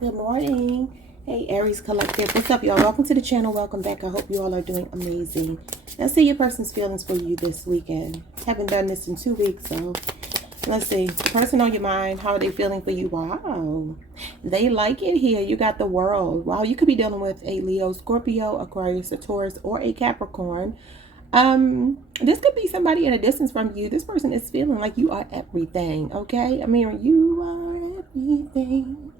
Good morning. Hey, Aries Collective. What's up, y'all? Welcome to the channel. Welcome back. I hope you all are doing amazing. Let's see your person's feelings for you this weekend. Haven't done this in 2 weeks, so let's see. Person on your mind, how are they feeling for you? Wow. They like it here. You got the world. Wow, you could be dealing with a Leo, Scorpio, Aquarius, a Taurus, or a Capricorn. This could be somebody at a distance from you. This person is feeling like you are everything, okay? I mean, you are everything.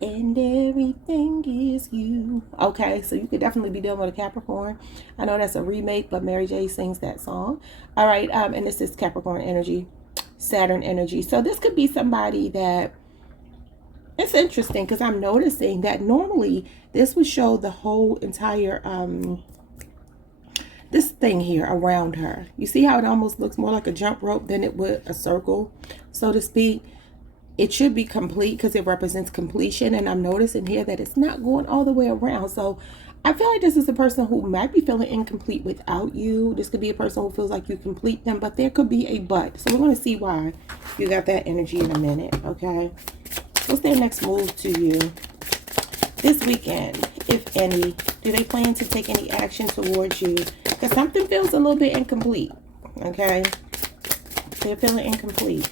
And everything is you. Okay, so you could definitely be dealing with a Capricorn. I know that's a remake, but Mary J sings that song. All right, and this is Capricorn energy, Saturn energy. So this could be somebody that, it's interesting because I'm noticing that normally this would show the whole entire this thing here around her. You see how it almost looks more like a jump rope than it would a circle, so to speak. It should be complete because it represents completion, and I'm noticing here that it's not going all the way around. So I feel like this is a person who might be feeling incomplete without you. This could be a person who feels like you complete them, but there could be a but. So we're going to see why you got that energy in a minute. Okay, what's their next move to you this weekend, if any? Do they plan to take any action towards you? Because something feels a little bit incomplete. Okay, they're feeling incomplete.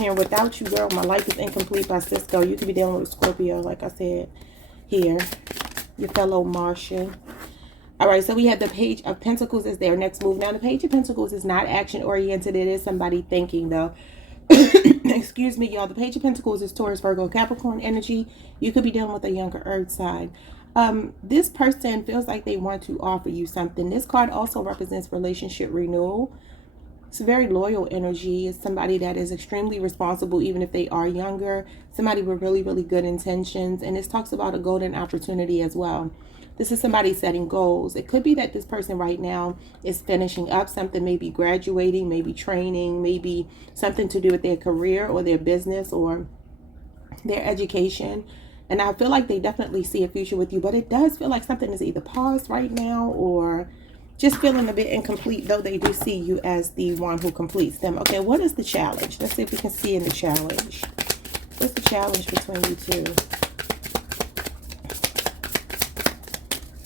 Here, without you, girl, my life is incomplete by Cisco. You could be dealing with Scorpio, like I said here, your fellow Martian. All right, so we have the Page of Pentacles as their next move. Now, the Page of Pentacles is not action oriented. It is somebody thinking, though. Excuse me, y'all. The Page of Pentacles is Taurus, Virgo, Capricorn energy. You could be dealing with a younger earth sign. This person feels like they want to offer you something. This card also represents relationship renewal. It's a very loyal energy. It's somebody that is extremely responsible, even if they are younger. Somebody with really, really good intentions. And this talks about a golden opportunity as well. This is somebody setting goals. It could be that this person right now is finishing up something, maybe graduating, maybe training, maybe something to do with their career or their business or their education. And I feel like they definitely see a future with you, but it does feel like something is either paused right now or just feeling a bit incomplete, though they do see you as the one who completes them. Okay, what is the challenge? Let's see if we can see in the challenge. What's the challenge between you two?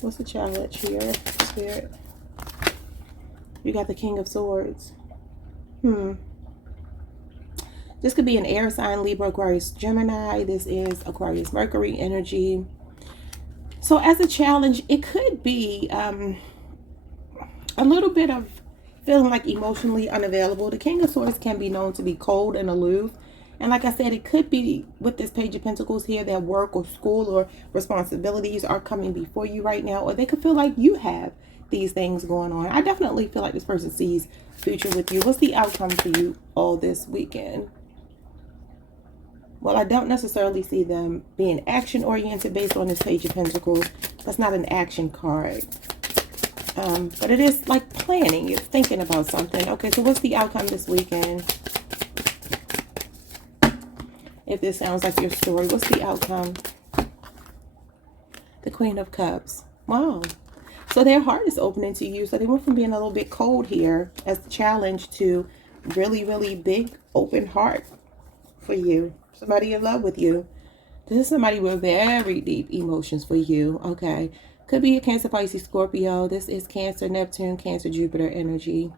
What's the challenge here, Spirit? You got the King of Swords. This could be an air sign, Libra, Aquarius, Gemini. This is Aquarius, Mercury energy. So as a challenge, it could be a little bit of feeling like emotionally unavailable. The King of Swords can be known to be cold and aloof. And like I said, it could be with this Page of Pentacles here that work or school or responsibilities are coming before you right now. Or they could feel like you have these things going on. I definitely feel like this person sees future with you. What's the outcome for you all this weekend? Well, I don't necessarily see them being action-oriented based on this Page of Pentacles. That's not an action card. But it is like planning. You're thinking about something. Okay, so what's the outcome this weekend? If this sounds like your story, what's the outcome? The Queen of Cups. Wow. So their heart is opening to you. So they went from being a little bit cold here as the challenge to really, really big open heart for you. Somebody in love with you. This is somebody with very deep emotions for you. Okay. Could be a Cancer, Pisces, Scorpio. This is Cancer, Neptune, Cancer, Jupiter energy.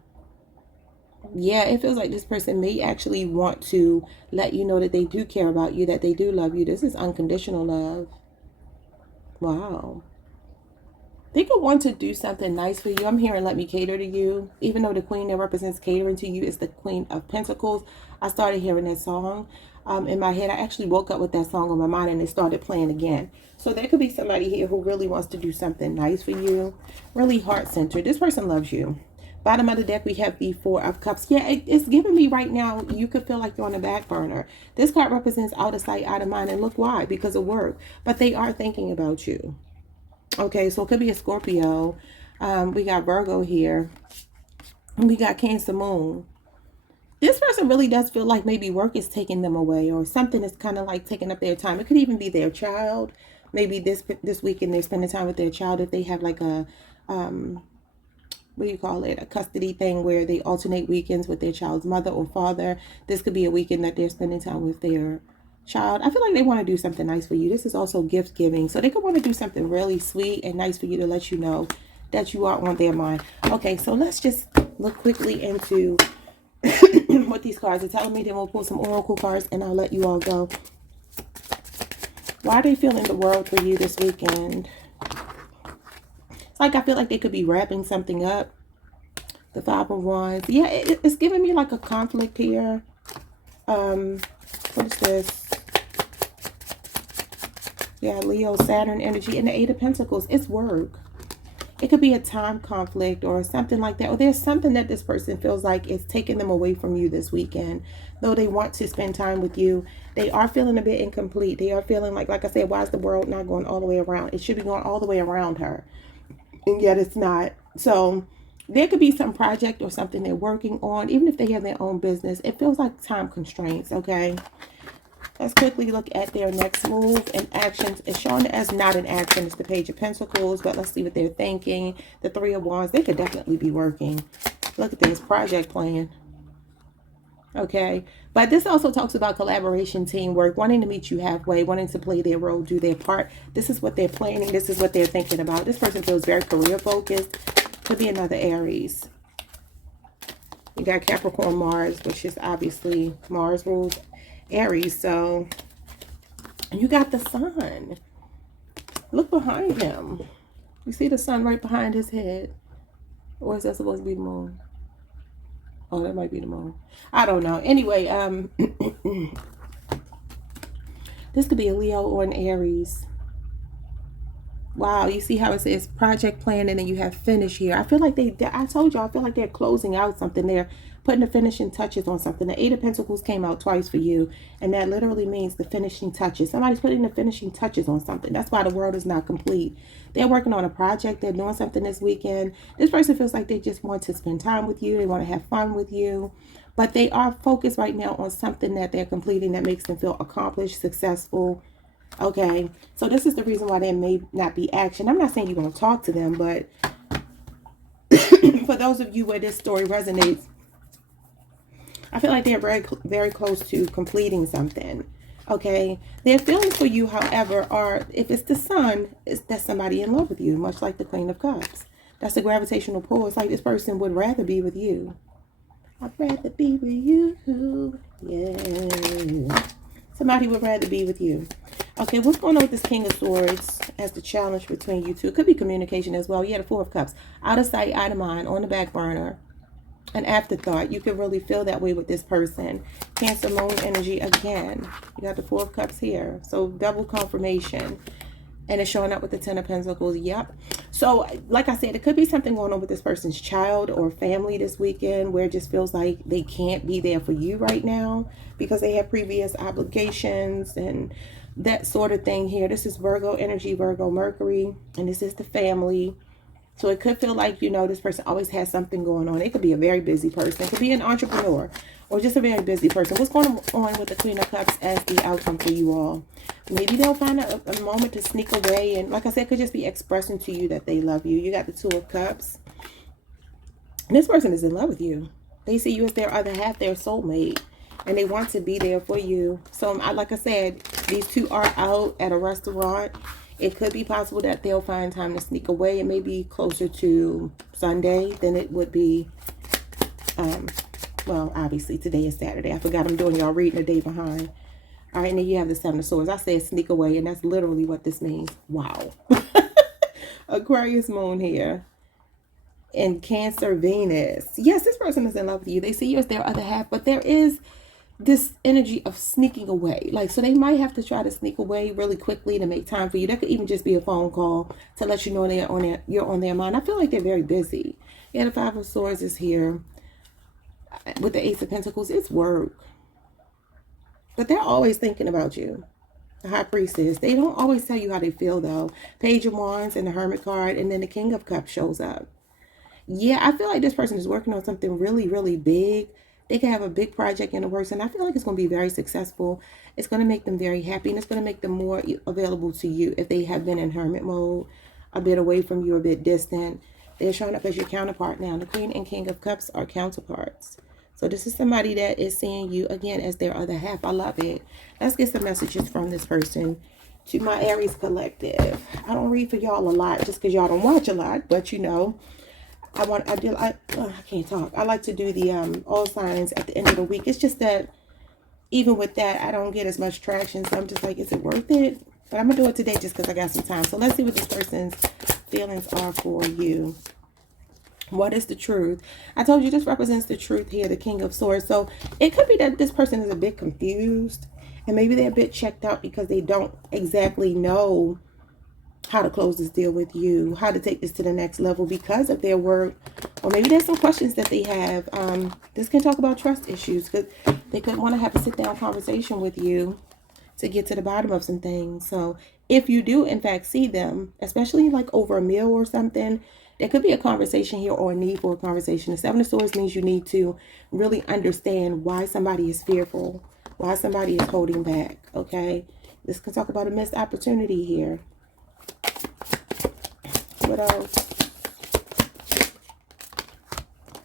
Yeah, it feels like this person may actually want to let you know that they do care about you, that they do love you. This is unconditional love. Wow. They could want to do something nice for you. I'm hearing let me cater to you. Even though the queen that represents catering to you is the Queen of Pentacles. I started hearing that song in my head. I actually woke up with that song on my mind and it started playing again. So there could be somebody here who really wants to do something nice for you. Really heart-centered. This person loves you. Bottom of the deck, we have the Four of Cups. Yeah, it's giving me right now, you could feel like you're on the back burner. This card represents out of sight, out of mind. And look why, because of work. But they are thinking about you. Okay, so it could be a Scorpio. We got Virgo here. We got Cancer Moon. This person really does feel like maybe work is taking them away or something is kind of like taking up their time. It could even be their child. Maybe this weekend they're spending time with their child if they have like a, what do you call it? A custody thing where they alternate weekends with their child's mother or father. This could be a weekend that they're spending time with their Child, I feel like they want to do something nice for you. This is also gift giving. So they could want to do something really sweet and nice for you to let you know that you are on their mind. Okay, so let's just look quickly into what these cards are telling me. Then we'll pull some oracle cards and I'll let you all go. Why are they feeling the world for you this weekend? It's like I feel like they could be wrapping something up. The Five of Wands. Yeah, it's giving me like a conflict here. What is this? Yeah, Leo, Saturn energy, and the Eight of Pentacles. It's work. It could be a time conflict or something like that. Or there's something that this person feels like is taking them away from you this weekend. Though they want to spend time with you, they are feeling a bit incomplete. They are feeling like I said, why is the world not going all the way around? It should be going all the way around her. And yet it's not. So there could be some project or something they're working on. Even if they have their own business, it feels like time constraints, okay? Let's quickly look at their next move and actions. It's showing it as not an action. It's the Page of Pentacles, but let's see what they're thinking. The Three of Wands, they could definitely be working. Look at this project plan. Okay, but this also talks about collaboration, teamwork, wanting to meet you halfway, wanting to play their role, do their part. This is what they're planning. This is what they're thinking about. This person feels very career focused. Could be another Aries. You got Capricorn, Mars, which is obviously Mars rules Aries. So you got the sun. Look behind him. You see the sun right behind his head? Or is that supposed to be the moon? Oh, that might be the moon. I don't know. Anyway, this could be a Leo or an Aries. Wow, you see how it says project plan and then you have finish here. I feel like I told you, I feel like they're closing out something. They're putting the finishing touches on something. The Eight of Pentacles came out twice for you, and that literally means the finishing touches. Somebody's putting the finishing touches on something. That's why the world is not complete. They're working on a project. They're doing something this weekend. This person feels like they just want to spend time with you. They want to have fun with you. But they are focused right now on something that they're completing that makes them feel accomplished, successful. Okay, so this is the reason why there may not be action. I'm not saying you're going to talk to them, but for those of you where this story resonates, I feel like they're very, very close to completing something. Okay, their feelings for you, however, are, if it's the sun, that's somebody in love with you, much like the Queen of Cups. That's the gravitational pull. It's like this person would rather be with you. I'd rather be with you. Yeah. Somebody would rather be with you. Okay, what's going on with this King of Swords as the challenge between you two? It could be communication as well. Yeah, the Four of Cups. Out of sight, out of mind, on the back burner. An afterthought. You could really feel that way with this person. Cancer, moon energy again. You got the Four of Cups here. So double confirmation. And it's showing up with the Ten of Pentacles. Yep. So, like I said, it could be something going on with this person's child or family this weekend where it just feels like they can't be there for you right now because they have previous obligations and that sort of thing here. This is Virgo energy, Virgo Mercury, and this is the family. So it could feel like, you know, this person always has something going on. It could be a very busy person. It could be an entrepreneur or just a very busy person. What's going on with the Queen of Cups as the outcome for you all? Maybe they'll find a moment to sneak away. And like I said, it could just be expressing to you that they love you. You got the Two of Cups. And this person is in love with you. They see you as their other half, their soulmate. And they want to be there for you. So like I said, these two are out at a restaurant. It could be possible that they'll find time to sneak away. It may be closer to Sunday than it would be. Well, obviously, today is Saturday. I forgot I'm doing y'all reading a day behind. All right, and then you have the Seven of Swords. I said sneak away, and that's literally what this means. Wow. Aquarius moon here. And Cancer, Venus. Yes, this person is in love with you. They see you as their other half, but there is this energy of sneaking away. Like, so they might have to try to sneak away really quickly to make time for you. That could even just be a phone call to let you know you're on their mind. I feel like they're very busy. Yeah, the Five of Swords is here. With the Ace of Pentacles, it's work. But they're always thinking about you. The High Priestess. They don't always tell you how they feel, though. Page of Wands and the Hermit card, and then the King of Cups shows up. Yeah, I feel like this person is working on something really, really big. They can have a big project in the works, and I feel like it's going to be very successful. It's going to make them very happy, and it's going to make them more available to you if they have been in hermit mode, a bit away from you, a bit distant. They're showing up as your counterpart now. The Queen and King of Cups are counterparts. So this is somebody that is seeing you, again, as their other half. I love it. Let's get some messages from this person to my Aries collective. I don't read for y'all a lot just because y'all don't watch a lot. But, you know, I can't talk. I like to do the all signs at the end of the week. It's just that even with that, I don't get as much traction. So I'm just like, is it worth it? But I'm going to do it today just because I got some time. So let's see what this person's feelings are for you. What is the truth? I told you this represents the truth here, the King of Swords. So it could be that this person is a bit confused. And maybe they're a bit checked out because they don't exactly know how to close this deal with you, how to take this to the next level because of their work. Or maybe there's some questions that they have. This can talk about trust issues because they could want to have a sit-down conversation with you to get to the bottom of some things. So if you do, in fact, see them, especially like over a meal or something, there could be a conversation here or a need for a conversation. The Seven of Swords means you need to really understand why somebody is fearful, why somebody is holding back, okay? This can talk about a missed opportunity here. What else?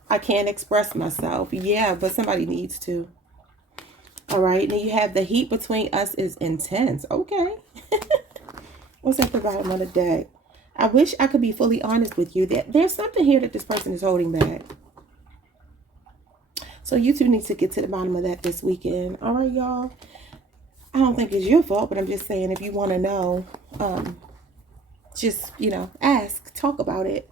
I can't express myself. Yeah, but somebody needs to. All right, now you have the heat between us is intense. Okay. What's at the bottom of the deck? I wish I could be fully honest with you. There's something here that this person is holding back. So you two need to get to the bottom of that this weekend. All right, y'all. I don't think it's your fault, but I'm just saying if you want to know, just, you know, ask, talk about it.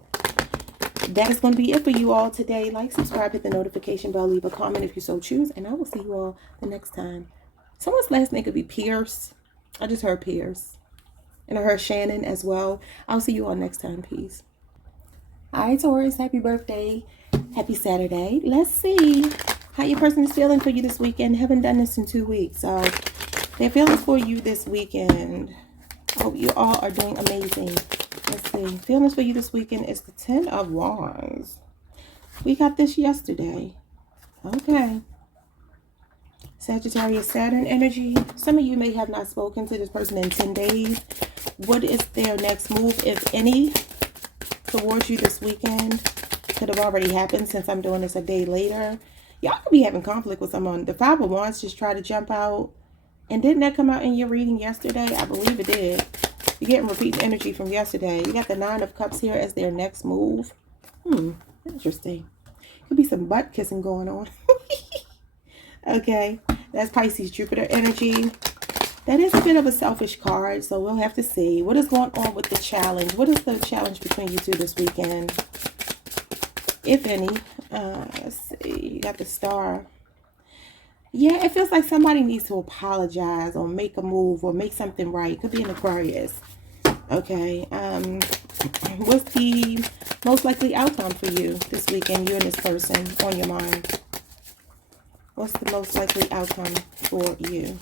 That is going to be it for you all today. Like, subscribe, hit the notification bell, leave a comment if you so choose, and I will see you all the next time. Someone's last name could be Pierce. I just heard Pierce. And I heard Shannon as well. I'll see you all next time. Peace. All right, Taurus, happy birthday. Happy Saturday. Let's see how your person is feeling for you this weekend. Haven't done this in 2 weeks, so their feelings for you this weekend. I hope you all are doing amazing. Let's see. Feelings for you this weekend is the Ten of Wands. We got this yesterday. Okay. Sagittarius, Saturn energy. Some of you may have not spoken to this person in 10 days. What is their next move, if any, towards you this weekend? Could have already happened since I'm doing this a day later. Y'all could be having conflict with someone. The Five of Wands just tried to jump out. And didn't that come out in your reading yesterday? I believe it did. You're getting repeating energy from yesterday. You got the Nine of Cups here as their next move. Interesting. Could be some butt kissing going on. Okay. That's Pisces, Jupiter energy. That is a bit of a selfish card, so we'll have to see. What is going on with the challenge? What is the challenge between you two this weekend? If any. Let's see. You got the Star. Yeah, it feels like somebody needs to apologize or make a move or make something right. Could be an Aquarius. Okay. What's the most likely outcome for you this weekend? You and this person on your mind. What's the most likely outcome for you?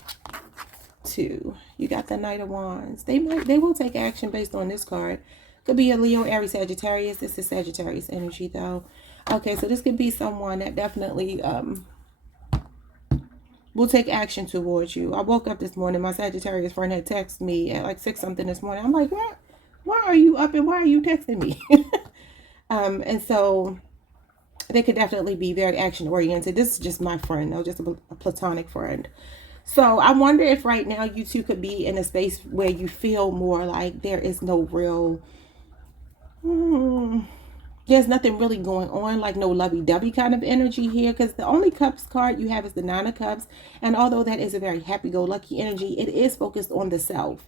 Two. You got the Knight of Wands. They will take action based on this card. Could be a Leo, Aries, Sagittarius. This is Sagittarius energy though. Okay, so this could be someone that definitely will take action towards you. I woke up this morning. My Sagittarius friend had texted me at like 6 something this morning. I'm like, what? Why are you up and why are you texting me? And so they could definitely be very action oriented. This is just my friend, though, just a platonic friend. So I wonder if right now you two could be in a space where you feel more like there is no real, there's nothing really going on, like no lovey-dovey kind of energy here, because the only Cups card you have is the Nine of Cups. And although that is a very happy-go-lucky energy, it is focused on the self.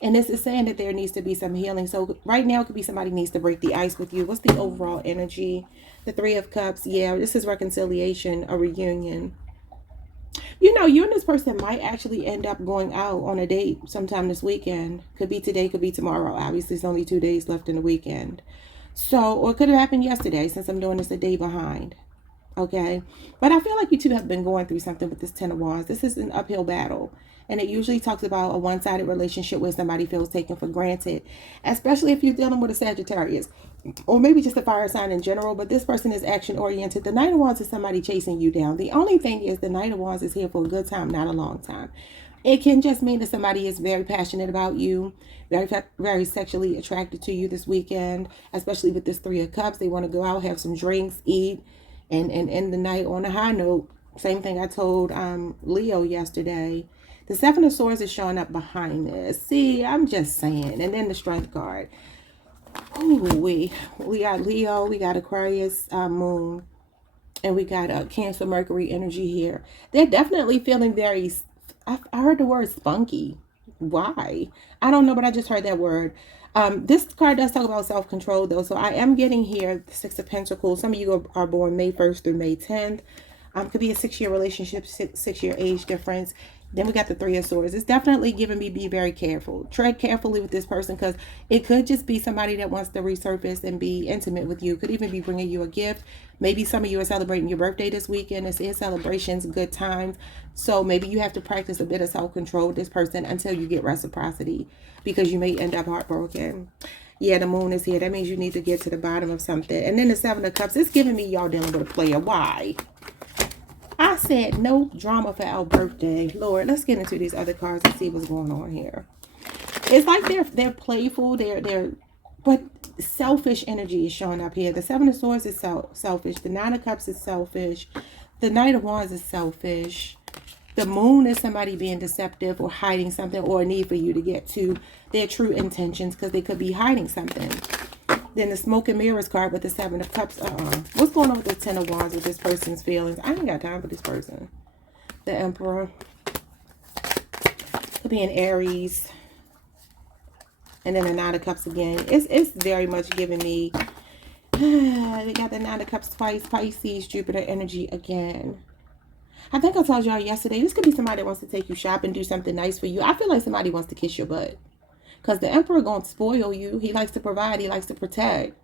And this is saying that there needs to be some healing. So right now it could be somebody needs to break the ice with you. What's the overall energy? The Three of Cups. Yeah, this is reconciliation, a reunion. You know, you and this person might actually end up going out on a date sometime this weekend. Could be today, could be tomorrow. Obviously, it's only 2 days left in the weekend. So, or it could have happened yesterday since I'm doing this a day behind. Okay. But I feel like you two have been going through something with this Ten of Wands. This is an uphill battle. And it usually talks about a one-sided relationship where somebody feels taken for granted. Especially if you're dealing with a Sagittarius. Or maybe just a fire sign in general. But this person is action-oriented. The Knight of Wands is somebody chasing you down. The only thing is the Knight of Wands is here for a good time, not a long time. It can just mean that somebody is very passionate about you. Very sexually attracted to you this weekend. Especially with this Three of Cups. They want to go out, have some drinks, eat. and end the night on a high note. Same thing I told Leo yesterday. The Seven of Swords is showing up behind this. See, I'm just saying. And then the Strength card. Ooh, we got Leo, we got Aquarius moon, and we got Cancer Mercury energy here. They're definitely feeling very, I heard the word spunky. Why? I don't know, but I just heard that word. This card does talk about self-control though, so I am getting here the Six of Pentacles. Some of you are born May 1st through May 10th. Could be a 6-year relationship, six-year age difference. Then we got the Three of Swords. It's definitely giving me be very careful. Tread carefully with this person, because it could just be somebody that wants to resurface and be intimate with you. Could even be bringing you a gift. Maybe some of you are celebrating your birthday this weekend. This is celebrations, good times. So maybe you have to practice a bit of self-control with this person until you get reciprocity, because you may end up heartbroken. Yeah, the moon is here. That means you need to get to the bottom of something. And then the Seven of Cups. It's giving me y'all dealing with a player. Why? I said no drama for our birthday. Lord, let's get into these other cards and see what's going on here. It's like they're playful, but selfish energy is showing up here. The Seven of Swords is selfish. The Nine of Cups is selfish. The Knight of Wands is selfish. The moon is somebody being deceptive or hiding something, or a need for you to get to their true intentions, because they could be hiding something. Then the Smoke and Mirrors card with the Seven of Cups. What's going on with the Ten of Wands with this person's feelings? I ain't got time for this person. The Emperor. Could be an Aries. And then the Nine of Cups again. It's very much giving me... they got the Nine of Cups twice. Pisces, Jupiter energy again. I think I told y'all yesterday, this could be somebody that wants to take you shopping, do something nice for you. I feel like somebody wants to kiss your butt. Because the Emperor going to spoil you. He likes to provide. He likes to protect.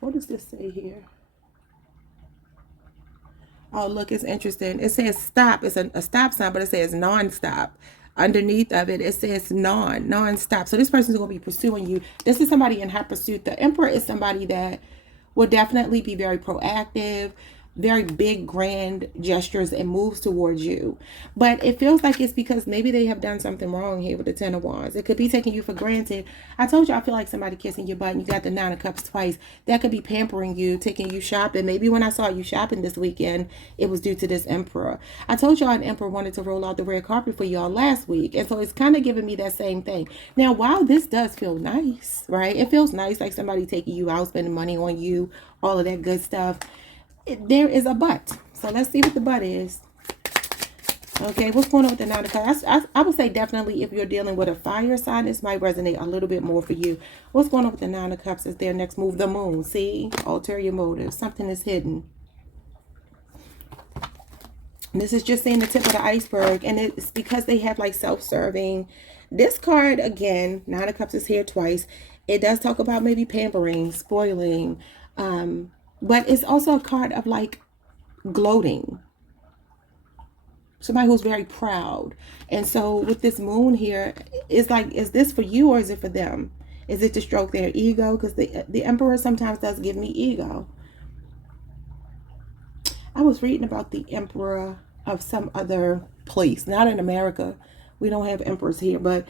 What does this say here? Oh, look, it's interesting. It says stop. It's a stop sign, but it says non-stop. Underneath of it, it says non-stop. So this person's going to be pursuing you. This is somebody in hot pursuit. The Emperor is somebody that will definitely be very proactive, very big, grand gestures and moves towards you. But it feels like it's because maybe they have done something wrong here with the Ten of Wands. It could be taking you for granted. I told you I feel like somebody kissing your butt, and you got the Nine of Cups twice. That could be pampering you, taking you shopping. Maybe when I saw you shopping this weekend, it was due to this Emperor. I told y'all an Emperor wanted to roll out the red carpet for y'all last week. And so it's kind of giving me that same thing. Now, while this does feel nice, right? It feels nice, like somebody taking you out, spending money on you, all of that good stuff. There is a but. So let's see what the but is. Okay, what's going on with the Nine of Cups? I would say definitely if you're dealing with a fire sign, this might resonate a little bit more for you. What's going on with the Nine of Cups is their next move, the moon. See? Ulterior motive. Something is hidden. This is just saying the tip of the iceberg. And it's because they have like self-serving. This card, again, Nine of Cups is here twice. It does talk about maybe pampering, spoiling, but it's also a card of like gloating. Somebody who's very proud. And so with this moon here, it's like, is this for you or is it for them? Is it to stroke their ego? Because the Emperor sometimes does give me ego. I was reading about the Emperor of some other place, not in America. We don't have emperors here, but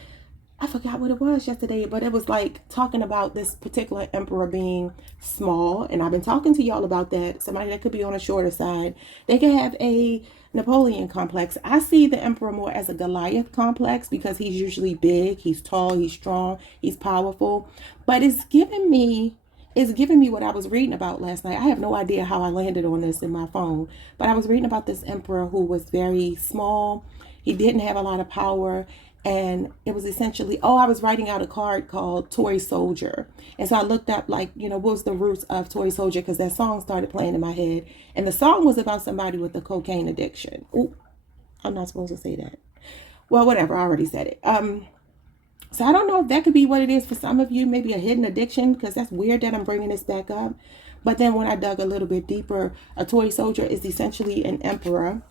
I forgot what it was yesterday, but it was like talking about this particular emperor being small. And I've been talking to y'all about that. Somebody that could be on a shorter side. They could have a Napoleon complex. I see the emperor more as a Goliath complex because he's usually big, he's tall, he's strong, he's powerful. But it's giving me what I was reading about last night. I have no idea how I landed on this in my phone, but I was reading about this emperor who was very small. He didn't have a lot of power. And it was essentially, I was writing out a card called Toy Soldier. And so I looked up like, what was the roots of Toy Soldier? Because that song started playing in my head. And the song was about somebody with a cocaine addiction. Ooh, I'm not supposed to say that. Well, whatever, I already said it. So I don't know if that could be what it is for some of you, maybe a hidden addiction, because that's weird that I'm bringing this back up. But then when I dug a little bit deeper, a Toy Soldier is essentially an emperor.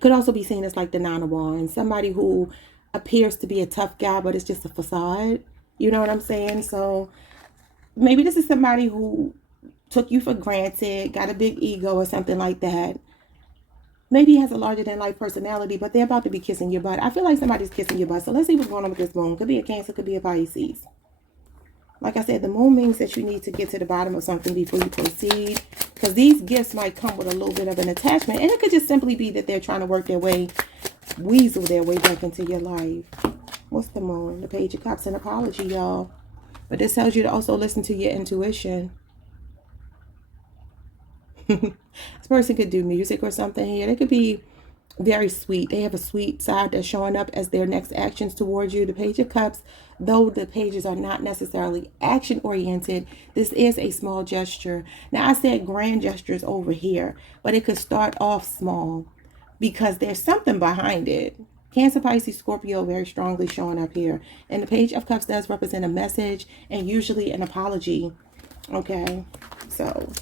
Could also be seen as like the Nine of Wands, somebody who appears to be a tough guy, but it's just a facade. You know what I'm saying? So maybe this is somebody who took you for granted, got a big ego or something like that. Maybe he has a larger than life personality, but they're about to be kissing your butt. I feel like somebody's kissing your butt. So let's see what's going on with this moon. Could be a Cancer, could be a Pisces. Like I said, the moon means that you need to get to the bottom of something before you proceed. Because these gifts might come with a little bit of an attachment. And it could just simply be that they're trying to work their way, weasel their way back into your life. What's the moon? The Page of Cups. An apology, y'all. But this tells you to also listen to your intuition. This person could do music or something here. They could be very sweet. They have a sweet side that's showing up as their next actions towards you. The Page of Cups, though the pages are not necessarily action oriented, this is a small gesture. Now, I said grand gestures over here, but it could start off small because there's something behind it. Cancer, Pisces, Scorpio, very strongly showing up here. And the Page of Cups does represent a message and usually an apology. Okay, so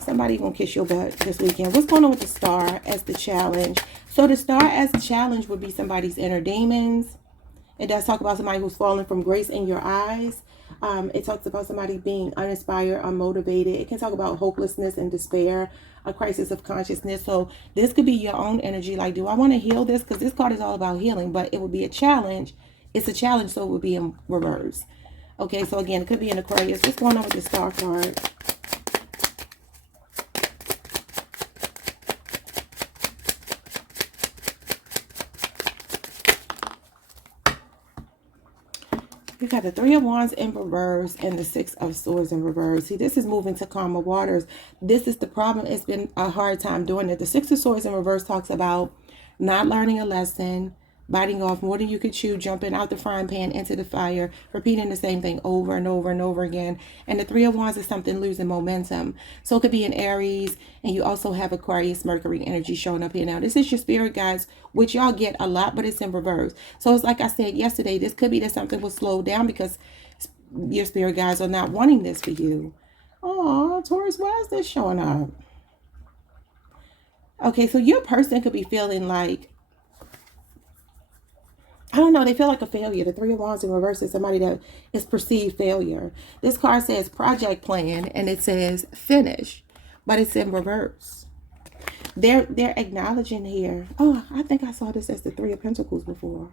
somebody gonna kiss your butt this weekend. What's going on with the Star as the challenge? So the Star as the challenge would be somebody's inner demons. It does talk about somebody who's fallen from grace in your eyes. It talks about somebody being uninspired, unmotivated. It can talk about hopelessness and despair, a crisis of consciousness. So this could be your own energy. Like, do I want to heal this? Because this card is all about healing, but it would be a challenge. It's a challenge, so it would be in reverse. Okay, so again, it could be an Aquarius. What's going on with the Star card? You got the Three of Wands in reverse and the Six of Swords in reverse. See, this is moving to calmer waters. This is the problem. It's been a hard time doing it. The Six of Swords in reverse talks about not learning a lesson, biting off more than you could chew, jumping out the frying pan into the fire, repeating the same thing over and over and over again. And the Three of Wands is something losing momentum. So it could be an Aries, and you also have Aquarius, Mercury energy showing up here. Now, this is your spirit guides, which y'all get a lot, but it's in reverse. So it's like I said yesterday, this could be that something will slow down because your spirit guides are not wanting this for you. Oh, Taurus, why is this showing up? Okay, so your person could be feeling like, I don't know, they feel like a failure. The Three of Wands in reverse is somebody that is perceived failure. This card says project plan and it says finish, but it's in reverse. They're acknowledging here. Oh, I think I saw this as the Three of Pentacles before.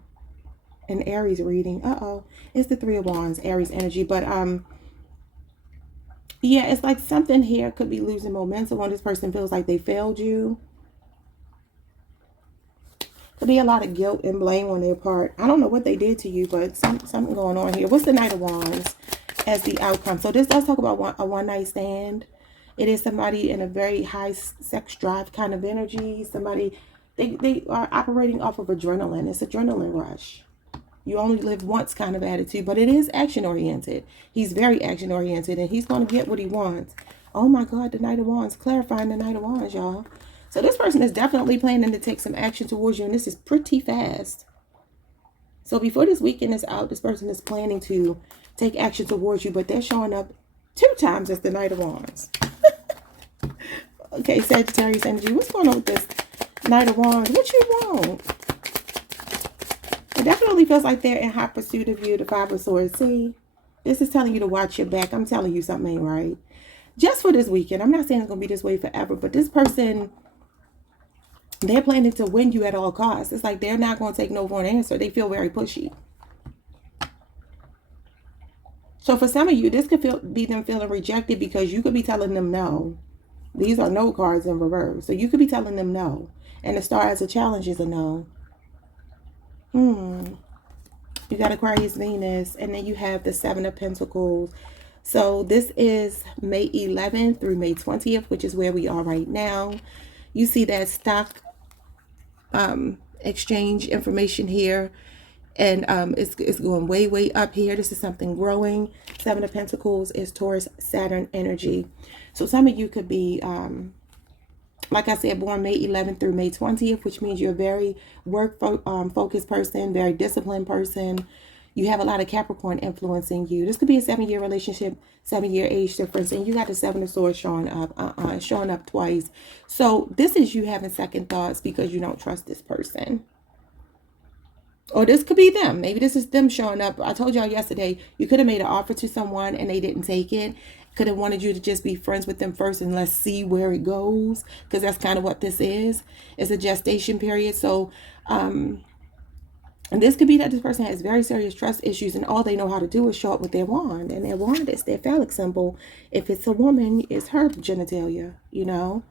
An Aries reading. Uh-oh. It's the Three of Wands, Aries energy. But yeah, it's like something here could be losing momentum when this person feels like they failed you. Could be a lot of guilt and blame on their part. I don't know what they did to you, but something going on here. What's the Knight of Wands as the outcome? So this does talk about a one-night stand. It is somebody in a very high sex drive kind of energy. Somebody, they are operating off of adrenaline. It's adrenaline rush. You only live once kind of attitude, but it is action-oriented. He's very action-oriented, and he's going to get what he wants. Oh my God, the Knight of Wands. Clarifying the Knight of Wands, y'all. So this person is definitely planning to take some action towards you, and this is pretty fast. So before this weekend is out, this person is planning to take action towards you, but they're showing up 2 times as the Knight of Wands. Okay, Sagittarius energy. What's going on with this Knight of Wands? What you want? It definitely feels like they're in hot pursuit of you. The Five of Swords. See, this is telling you to watch your back. I'm telling you something ain't right. Just for this weekend. I'm not saying it's going to be this way forever, but this person, they're planning to win you at all costs. It's like they're not going to take no for an answer. They feel very pushy. So for some of you, this could be them feeling rejected because you could be telling them no. These are no cards in reverse. So you could be telling them no. And the Star as a challenge is a no. You got Aquarius, Venus, and then you have the Seven of Pentacles. So this is May 11th through May 20th, which is where we are right now. You see that stock exchange information here, and it's going way up here. This is something growing. Seven of Pentacles is Taurus, Saturn energy. So some of you could be like I said, born May 11th through May 20th, which means you're a very work focused person, very disciplined person. You have a lot of Capricorn influencing you. This could be a 7-year relationship, 7-year age difference, and you got the Seven of Swords showing up, showing up twice. So this is you having second thoughts because you don't trust this person. Or this could be them. Maybe this is them showing up. I told y'all yesterday, you could have made an offer to someone and they didn't take it. Could have wanted you to just be friends with them first and let's see where it goes. Because that's kind of what this is. It's a gestation period. So And this could be that this person has very serious trust issues and all they know how to do is show up with their wand. And their wand is their phallic symbol. If it's a woman, it's her genitalia, you know.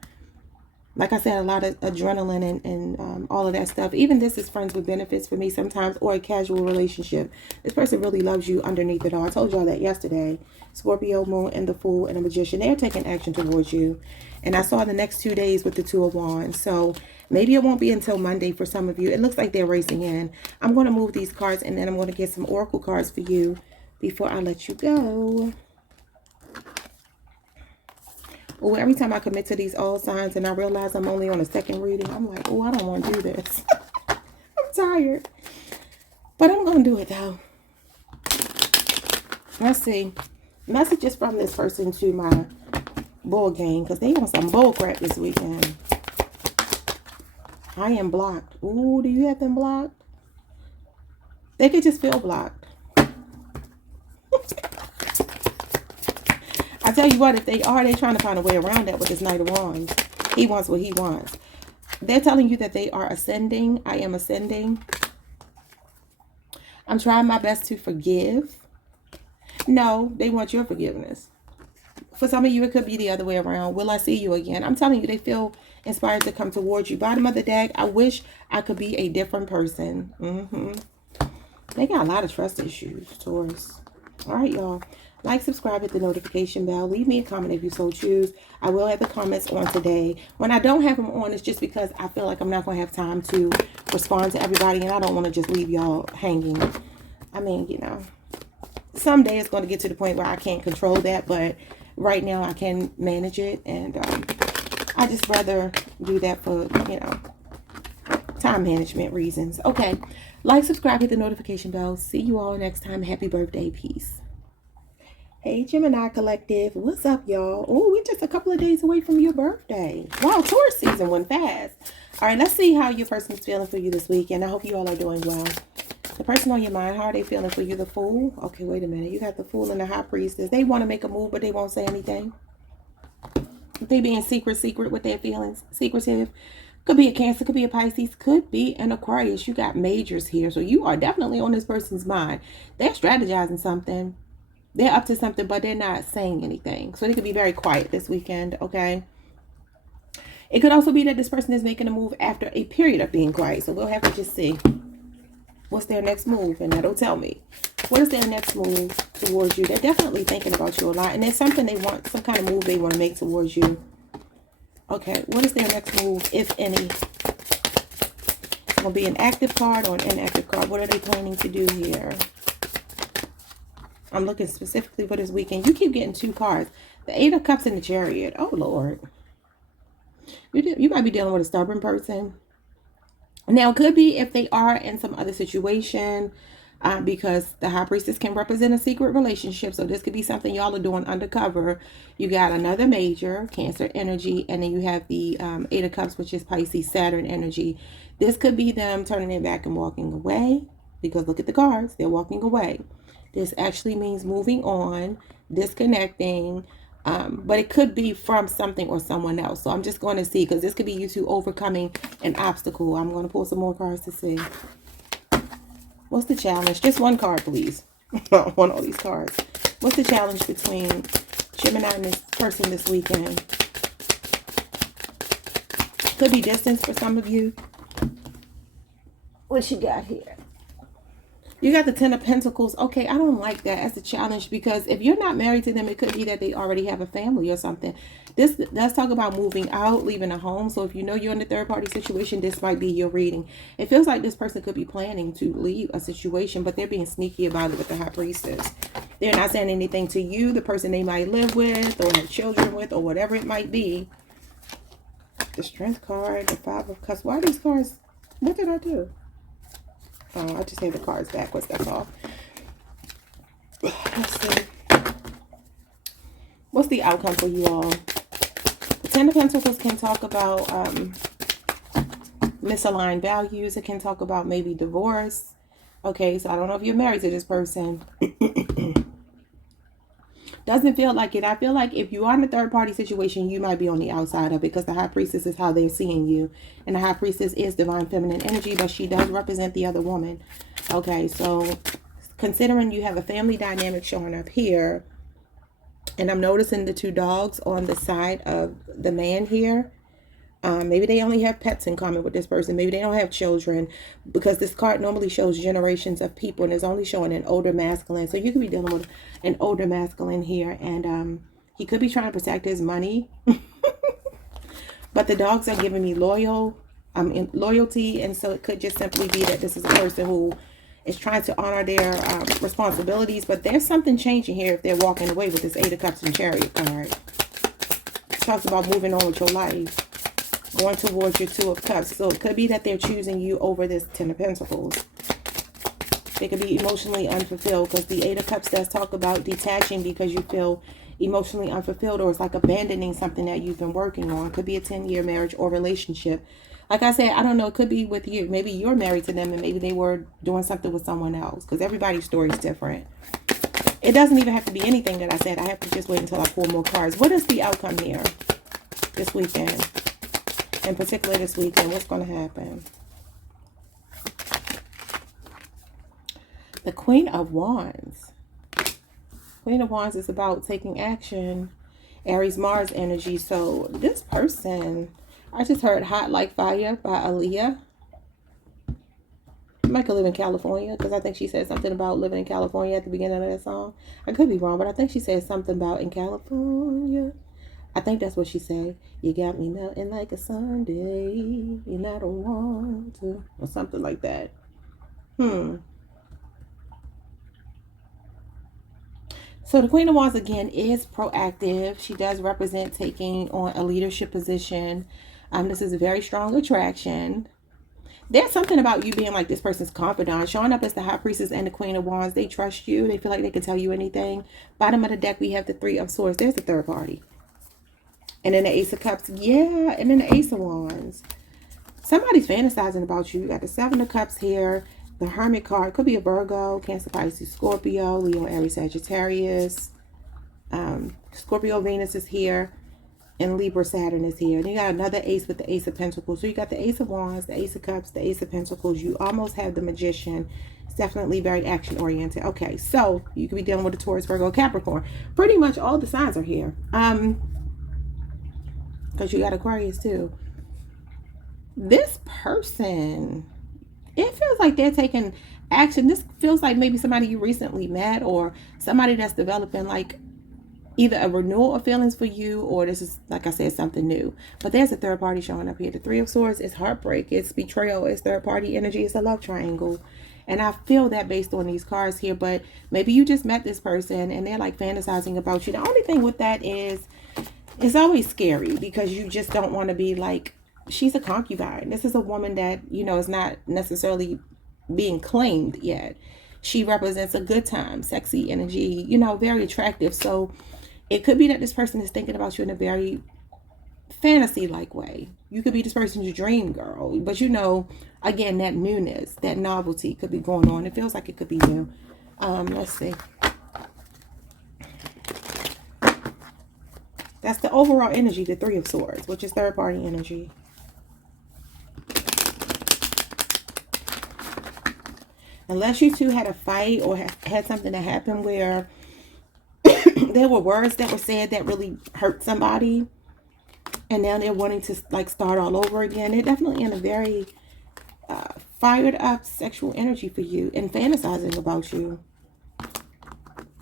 Like I said, a lot of adrenaline and all of that stuff. Even this is friends with benefits for me sometimes, or a casual relationship. This person really loves you underneath it all. I told y'all that yesterday. Scorpio, Moon, and the Fool, and the Magician. They're taking action towards you. And I saw the next 2 days with the Two of Wands. So maybe it won't be until Monday for some of you. It looks like they're racing in. I'm going to move these cards, and then I'm going to get some oracle cards for you before I let you go. Oh, every time I commit to these all signs and I realize I'm only on a second reading, I'm like, oh, I don't want to do this. I'm tired. But I'm going to do it, though. Let's see. Messages from this person to my bull gang, because they on some bull crap this weekend. I am blocked. Ooh, do you have them blocked? They could just feel blocked. I tell you what, if they are, they're trying to find a way around that with this Knight of Wands. He wants what he wants. They're telling you that they are ascending. I am ascending. I'm trying my best to forgive. No, they want your forgiveness. For some of you, it could be the other way around. Will I see you again? I'm telling you, they feel inspired to come towards you. Bottom of the deck, I wish I could be a different person. They got a lot of trust issues, Taurus. All right, y'all. Like, subscribe, hit the notification bell. Leave me a comment if you so choose. I will have the comments on today. When I don't have them on, it's just because I feel like I'm not going to have time to respond to everybody. And I don't want to just leave y'all hanging. I mean, you know, someday it's going to get to the point where I can't control that. But right now I can manage it. And I just rather do that for, you know, time management reasons. Okay. Like, subscribe, hit the notification bell. See you all next time. Happy birthday. Peace. Hey, Gemini Collective. What's up, y'all? Oh, we're just a couple of days away from your birthday. Wow, Taurus season went fast. All right, let's see how your person is feeling for you this week. And I hope you all are doing well. The person on your mind, how are they feeling for you? The Fool? Okay, wait a minute. You got the Fool and the High Priestess. They want to make a move, but they won't say anything. They being secret with their feelings. Secretive. Could be a Cancer, could be a Pisces, could be an Aquarius. You got majors here. So you are definitely on this person's mind. They're strategizing something. They're up to something, but they're not saying anything. So they could be very quiet this weekend, okay? It could also be that this person is making a move after a period of being quiet. So we'll have to just see what's their next move, and that'll tell me. What is their next move towards you? They're definitely thinking about you a lot, and there's something they want, some kind of move they want to make towards you. Okay, what is their next move, if any? It's going to be an active card or an inactive card. What are they planning to do here? I'm looking specifically for this weekend. You keep getting two cards. The Eight of Cups and the Chariot. Oh, Lord. You might be dealing with a stubborn person. Now, it could be if they are in some other situation, because the High Priestess can represent a secret relationship. So this could be something y'all are doing undercover. You got another major, Cancer energy, and then you have the Eight of Cups, which is Pisces, Saturn energy. This could be them turning their back and walking away, because look at the cards. They're walking away. This actually means moving on, disconnecting, but it could be from something or someone else. So I'm just going to see, because this could be you two overcoming an obstacle. I'm going to pull some more cards to see. What's the challenge? Just one card, please. I don't want all these cards. What's the challenge between Gemini and this person this weekend? Could be distance for some of you. What you got here? You got the Ten of Pentacles. Okay, I don't like that as a challenge, because if you're not married to them, it could be that they already have a family or something. Let's talk about moving out, leaving a home. So if you know you're in a third-party situation, this might be your reading. It feels like this person could be planning to leave a situation, but they're being sneaky about it with the High Priestess. They're not saying anything to you, the person they might live with or have children with or whatever it might be. The Strength card, the Five of Cups. Why are these cards? What did I do? I just had the cards backwards, that's all. Let's see. What's the outcome for you all? The Ten of Pentacles can talk about misaligned values. It can talk about maybe divorce. Okay, so I don't know if you're married to this person. Doesn't feel like it. I feel like if you are in a third party situation, you might be on the outside of it, because the High Priestess is how they're seeing you. And the High Priestess is divine feminine energy, but she does represent the other woman. Okay, so considering you have a family dynamic showing up here, and I'm noticing the two dogs on the side of the man here. Maybe they only have pets in common with this person. Maybe they don't have children, because this card normally shows generations of people, and it's only showing an older masculine. So you could be dealing with an older masculine here, and he could be trying to protect his money. But the dogs are giving me loyalty, and so it could just simply be that this is a person who is trying to honor their responsibilities. But there's something changing here if they're walking away with this Eight of Cups and Chariot card. It talks about moving on with your life, going towards your Two of Cups. So it could be that they're choosing you over this Ten of Pentacles. They could be emotionally unfulfilled, because the Eight of Cups does talk about detaching because you feel emotionally unfulfilled, or it's like abandoning something that you've been working on. It could be a 10-year marriage or relationship. Like I said, I don't know. It could be with you. Maybe you're married to them, and maybe they were doing something with someone else, because everybody's story is different. It doesn't even have to be anything that I said. I have to just wait until I pull more cards. What is the outcome here this weekend? In particular this weekend, what's going to happen? The Queen of Wands. Queen of Wands is about taking action. Aries, Mars energy. So this person, I just heard Hot Like Fire by Aaliyah. I might live in California, because I think she said something about living in California at the beginning of that song. I could be wrong, but I think she said something about in California. I think that's what she said. You got me melting like a Sunday, and I don't want to, or something like that. So the Queen of Wands, again, is proactive. She does represent taking on a leadership position. This is a very strong attraction. There's something about you being like this person's confidant. Showing up as the High Priestess and the Queen of Wands. They trust you. They feel like they can tell you anything. Bottom of the deck, we have the Three of Swords. There's the third party. And then the Ace of Cups. Yeah, and then the Ace of Wands. Somebody's fantasizing about you. You got the Seven of Cups here. The Hermit card. Could be a Virgo, Cancer, Pisces, Scorpio, Leo, Aries, Sagittarius. Scorpio, Venus is here. And Libra, Saturn is here. And you got another ace with the Ace of Pentacles. So you got the Ace of Wands, the Ace of Cups, the Ace of Pentacles. You almost have the Magician. It's definitely very action-oriented. Okay, so you could be dealing with a Taurus, Virgo, Capricorn. Pretty much all the signs are here. Because you got Aquarius too. This person, it feels like they're taking action. This feels like maybe somebody you recently met, or somebody that's developing like either a renewal of feelings for you, or this is, like I said, something new. But there's a third party showing up here. The Three of Swords is heartbreak, it's betrayal, it's third party energy, it's a love triangle. And I feel that based on these cards here. But maybe you just met this person and they're like fantasizing about you. The only thing with that is it's always scary, because you just don't want to be like, she's a concubine. This is a woman that, you know, is not necessarily being claimed yet. She represents a good time, sexy energy, you know, very attractive. So it could be that this person is thinking about you in a very fantasy-like way. You could be this person's dream girl. But, you know, again, that newness, that novelty could be going on. It feels like it could be new. Let's see. That's the overall energy, the Three of Swords, which is third-party energy. Unless you two had a fight or had something that happened where there were words that were said that really hurt somebody, and now they're wanting to like start all over again. They're definitely in a very fired up sexual energy for you and fantasizing about you.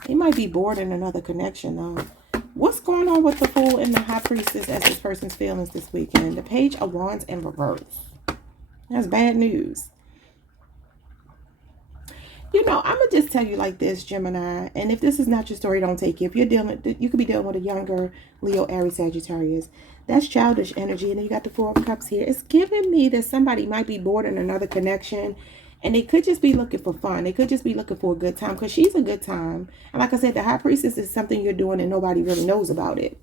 They might be bored in another connection though. What's going on with the Fool and the High Priestess as this person's feelings this weekend? The Page of Wands in reverse. That's bad news. You know, I'm going to just tell you like this, Gemini. And if this is not your story, don't take it. If you're dealing, you could be dealing with a younger Leo, Aries, Sagittarius. That's childish energy. And then you got the Four of Cups here. It's giving me that somebody might be bored in another connection. And they could just be looking for fun. They could just be looking for a good time, because she's a good time. And like I said, the High Priestess is something you're doing and nobody really knows about it.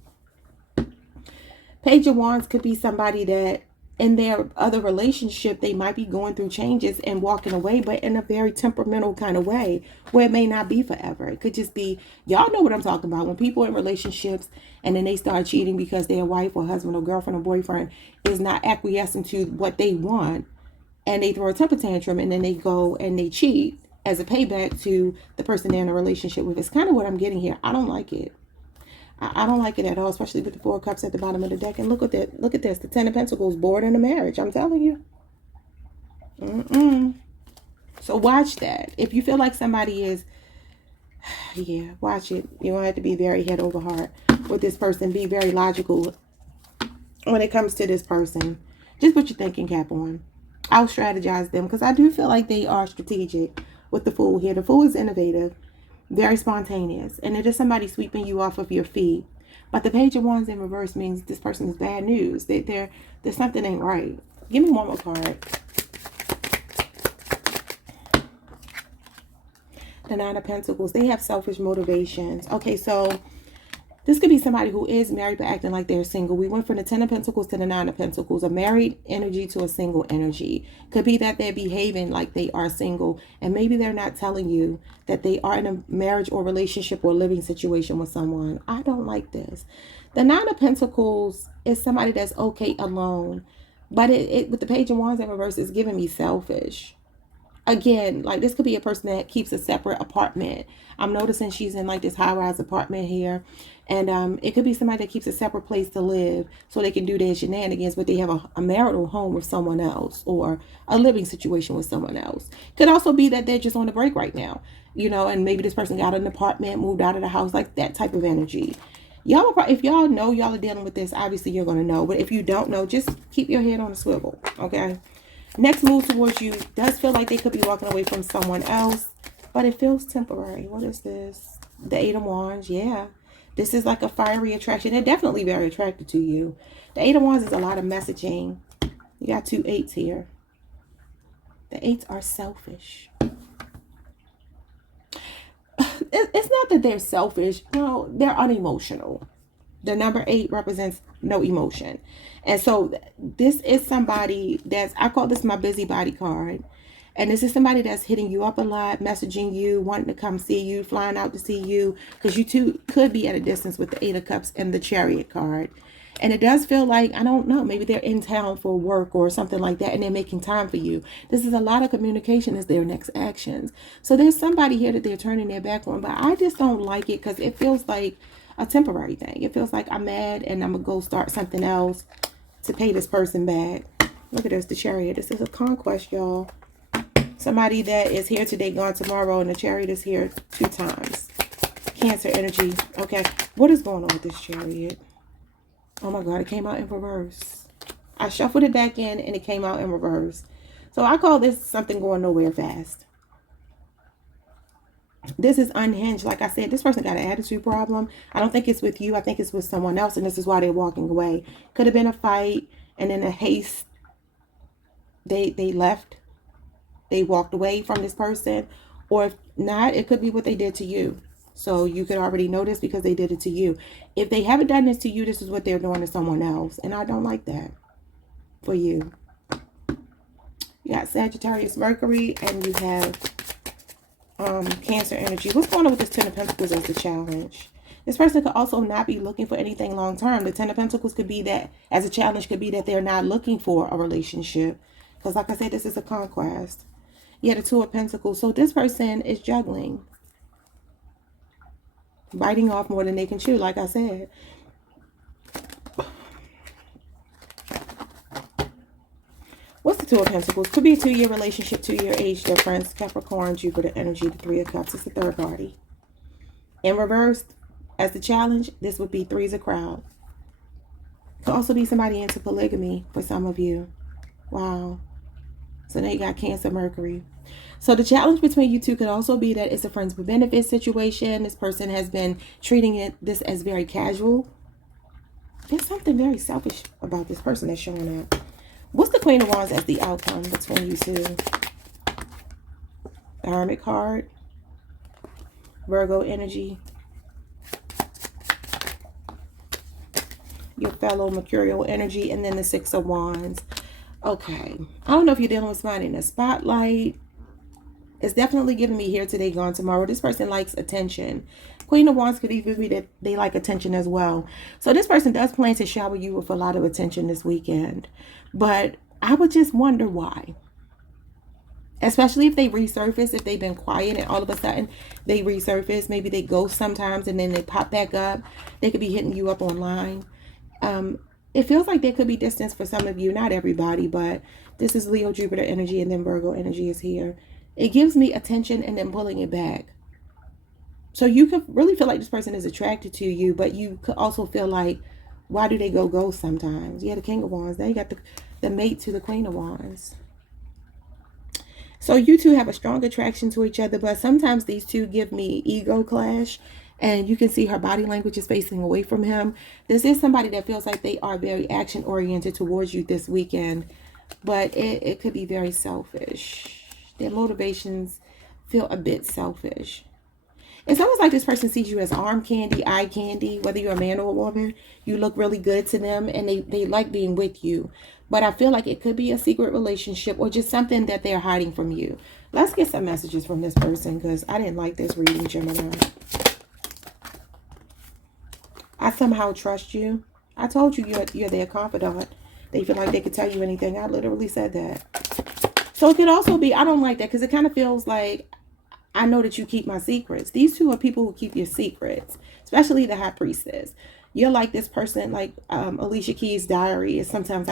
Page of Wands could be somebody that in their other relationship, they might be going through changes and walking away, but in a very temperamental kind of way where it may not be forever. It could just be, y'all know what I'm talking about. When people in relationships and then they start cheating because their wife or husband or girlfriend or boyfriend is not acquiescing to what they want, and they throw a temper tantrum, and then they go and they cheat as a payback to the person they're in a relationship with. It's kind of what I'm getting here. I don't like it. I don't like it at all, especially with the Four of Cups at the bottom of the deck. And look at that. Look at this. The Ten of Pentacles, bored in a marriage. I'm telling you. So watch that. If you feel like somebody is, yeah, watch it. You don't have to be very head over heart with this person. Be very logical when it comes to this person. Just put your thinking cap on. I'll strategize them because I do feel like they are strategic with the Fool here. The Fool is innovative. Very spontaneous, and it is somebody sweeping you off of your feet. But the Page of Wands in reverse means this person is bad news. There's something ain't right. Give me one more card. The Nine of Pentacles. They have selfish motivations. Okay, so this could be somebody who is married but acting like they're single. We went from the Ten of Pentacles to the Nine of Pentacles. A married energy to a single energy. Could be that they're behaving like they are single. And maybe they're not telling you that they are in a marriage or relationship or living situation with someone. I don't like this. The Nine of Pentacles is somebody that's okay alone. But it with the Page of Wands in reverse is giving me selfish. Again, like this could be a person that keeps a separate apartment. I'm noticing she's in like this high-rise apartment here. And it could be somebody that keeps a separate place to live so they can do their shenanigans, but they have a marital home with someone else or a living situation with someone else. Could also be that they're just on a break right now, you know, and maybe this person got an apartment, moved out of the house, like that type of energy. Y'all, if y'all know y'all are dealing with this, obviously you're going to know. But if you don't know, just keep your head on a swivel, okay? Next move towards you does feel like they could be walking away from someone else, but it feels temporary. What is this? The Eight of Wands, yeah. This is like a fiery attraction. They're definitely very attracted to you. The Eight of Wands is a lot of messaging. You got two eights here. The eights are selfish. It's not that they're selfish. No, they're unemotional. The number 8 represents no emotion. And so this is somebody that's, I call this my busybody card. And this is somebody that's hitting you up a lot, messaging you, wanting to come see you, flying out to see you. Because you two could be at a distance with the Eight of Cups and the Chariot card. And it does feel like, I don't know, maybe they're in town for work or something like that, and they're making time for you. This is a lot of communication as their next actions. So there's somebody here that they're turning their back on. But I just don't like it because it feels like a temporary thing. It feels like I'm mad and I'm going to go start something else to pay this person back. Look at this, the Chariot. This is a conquest, y'all. Somebody that is here today, gone tomorrow, and the Chariot is here 2 times. Cancer energy. Okay, what is going on with this Chariot? Oh my God, it came out in reverse. I shuffled it back in and it came out in reverse. So I call this something going nowhere fast. This is unhinged. Like I said, this person got an attitude problem. I don't think it's with you. I think it's with someone else, and this is why they're walking away. Could have been a fight, and in a haste, they left. They walked away from this person. Or if not, it could be what they did to you. So you could already know this because they did it to you. If they haven't done this to you, this is what they're doing to someone else. And I don't like that for you. You got Sagittarius, Mercury, and you have Cancer energy. What's going on with this Ten of Pentacles as the challenge? This person could also not be looking for anything long term. The Ten of Pentacles could be that, as a challenge, could be that they're not looking for a relationship. Because like I said, this is a conquest. You had the Two of Pentacles. So this person is juggling. Biting off more than they can chew, like I said. What's the Two of Pentacles? Could be a 2-year relationship, 2-year age difference. Capricorn, Jupiter energy, the Three of Cups. It's the third party. In reverse, as the challenge, this would be Three's a crowd. Could also be somebody into polygamy for some of you. Wow. So now you got Cancer, Mercury. So the challenge between you two could also be that it's a friends with benefits situation. This person has been treating this as very casual. There's something very selfish about this person that's showing up. What's the Queen of Wands as the outcome between you two? The Hermit card. Virgo energy. Your fellow Mercurial energy. And then the Six of Wands. Okay. I don't know if you're dealing with somebody in the spotlight. It's definitely giving me here today, gone tomorrow. This person likes attention. Queen of Wands could even be that they like attention as well. So this person does plan to shower you with a lot of attention this weekend. But I would just wonder why. Especially if they resurface, if they've been quiet and all of a sudden they resurface. Maybe they ghost sometimes and then they pop back up. They could be hitting you up online. It feels like there could be distance for some of you. Not everybody, but this is Leo, Jupiter energy, and then Virgo energy is here. It gives me attention and then pulling it back. So you could really feel like this person is attracted to you, but you could also feel like, why do they go ghost sometimes? Yeah, the King of Wands. Now you got the mate to the Queen of Wands. So you two have a strong attraction to each other, but sometimes these two give me ego clash. And you can see her body language is facing away from him. This is somebody that feels like they are very action oriented towards you this weekend, but it could be very selfish. Their motivations feel a bit selfish. It's almost like this person sees you as arm candy, eye candy, whether you're a man or a woman. You look really good to them and they like being with you. But I feel like it could be a secret relationship or just something that they're hiding from you. Let's get some messages from this person because I didn't like this reading, Gemini. I somehow trust you. I told you you're their confidant. They feel like they could tell you anything. I literally said that. So it could also be, I don't like that because it kind of feels like, I know that you keep my secrets. These two are people who keep your secrets, especially the High Priestess. You're like this person, like Alicia Keys' Diary is sometimes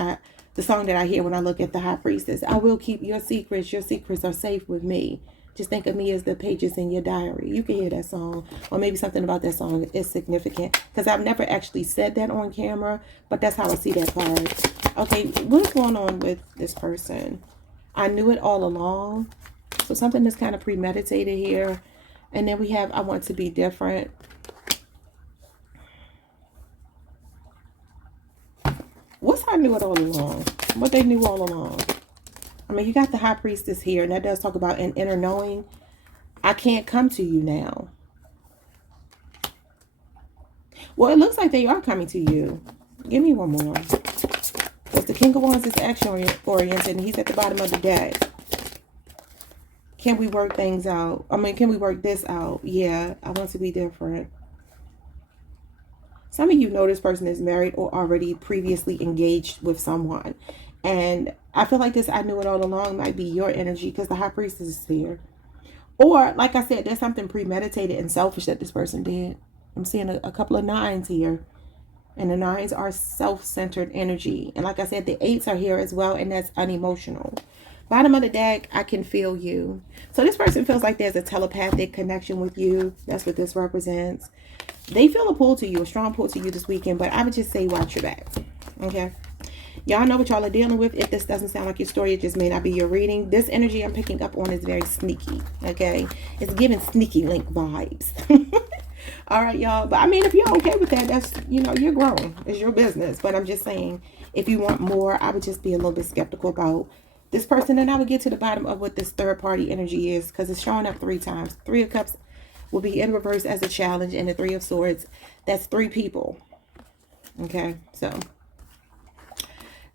the song that I hear when I look at the High Priestess. I will keep your secrets. Your secrets are safe with me. Just think of me as the pages in your diary. You can hear that song, or maybe something about that song is significant because I've never actually said that on camera, but that's how I see that card. Okay, what's going on with this person? I knew it all along. So something that's kind of premeditated here. And then we have, I want to be different. What's I knew it all along? What they knew all along? I mean, you got the High Priestess here, and that does talk about an inner knowing. I can't come to you now. Well, it looks like they are coming to you. Give me one more. Because the King of Wands is action-oriented, and he's at the bottom of the deck. Can we work things out? I mean, can we work this out? Yeah, I want to be different. Some of you know this person is married or already previously engaged with someone. And I feel like this I knew it all along might be your energy because the High Priestess is here. Or, like I said, there's something premeditated and selfish that this person did. I'm seeing a couple of nines here. And the nines are self-centered energy. And like I said, the eights are here as well. And that's unemotional. Bottom of the deck, I can feel you. So this person feels like there's a telepathic connection with you. That's what this represents. They feel a pull to you, a strong pull to you this weekend. But I would just say watch your back. Okay? Y'all know what y'all are dealing with. If this doesn't sound like your story, it just may not be your reading. This energy I'm picking up on is very sneaky. Okay? It's giving sneaky link vibes. All right, y'all. But I mean, if you're okay with that, that's, you know, you're grown. It's your business. But I'm just saying, if you want more, I would just be a little bit skeptical about this person. And I would get to the bottom of what this third party energy is because it's showing up 3 times. 3 of Cups will be in reverse as a challenge, and the 3 of Swords, that's 3 people. Okay, so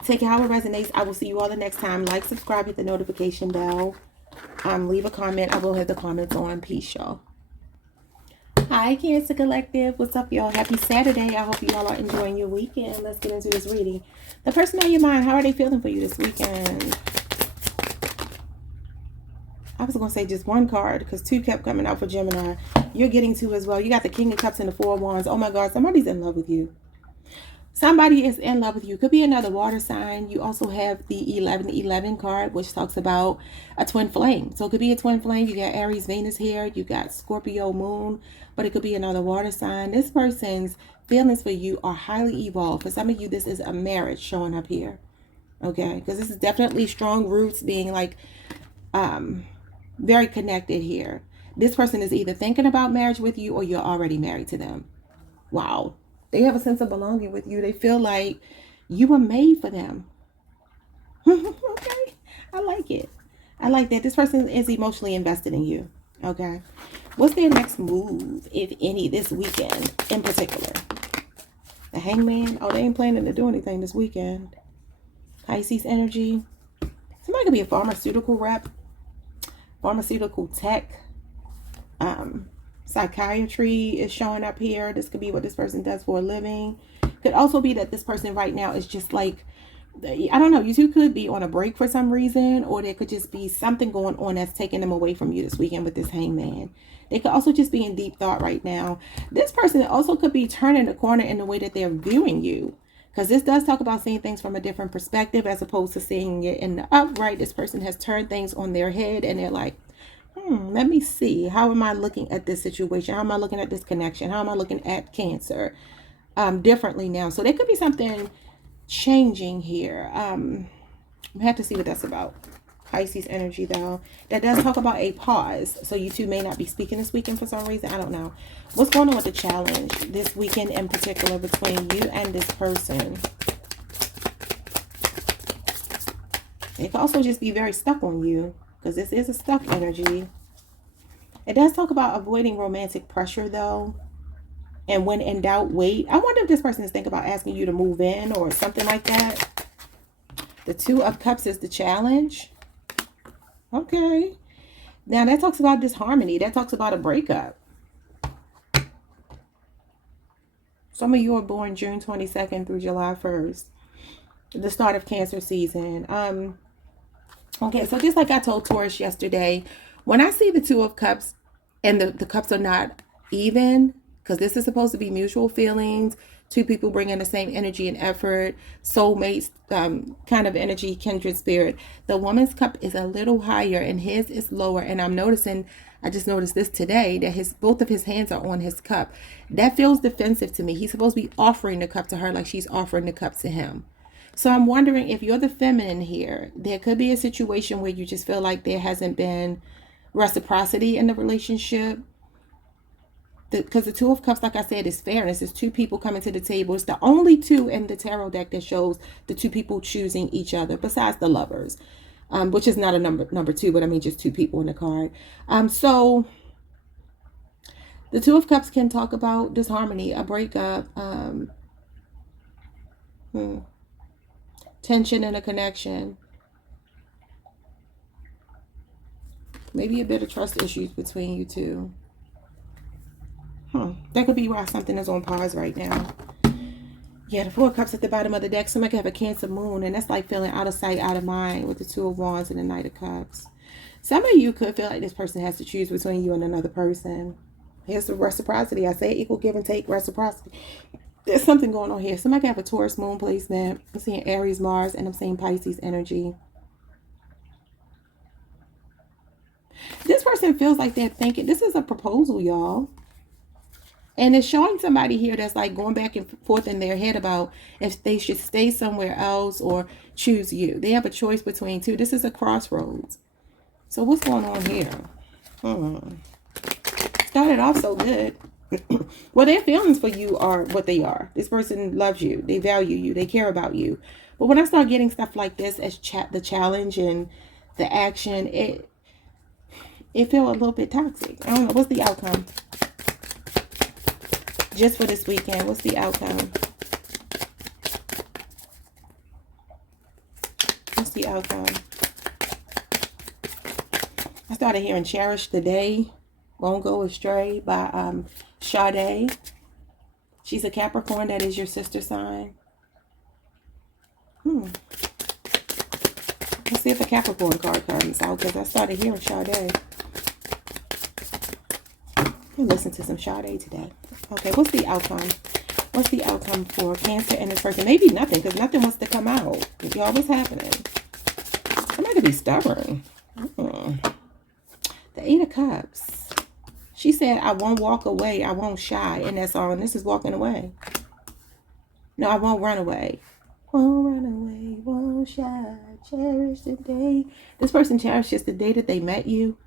take it how it resonates. I will see you all the next time. Like, subscribe, hit the notification bell. Leave a comment. I will have the comments on. Peace, y'all. Hi, Cancer Collective. What's up, y'all? Happy Saturday. I hope you all are enjoying your weekend. Let's get into this reading. The person on your mind, how are they feeling for you this weekend? I was going to say just 1 card because 2 kept coming out for Gemini. You're getting 2 as well. You got the King of Cups and the 4 of Wands. Oh my God, somebody's in love with you. Somebody is in love with you. Could be another water sign. You also have the 1111 card, which talks about a twin flame. So it could be a twin flame. You got Aries, Venus here. You got Scorpio, Moon. But it could be another water sign. This person's feelings for you are highly evolved. For some of you, this is a marriage showing up here. Okay? Because this is definitely strong roots being like very connected here. This person is either thinking about marriage with you or you're already married to them. Wow. They have a sense of belonging with you. They feel like you were made for them. Okay. I like it. I like that. This person is emotionally invested in you. Okay. What's their next move, if any, this weekend in particular? The Hangman. Oh, they ain't planning to do anything this weekend. Pisces energy. Somebody could be a pharmaceutical rep, pharmaceutical tech, psychiatry is showing up here. This could be what this person does for a living. Could also be that this person right now is just like, I don't know, you two could be on a break for some reason, or there could just be something going on that's taking them away from you this weekend with this hangman. They could also just be in deep thought right now. This person also could be turning the corner in the way that they're viewing you, because this does talk about seeing things from a different perspective as opposed to seeing it in the upright. This person has turned things on their head and they're like, let me see. How am I looking at this situation? How am I looking at this connection? How am I looking at Cancer differently now? So there could be something changing here. We have to see what that's about. Pisces energy, though. That does talk about a pause. So you two may not be speaking this weekend for some reason. I don't know. What's going on with the challenge this weekend in particular between you and this person? It could also just be very stuck on you, because this is a stuck energy. It does talk about avoiding romantic pressure, though. And when in doubt, wait. I wonder if this person is thinking about asking you to move in or something like that. The Two of Cups is the challenge. Okay. Now that talks about disharmony. That talks about a breakup. Some of you are born June 22nd through July 1st. The start of Cancer season. Okay, so just like I told Taurus yesterday, when I see the Two of Cups and the cups are not even, because this is supposed to be mutual feelings, two people bringing the same energy and effort, soulmates kind of energy, kindred spirit. The woman's cup is a little higher and his is lower. And I'm noticing, I just noticed this today, that both of his hands are on his cup. That feels defensive to me. He's supposed to be offering the cup to her like she's offering the cup to him. So I'm wondering if you're the feminine here, there could be a situation where you just feel like there hasn't been reciprocity in the relationship. Because the Two of Cups, like I said, is fairness. It's two people coming to the table. It's the only two in the tarot deck that shows the two people choosing each other, besides the lovers, which is not a number two, but I mean just two people in the card. So the Two of Cups can talk about disharmony, a breakup, tension in a connection, maybe a bit of trust issues between you two. That could be why something is on pause right now. Yeah, the Four of Cups at the bottom of the deck. Somebody could have a Cancer moon, and that's like feeling out of sight, out of mind with the Two of Wands and the Knight of Cups. Some of you could feel like this person has to choose between you and another person. Here's the reciprocity. I say equal give and take, reciprocity. There's something going on here. Somebody could have a Taurus moon placement. I'm seeing Aries, Mars, and I'm seeing Pisces energy. This person feels like they're thinking, this is a proposal, y'all. And it's showing somebody here that's like going back and forth in their head about if they should stay somewhere else or choose you. They have a choice between two. This is a crossroads. So what's going on here? Started off so good. Well, their feelings for you are what they are. This person loves you. They value you. They care about you. But when I start getting stuff like this as the challenge and the action, it feels a little bit toxic. I don't know. What's the outcome? Just for this weekend, what's the outcome? What's the outcome? I started hearing Cherish the Day, Won't Go Astray by Sade. She's a Capricorn. That is your sister sign. Let's see if the Capricorn card comes out, because I started hearing Sade. We'll listen to some Sade today. Okay, what's the outcome? What's the outcome for Cancer and this person? Maybe nothing, because nothing wants to come out. Y'all, what's happening? Somebody could be stubborn. The Eight of Cups. She said, I won't walk away. I won't shy. And that's all. And this is walking away. No, I won't run away. Won't run away. Won't shy. Cherish the day. This person cherishes the day that they met you.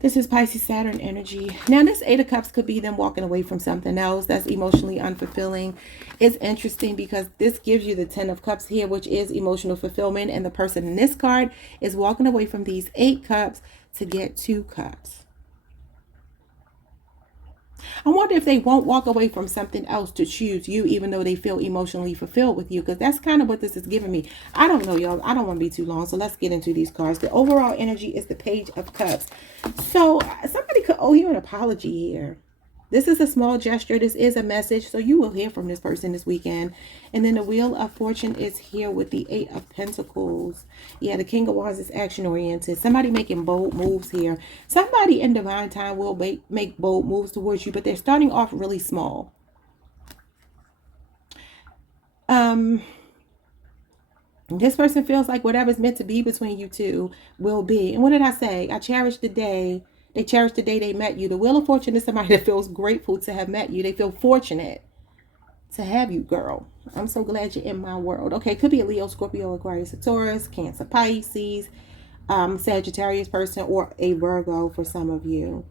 This is Pisces Saturn energy. Now, this Eight of Cups could be them walking away from something else that's emotionally unfulfilling. It's interesting because this gives you the Ten of Cups here, which is emotional fulfillment. And the person in this card is walking away from these 8 cups to get 2 cups. I wonder if they won't walk away from something else to choose you, even though they feel emotionally fulfilled with you, because that's kind of what this is giving me. I don't know, y'all. I don't want to be too long, so let's get into these cards. The overall energy is the Page of Cups. So somebody could owe you an apology here. This is a small gesture. This is a message. So you will hear from this person this weekend. And then the Wheel of Fortune is here with the Eight of Pentacles. Yeah, the King of Wands is action-oriented. Somebody making bold moves here. Somebody in divine time will make bold moves towards you, but they're starting off really small. This person feels like whatever's meant to be between you two will be. And what did I say? I cherish the day. They cherish the day they met you. The Wheel of Fortune is somebody that feels grateful to have met you. They feel fortunate to have you, girl. I'm so glad you're in my world. Okay, could be a Leo, Scorpio, Aquarius, a Taurus, Cancer, Pisces, Sagittarius person, or a Virgo for some of you.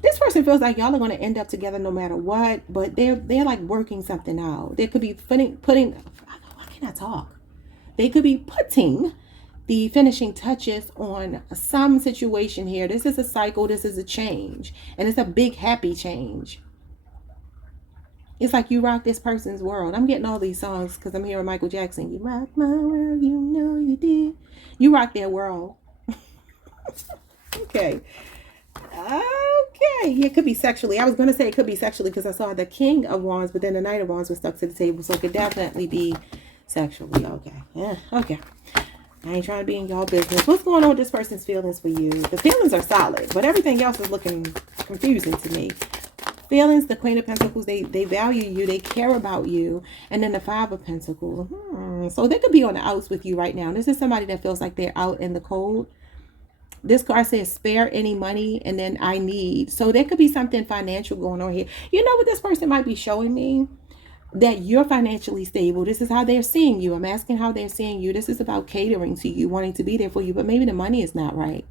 This person feels like y'all are going to end up together no matter what, but they're like working something out. They could be putting. Why can't I talk? They could be putting the finishing touches on some situation here. This is a cycle. This is a change. And it's a big, happy change. It's like you rock this person's world. I'm getting all these songs because I'm hearing Michael Jackson. You rock my world, you know you did. You rock their world. Okay. Okay. It could be sexually. I was going to say it could be sexually because I saw the King of Wands, but then the Knight of Wands was stuck to the table. So it could definitely be sexually. Okay. Yeah. Okay. I ain't trying to be in y'all business. What's going on with this person's feelings for you? The feelings are solid, but everything else is looking confusing to me. Feelings, the Queen of Pentacles, they value you. They care about you. And then the Five of Pentacles. So they could be on the outs with you right now. This is somebody that feels like they're out in the cold. This card says spare any money and then I need. So there could be something financial going on here. You know what this person might be showing me? That you're financially stable. This is how they're seeing you. I'm asking how they're seeing you. This is about catering to you, wanting to be there for you, but maybe the money is not right.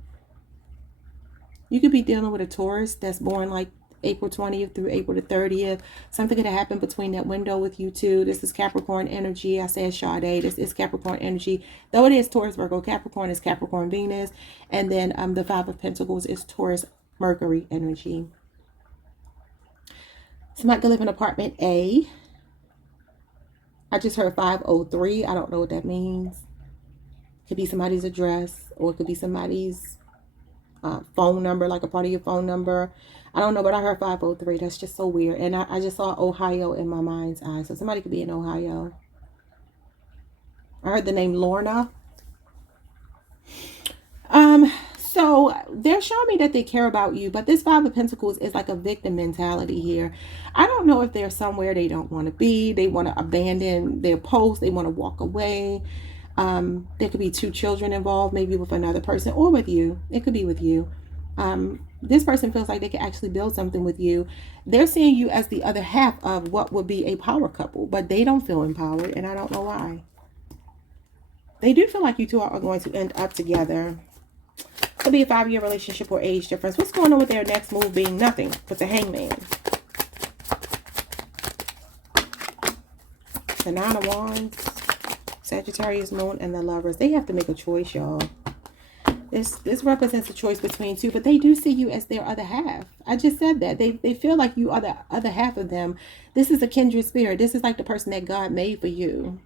You could be dealing with a Taurus that's born like April 20th through April the 30th. Something could have happened between that window with you too. This is Capricorn energy. I said Sade. This is Capricorn energy. Though it is Taurus, Virgo, Capricorn is Capricorn, Venus. And then the Five of Pentacles is Taurus, Mercury energy. Somebody could live in apartment A. I just heard 503. I don't know what that means. Could be somebody's address, or it could be somebody's phone number, like a part of your phone number. I don't know, but I heard 503. That's just so weird. And I just saw Ohio in my mind's eye. So somebody could be in Ohio. I heard the name Lorna. So they're showing me that they care about you, but this Five of Pentacles is like a victim mentality here. I don't know if they're somewhere they don't want to be. They want to abandon their post. They want to walk away. There could be two children involved, maybe with another person or with you. It could be with you. This person feels like they can actually build something with you. They're seeing you as the other half of what would be a power couple, but they don't feel empowered, and I don't know why. They do feel like you two are going to end up together. Could be a 5-year relationship or age difference. What's going on with their next move being nothing but the Hangman? The Nine of Wands, Sagittarius moon, and the Lovers. They have to make a choice, y'all. This represents a choice between two, but they do see you as their other half. I just said that. They feel like you are the other half of them. This is a kindred spirit. This is like the person that God made for you.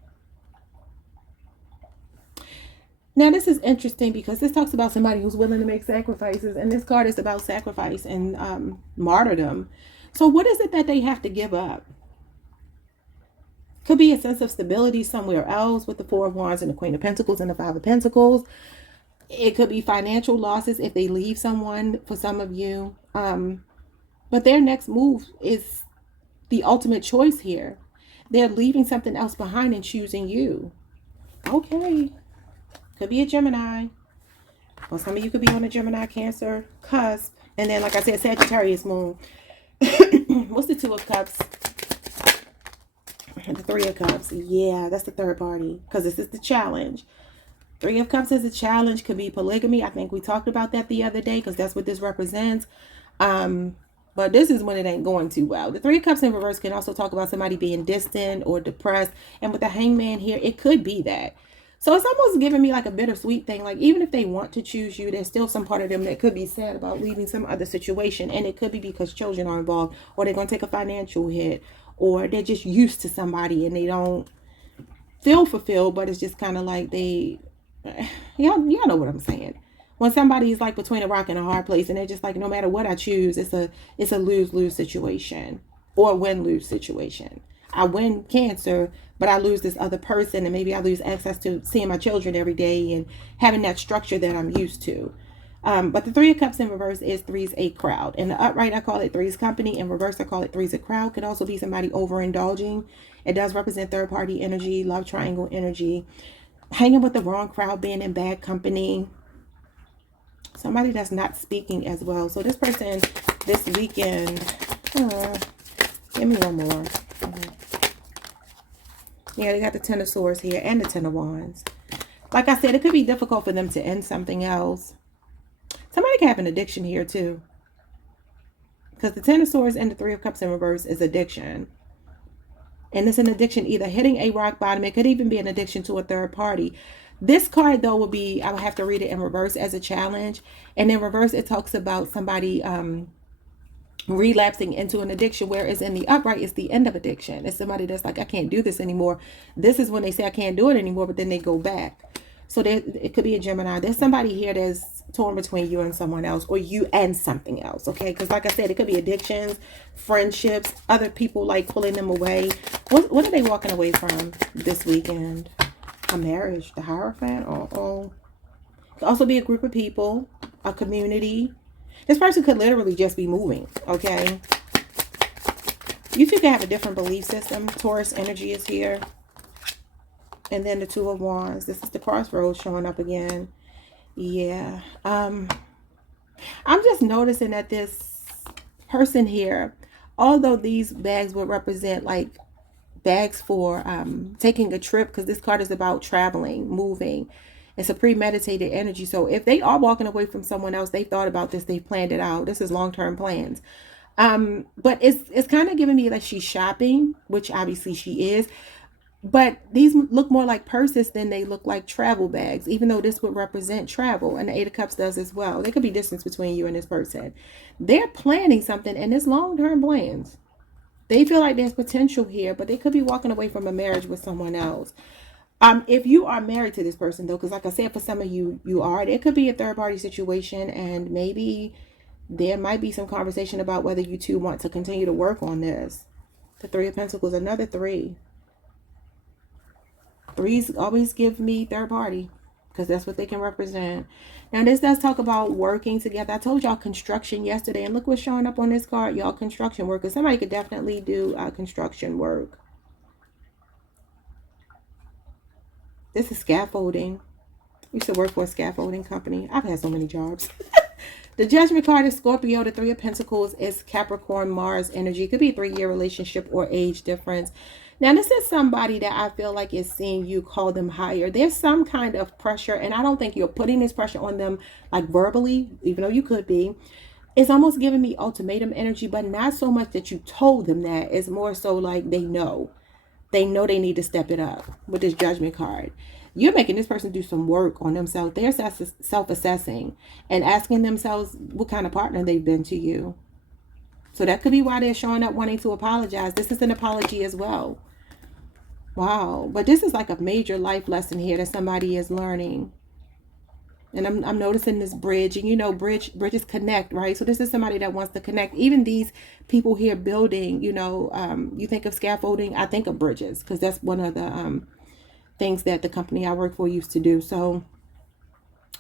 Now, this is interesting because this talks about somebody who's willing to make sacrifices. And this card is about sacrifice and martyrdom. So what is it that they have to give up? Could be a sense of stability somewhere else with the Four of Wands and the Queen of Pentacles and the Five of Pentacles. It could be financial losses if they leave someone for some of you. But their next move is the ultimate choice here. They're leaving something else behind and choosing you. Okay. Could be a Gemini. Or some of you could be on a Gemini, Cancer cusp. And then, like I said, Sagittarius moon. What's the Two of Cups? The Three of Cups. Yeah, that's the third party. Because this is the challenge. Three of Cups is a challenge. Could be polygamy. I think we talked about that the other day. Because that's what this represents. But this is when it ain't going too well. The Three of Cups in reverse can also talk about somebody being distant or depressed. And with the Hangman here, it could be that. So it's almost giving me like a bittersweet thing. Like, even if they want to choose you, there's still some part of them that could be sad about leaving some other situation. And it could be because children are involved, or they're going to take a financial hit, or they're just used to somebody and they don't feel fulfilled, but it's just kind of like they, y'all know what I'm saying. When somebody's like between a rock and a hard place, and they're just like, no matter what I choose, it's a lose-lose situation, or win-lose situation. I win Cancer, but I lose this other person, and maybe I lose access to seeing my children every day and having that structure that I'm used to. But the Three of Cups in reverse is three's a crowd. In the upright, I call it three's company. In reverse, I call it three's a crowd. Could also be somebody overindulging. It does represent third-party energy, love triangle energy. Hanging with the wrong crowd, being in bad company. Somebody that's not speaking as well. So this person this weekend, give me one more. Yeah, they got the Ten of Swords here and the Ten of Wands. Like I said, it could be difficult for them to end something else. Somebody can have an addiction here too. Because the Ten of Swords and the Three of Cups in reverse is addiction. And it's an addiction either hitting a rock bottom. It could even be an addiction to a third party. This card, though, will be, I would have to read it in reverse as a challenge. And in reverse, it talks about somebody relapsing into an addiction, whereas in the upright, it's the end of addiction. It's somebody that's like, I can't do this anymore. This is when they say I can't do it anymore, but then they go back. So it could be a Gemini. There's somebody here that's torn between you and someone else, or you and something else, okay? Because like I said, it could be addictions, friendships, other people like pulling them away. What are they walking away from this weekend? A marriage, the Hierophant. It could also be a group of people, a community. This person could literally just be moving, okay? You two can have a different belief system. Taurus energy is here. And then the Two of Wands. This is the crossroads showing up again. Yeah. I'm just noticing that this person here, although these bags would represent like bags for taking a trip, because this card is about traveling, moving. It's a premeditated energy. So if they are walking away from someone else, they thought about this, they've planned it out. This is long-term plans. But it's kind of giving me that she's shopping, which obviously she is. But these look more like purses than they look like travel bags, even though this would represent travel. And the Eight of Cups does as well. There could be distance between you and this person. They're planning something, and it's long-term plans. They feel like there's potential here, but they could be walking away from a marriage with someone else. If you are married to this person, though, because like I said, for some of you, you are. It could be a third-party situation, and maybe there might be some conversation about whether you two want to continue to work on this. The Three of Pentacles, another three. Threes always give me third party, because that's what they can represent. Now, this does talk about working together. I told y'all construction yesterday, and look what's showing up on this card. Y'all construction workers. Somebody could definitely do construction work. This is scaffolding. I used to work for a scaffolding company. I've had so many jobs. The Judgment card is Scorpio. The Three of Pentacles is Capricorn, Mars energy. It could be a 3-year relationship or age difference. Now, this is somebody that I feel like is seeing you call them higher. There's some kind of pressure, and I don't think you're putting this pressure on them like verbally, even though you could be. It's almost giving me ultimatum energy, but not so much that you told them that. It's more so like they know. They know they need to step it up with this Judgment card. You're making this person do some work on themselves. They're self-assessing and asking themselves what kind of partner they've been to you. So that could be why they're showing up wanting to apologize. This is an apology as well. Wow. But this is like a major life lesson here that somebody is learning. And I'm noticing this bridge. And you know, bridges connect, right? So this is somebody that wants to connect. Even these people here building, you know, you think of scaffolding, I think of bridges, because that's one of the things that the company I work for used to do. So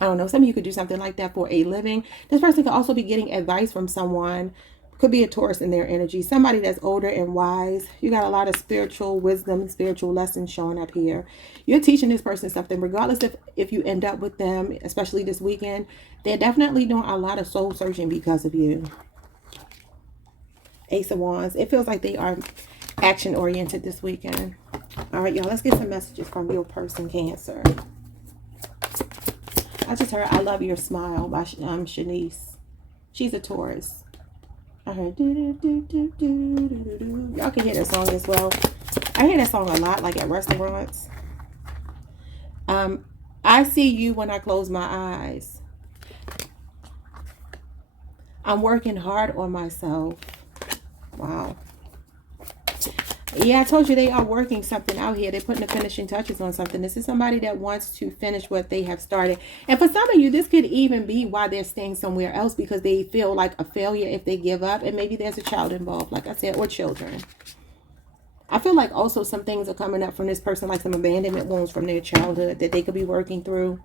I don't know, some of you could do something like that for a living. This person could also be getting advice from someone. Could be a Taurus in their energy. Somebody that's older and wise. You got a lot of spiritual wisdom, spiritual lessons showing up here. You're teaching this person something, regardless if you end up with them, especially this weekend. They're definitely doing a lot of soul searching because of you. Ace of Wands. It feels like they are action oriented this weekend. All right, y'all, let's get some messages from your person, Cancer. I just heard I Love Your Smile by Shanice. She's a Taurus. I heard y'all can hear that song as well. I hear that song a lot, like at restaurants. I see you when I close my eyes. I'm working hard on myself. Wow. Yeah, I told you they are working something out here. They're putting the finishing touches on something. This is somebody that wants to finish what they have started. And for some of you, this could even be why they're staying somewhere else, because they feel like a failure if they give up. And maybe there's a child involved, like I said, or children. I feel like also some things are coming up from this person, like some abandonment wounds from their childhood that they could be working through.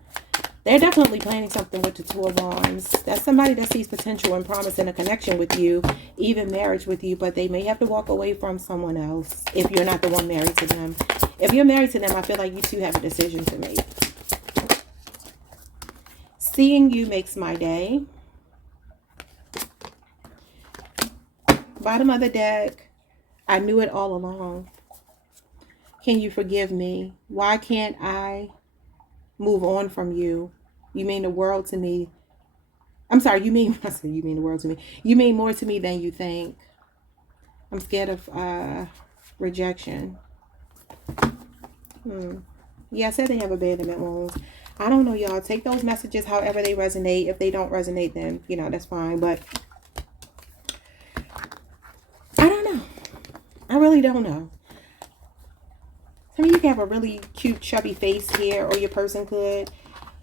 They're definitely planning something with the Two of Wands. That's somebody that sees potential and promise in a connection with you, even marriage with you, but they may have to walk away from someone else if you're not the one married to them. If you're married to them, I feel like you two have a decision to make. Seeing you makes my day. Bottom of the deck, I knew it all along. Can you forgive me? Why can't I move on from you? You mean the world to me. I'm sorry, you mean the world to me. You mean more to me than you think. I'm scared of rejection. Yeah, I said they have abandonment wounds. I don't know, y'all. Take those messages however they resonate. If they don't resonate, then, you know, that's fine. But I don't know. I really don't know. Some of you can have a really cute, chubby face here, or your person could.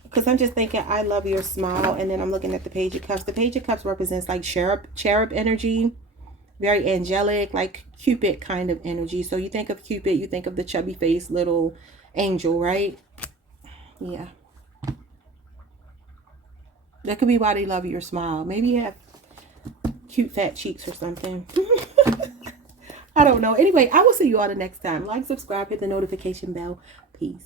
Because I'm just thinking, I love your smile. And then I'm looking at the Page of Cups. The Page of Cups represents like cherub energy. Very angelic, like Cupid kind of energy. So you think of Cupid, you think of the chubby face little angel, right? Yeah. That could be why they love your smile. Maybe you have cute fat cheeks or something. I don't know. Anyway, I will see you all the next time. Like, subscribe, hit the notification bell. Peace.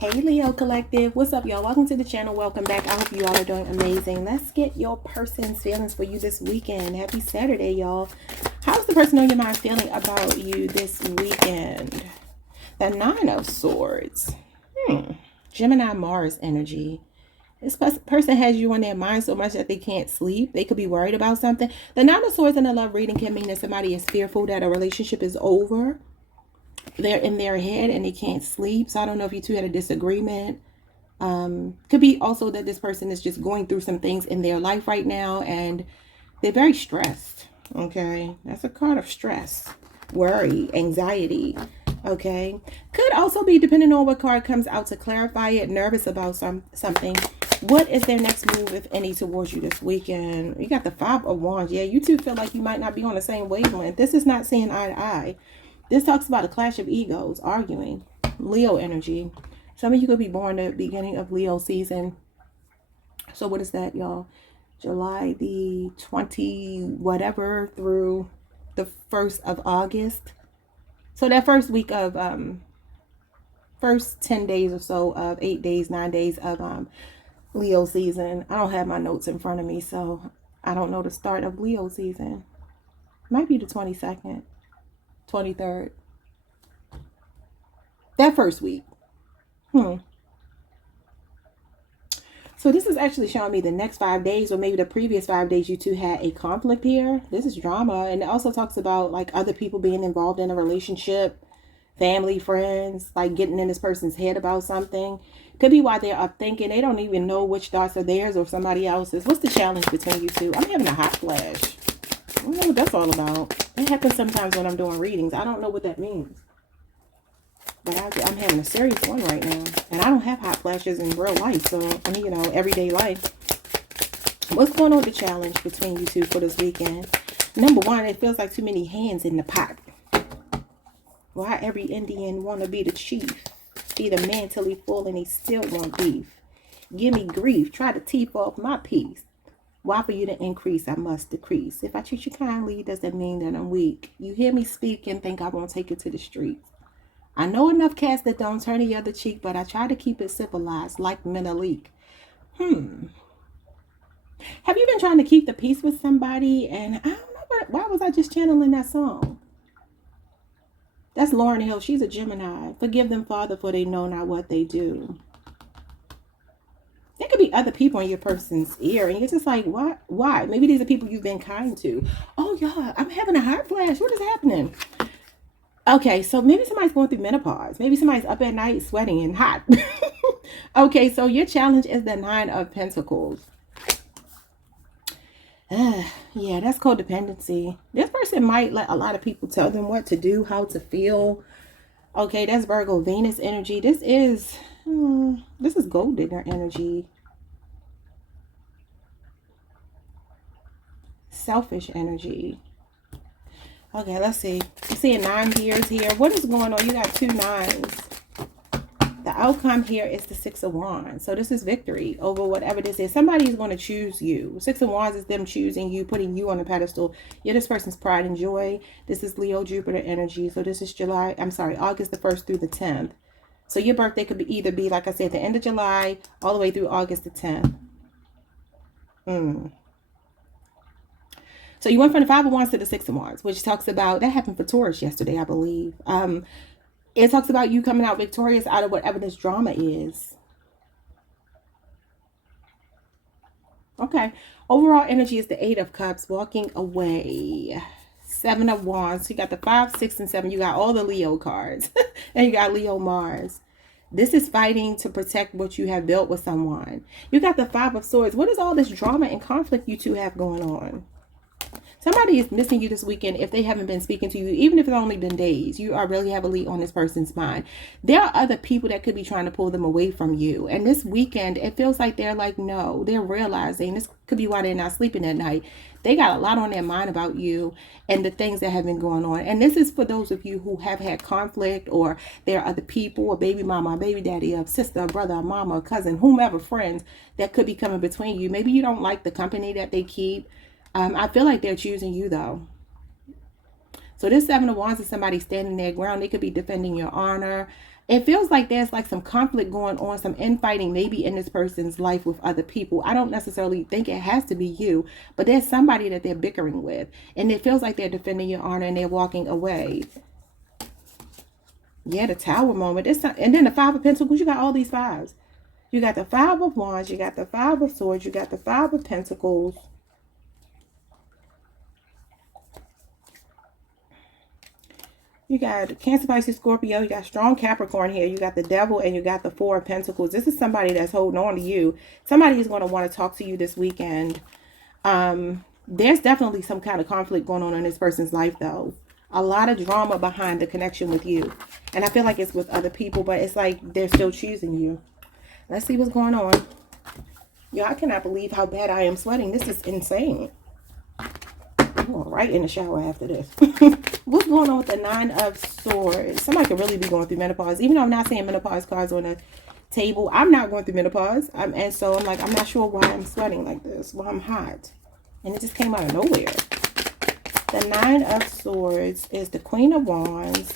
Hey, Leo Collective. What's up, y'all? Welcome to the channel. Welcome back. I hope you all are doing amazing. Let's get your person's feelings for you this weekend. Happy Saturday, y'all. How's the person on your mind feeling about you this weekend? The Nine of Swords. Gemini Mars energy. This person has you on their mind so much that they can't sleep. They could be worried about something. The Nine of Swords in a love reading can mean that somebody is fearful that a relationship is over. They're in their head and they can't sleep. So I don't know if you two had a disagreement. Could be also that this person is just going through some things in their life right now and they're very stressed. Okay, that's a card of stress, worry, anxiety. Okay, could also be, depending on what card comes out to clarify it, nervous about something. What is their next move, if any, towards you this weekend? You got the Five of Wands. Yeah, you two feel like you might not be on the same wavelength. This is not seeing eye to eye. This talks about a clash of egos, arguing. Leo energy. Some of you could be born at the beginning of Leo season. So what is that, y'all? July the 20 whatever through the 1st of August. So that first week of first 10 days or so of 8 days, 9 days of Leo season. I don't have my notes in front of me, so I don't know the start of Leo season. Might be the 22nd. 23rd. That first week. So this is actually showing me the next 5 days, or maybe the previous 5 days you two had a conflict here. This is drama. And it also talks about like other people being involved in a relationship, family, friends, like getting in this person's head about something. Could be why they're up thinking. They don't even know which thoughts are theirs or somebody else's. What's the challenge between you two? I'm having a hot flash. I don't know what that's all about. It happens sometimes when I'm doing readings. I don't know what that means. But I'm having a serious one right now. And I don't have hot flashes in real life. So, I mean, you know, everyday life. What's going on with the challenge between you two for this weekend? Number one, it feels like too many hands in the pot. Why every Indian want to be the chief? Be the man till he full and he still want beef. Give me grief. Try to teeth off my piece. Why for you to increase, I must decrease. If I treat you kindly, does that mean that I'm weak? You hear me speak and think I won't take it to the streets. I know enough cats that don't turn the other cheek, but I try to keep it civilized like Menelik. Have you been trying to keep the peace with somebody? And I don't know, why was I just channeling that song? That's Lauryn Hill. She's a Gemini. Forgive them, Father, for they know not what they do. There could be other people in your person's ear, and you're just like, what? Why? Maybe these are people you've been kind to. Oh, yeah, I'm having a hot flash. What is happening? Okay, so maybe somebody's going through menopause. Maybe somebody's up at night sweating and hot. Okay, so your challenge is the Nine of Pentacles. Yeah, that's codependency. This person might let a lot of people tell them what to do, how to feel. Okay, that's Virgo Venus energy. This is gold digger energy. Selfish energy. Okay, let's see. I'm seeing 9 years here. What is going on? You got 2 9s. The outcome here is the 6 of Wands. So this is victory over whatever this is. Somebody is going to choose you. 6 of Wands is them choosing you, putting you on a pedestal. You're this person's pride and joy. This is Leo Jupiter energy. So this is August the 1st through the 10th. So your birthday could either be, like I said, the end of July all the way through August the 10th. So you went from the 5 of Wands to the 6 of Wands, which talks about, that happened for Taurus yesterday, I believe. It talks about you coming out victorious out of whatever this drama is. Okay. Overall energy is the 8 of Cups, walking away. 7 of Wands. You got the 5, 6, and 7. You got all the Leo cards. And you got Leo Mars. This is fighting to protect what you have built with someone. You got the 5 of Swords. What is all this drama and conflict you two have going on? Somebody is missing you this weekend if they haven't been speaking to you, even if it's only been days. You are really heavily on this person's mind. There are other people that could be trying to pull them away from you. And this weekend, it feels like they're like, no, they're realizing, this could be why they're not sleeping at night. They got a lot on their mind about you and the things that have been going on. And this is for those of you who have had conflict, or there are other people, a baby mama, a baby daddy, a sister, a brother, a mama, a cousin, whomever, friends that could be coming between you. Maybe you don't like the company that they keep. I feel like they're choosing you, though. So this 7 of Wands is somebody standing their ground. They could be defending your honor. It feels like there's like some conflict going on, some infighting maybe in this person's life with other people. I don't necessarily think it has to be you, but there's somebody that they're bickering with. And it feels like they're defending your honor and they're walking away. Yeah, the Tower moment. And then the 5 of Pentacles, you got all these 5s. You got the 5 of Wands, you got the 5 of Swords, you got the 5 of Pentacles. You got Cancer, Pisces, Scorpio. You got strong Capricorn here. You got the Devil and you got the 4 of Pentacles. This is somebody that's holding on to you. Somebody is going to want to talk to you this weekend. There's definitely some kind of conflict going on in this person's life, though. A lot of drama behind the connection with you. And I feel like it's with other people, but it's like they're still choosing you. Let's see what's going on. Yo, I cannot believe how bad I am sweating. This is insane. I'm going right in the shower after this. What's going on with the 9 of Swords? Somebody could really be going through menopause. Even though I'm not seeing menopause cards on the table, I'm not going through menopause. And so I'm like, I'm not sure why I'm sweating like this, why I'm hot. And it just came out of nowhere. The 9 of Swords is the Queen of Wands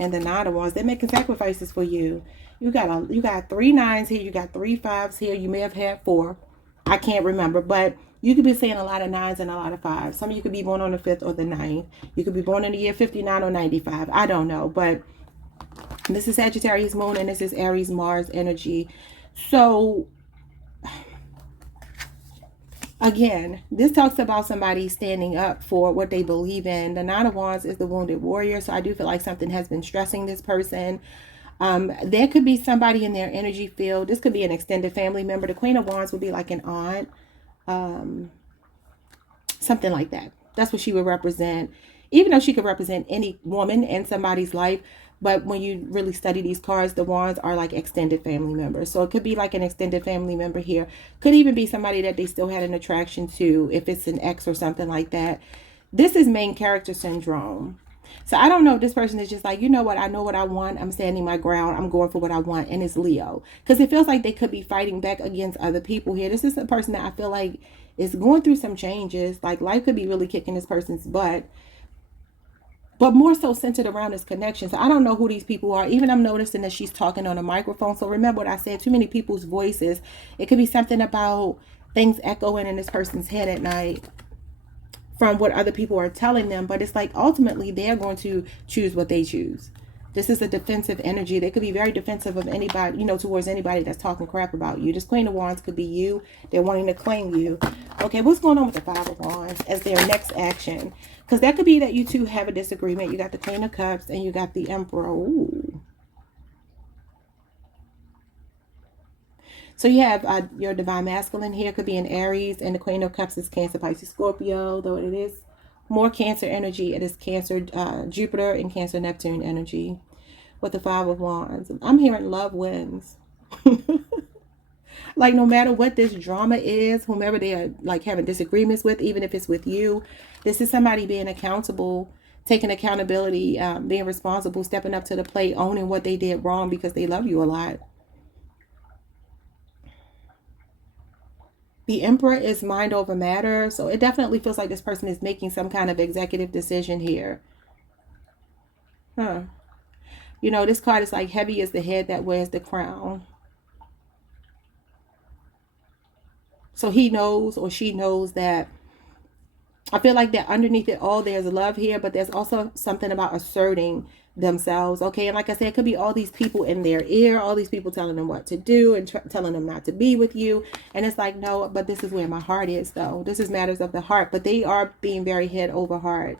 and the 9 of Wands. They're making sacrifices for you. You got 3 9s here. You got 3 5s here. You may have had 4. I can't remember, but you could be saying a lot of 9s and a lot of 5s. Some of you could be born on the 5th or the 9th. You could be born in the year 59 or 95. I don't know. But this is Sagittarius moon and this is Aries Mars energy. So, again, this talks about somebody standing up for what they believe in. The 9 of Wands is the wounded warrior. So I do feel like something has been stressing this person. There could be somebody in their energy field. This could be an extended family member. The Queen of Wands would be like an aunt. Something like that. That's what she would represent, even though she could represent any woman in somebody's life. But when you really study these cards, the wands are like extended family members. So it could be like an extended family member here. Could even be somebody that they still had an attraction to, if it's an ex or something like that. This is main character syndrome. So I don't know if this person is just like, you know what, I know what I want. I'm standing my ground. I'm going for what I want. And it's Leo. Because it feels like they could be fighting back against other people here. This is a person that I feel like is going through some changes. Like life could be really kicking this person's butt. But more so centered around this connection. So I don't know who these people are. Even I'm noticing that she's talking on a microphone. So remember what I said, too many people's voices. It could be something about things echoing in this person's head at night from what other people are telling them. But it's like ultimately they're going to choose what they choose. This is a defensive energy. They could be very defensive of anybody, you know, towards anybody that's talking crap about you. This Queen of Wands could be you. They're wanting to claim you. Okay, what's going on with the Five of Wands as their next action? Because that could be that you two have a disagreement. You got the Queen of Cups and you got the Emperor. Ooh. So you have your Divine Masculine here. Could be an Aries. And the Queen of Cups is Cancer, Pisces, Scorpio. Though it is more Cancer energy. It is Cancer, Jupiter, and Cancer, Neptune energy. With the Five of Wands. I'm hearing love wins. Like, no matter what this drama is, whomever they are like having disagreements with, even if it's with you, this is somebody being accountable, taking accountability, being responsible, stepping up to the plate, owning what they did wrong because they love you a lot. The Emperor is mind over matter. So it definitely feels like this person is making some kind of executive decision here. You know, this card is like heavy as the head that wears the crown. So he knows or she knows that, I feel like that underneath it all, there's love here, but there's also something about asserting themselves. Okay, and like I said, it could be all these people in their ear, all these people telling them what to do and telling them not to be with you. And it's like, no, but this is where my heart is, though. This is matters of the heart, but they are being very head over heart.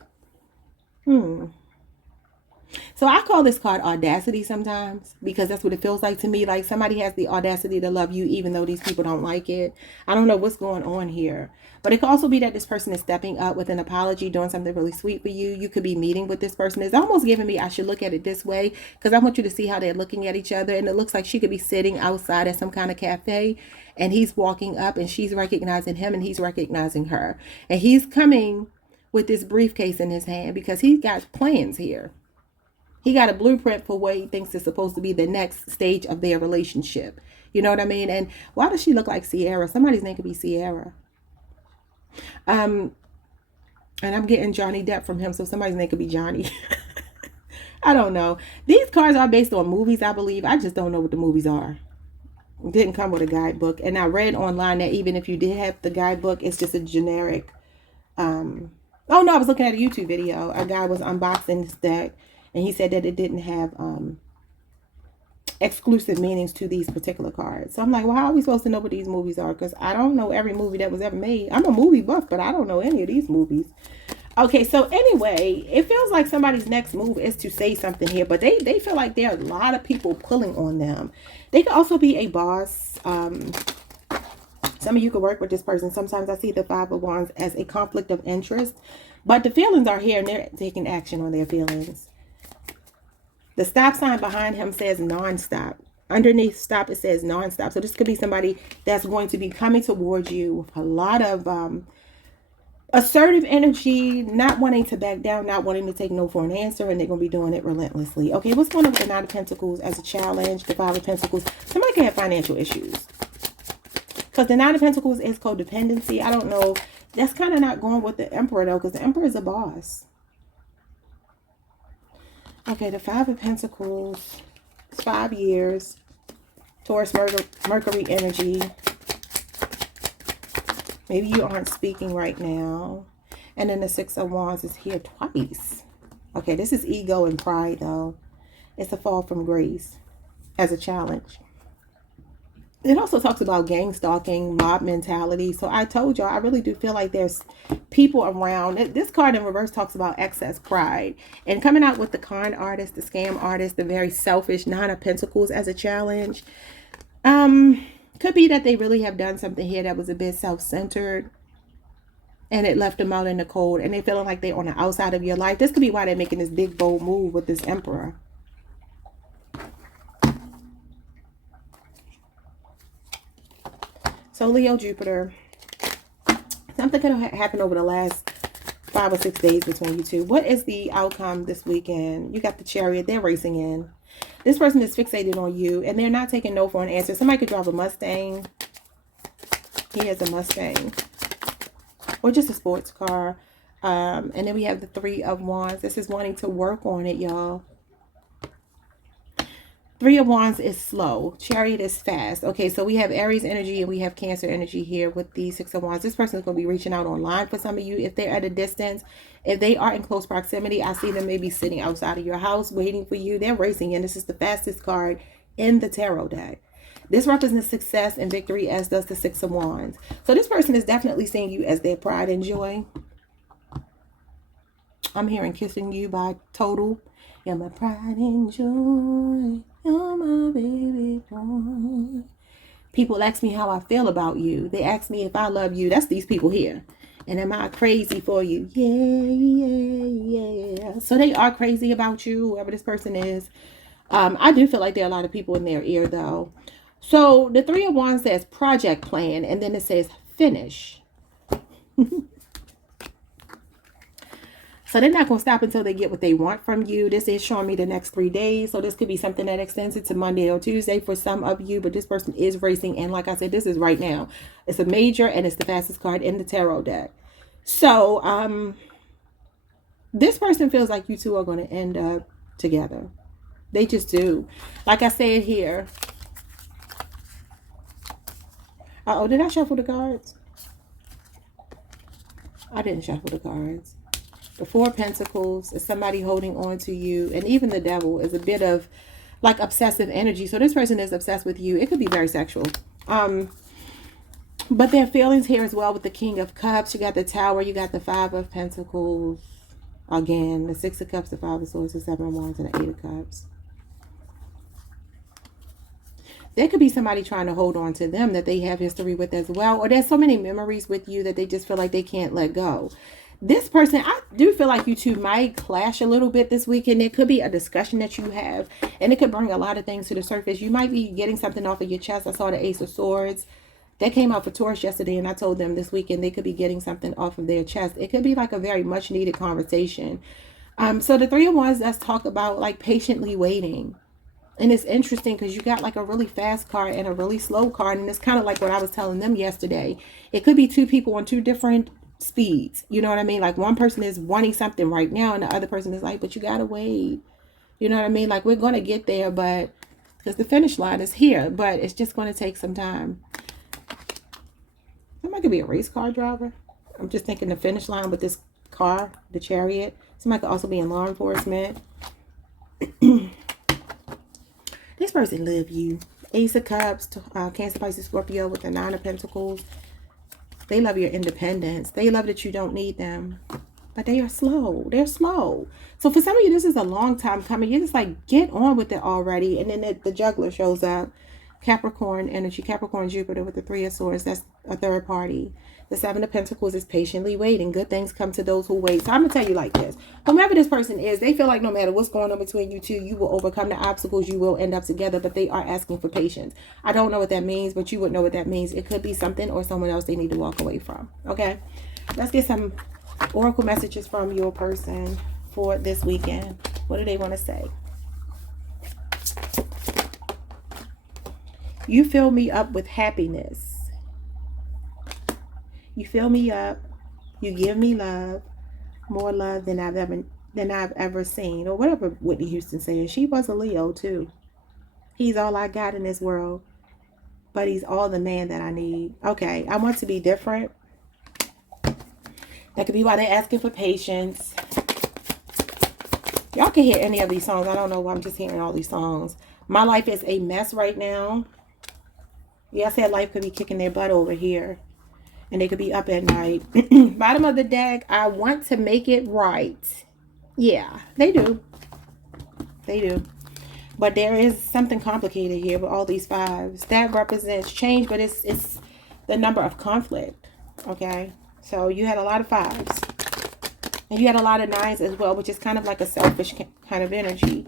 So I call this card audacity sometimes, because that's what it feels like to me. Like somebody has the audacity to love you even though these people don't like it. I don't know what's going on here. But it could also be that this person is stepping up with an apology, doing something really sweet for you. You could be meeting with this person. It's almost giving me, I should look at it this way, because I want you to see how they're looking at each other. And it looks like she could be sitting outside at some kind of cafe, and he's walking up and she's recognizing him and he's recognizing her. And he's coming with this briefcase in his hand because he's got plans here. He got a blueprint for what he thinks is supposed to be the next stage of their relationship. You know what I mean? And why does she look like Sierra? Somebody's name could be Sierra. And I'm getting Johnny Depp from him, so somebody's name could be Johnny. I don't know. These cards are based on movies, I believe. I just don't know what the movies are. It didn't come with a guidebook. And I read online that even if you did have the guidebook, it's just a generic. Oh, no, I was looking at a YouTube video. A guy was unboxing this deck. And he said that it didn't have exclusive meanings to these particular cards. So I'm like, well, how are we supposed to know what these movies are? Because I don't know every movie that was ever made. I'm a movie buff, but I don't know any of these movies. Okay, so anyway, it feels like somebody's next move is to say something here. But they feel like there are a lot of people pulling on them. They could also be a boss. Some of you could work with this person. Sometimes I see the Five of Wands as a conflict of interest. But the feelings are here and they're taking action on their feelings. The stop sign behind him says non-stop. Underneath stop, it says non-stop. So this could be somebody that's going to be coming towards you with a lot of assertive energy, not wanting to back down, not wanting to take no for an answer, and they're going to be doing it relentlessly. Okay, what's going on with the Nine of Pentacles as a challenge? The Five of Pentacles. Somebody can have financial issues. Because the Nine of Pentacles is codependency. I don't know. That's kind of not going with the Emperor, though, because the Emperor is a boss. Okay, the Five of Pentacles, it's 5 years, Taurus, Mercury energy. Maybe you aren't speaking right now. And then the Six of Wands is here twice. Okay, this is ego and pride, though. It's a fall from grace as a challenge. It also talks about gang stalking, mob mentality. So I told y'all, I really do feel like there's people around. This card in reverse talks about excess pride. And coming out with the con artist, the scam artist, the very selfish Nine of Pentacles as a challenge. Could be that they really have done something here that was a bit self-centered. And it left them out in the cold. And they're feeling like they're on the outside of your life. This could be why they're making this big, bold move with this Emperor. So Leo, Jupiter, something could have happened over the last 5 or 6 days between you two. What is the outcome this weekend? You got the Chariot. They're racing in. This person is fixated on you, and they're not taking no for an answer. Somebody could drive a Mustang. He has a Mustang. Or just a sports car. And then we have the Three of Wands. This is wanting to work on it, y'all. Three of Wands is slow. Chariot is fast. Okay, so we have Aries energy and we have Cancer energy here with the Six of Wands. This person is going to be reaching out online for some of you. If they're at a distance, if they are in close proximity, I see them maybe sitting outside of your house waiting for you. They're racing in. This is the fastest card in the tarot deck. This represents success and victory, as does the Six of Wands. So this person is definitely seeing you as their pride and joy. I'm hearing Kissing You by Total. You're my pride and joy. You're my baby boy. People ask me how I feel about you. They ask me if I love you. That's these people here. And am I crazy for you? Yeah. So they are crazy about you, whoever this person is. I do feel like there are a lot of people in their ear, though. So the Three of Wands says project plan, and then it says finish. So they're not going to stop until they get what they want from you. This is showing me the next 3 days. So this could be something that extends it to Monday or Tuesday for some of you. But this person is racing. And like I said, this is right now. It's a major and it's the fastest card in the tarot deck. So this person feels like you two are going to end up together. They just do. Like I said here. Uh-oh, did I shuffle the cards? I didn't shuffle the cards. The Four of Pentacles is somebody holding on to you. And even the Devil is a bit of like obsessive energy. So this person is obsessed with you. It could be very sexual. But their feelings here as well with the King of Cups. You got the Tower. You got the Five of Pentacles. Again, the Six of Cups, the Five of Swords, the Seven of Wands, and the Eight of Cups. There could be somebody trying to hold on to them that they have history with as well. Or there's so many memories with you that they just feel like they can't let go. This person, I do feel like you two might clash a little bit this weekend. There could be a discussion that you have, and it could bring a lot of things to the surface. You might be getting something off of your chest. I saw the Ace of Swords. That came out for Taurus yesterday, and I told them this weekend they could be getting something off of their chest. It could be like a very much needed conversation. So the Three of Wands, let's talk about like patiently waiting. And it's interesting because you got like a really fast card and a really slow card. And it's kind of like what I was telling them yesterday. It could be two people on two different speeds. You know what I mean? Like one person is wanting something right now and the other person is like, but you gotta wait. You know what I mean? Like we're gonna get there, but because the finish line is here, but it's just going to take some time. Somebody could be a race car driver. I'm just thinking the finish line with this car, the Chariot. Somebody could also be in law enforcement. This person love you. Ace of Cups, Cancer, Pisces, Scorpio with the Nine of Pentacles. They love your independence. They love that you don't need them. But they are slow. They're slow. So for some of you, this is a long time coming. You're just like, get on with it already. And then the juggler shows up. Capricorn energy. Capricorn, Jupiter with the Three of Swords. That's a third party. The Seven of Pentacles is patiently waiting. Good things come to those who wait. So I'm going to tell you like this. Whomever this person is, they feel like no matter what's going on between you two, you will overcome the obstacles. You will end up together. But they are asking for patience. I don't know what that means, but you would know what that means. It could be something or someone else they need to walk away from. Okay? Let's get some oracle messages from your person for this weekend. What do they want to say? You fill me up with happiness. You fill me up. You give me love. More love than I've ever seen. Or whatever Whitney Houston said. She was a Leo too. He's all I got in this world. But he's all the man that I need. Okay. I want to be different. That could be why they're asking for patience. Y'all can hear any of these songs. I don't know why I'm just hearing all these songs. My life is a mess right now. Yeah, I said life could be kicking their butt over here. And they could be up at night. Bottom of the deck, I want to make it right. Yeah, they do. They do. But there is something complicated here with all these fives. That represents change, but it's the number of conflict. Okay? So you had a lot of fives. And you had a lot of nines as well, which is kind of like a selfish kind of energy.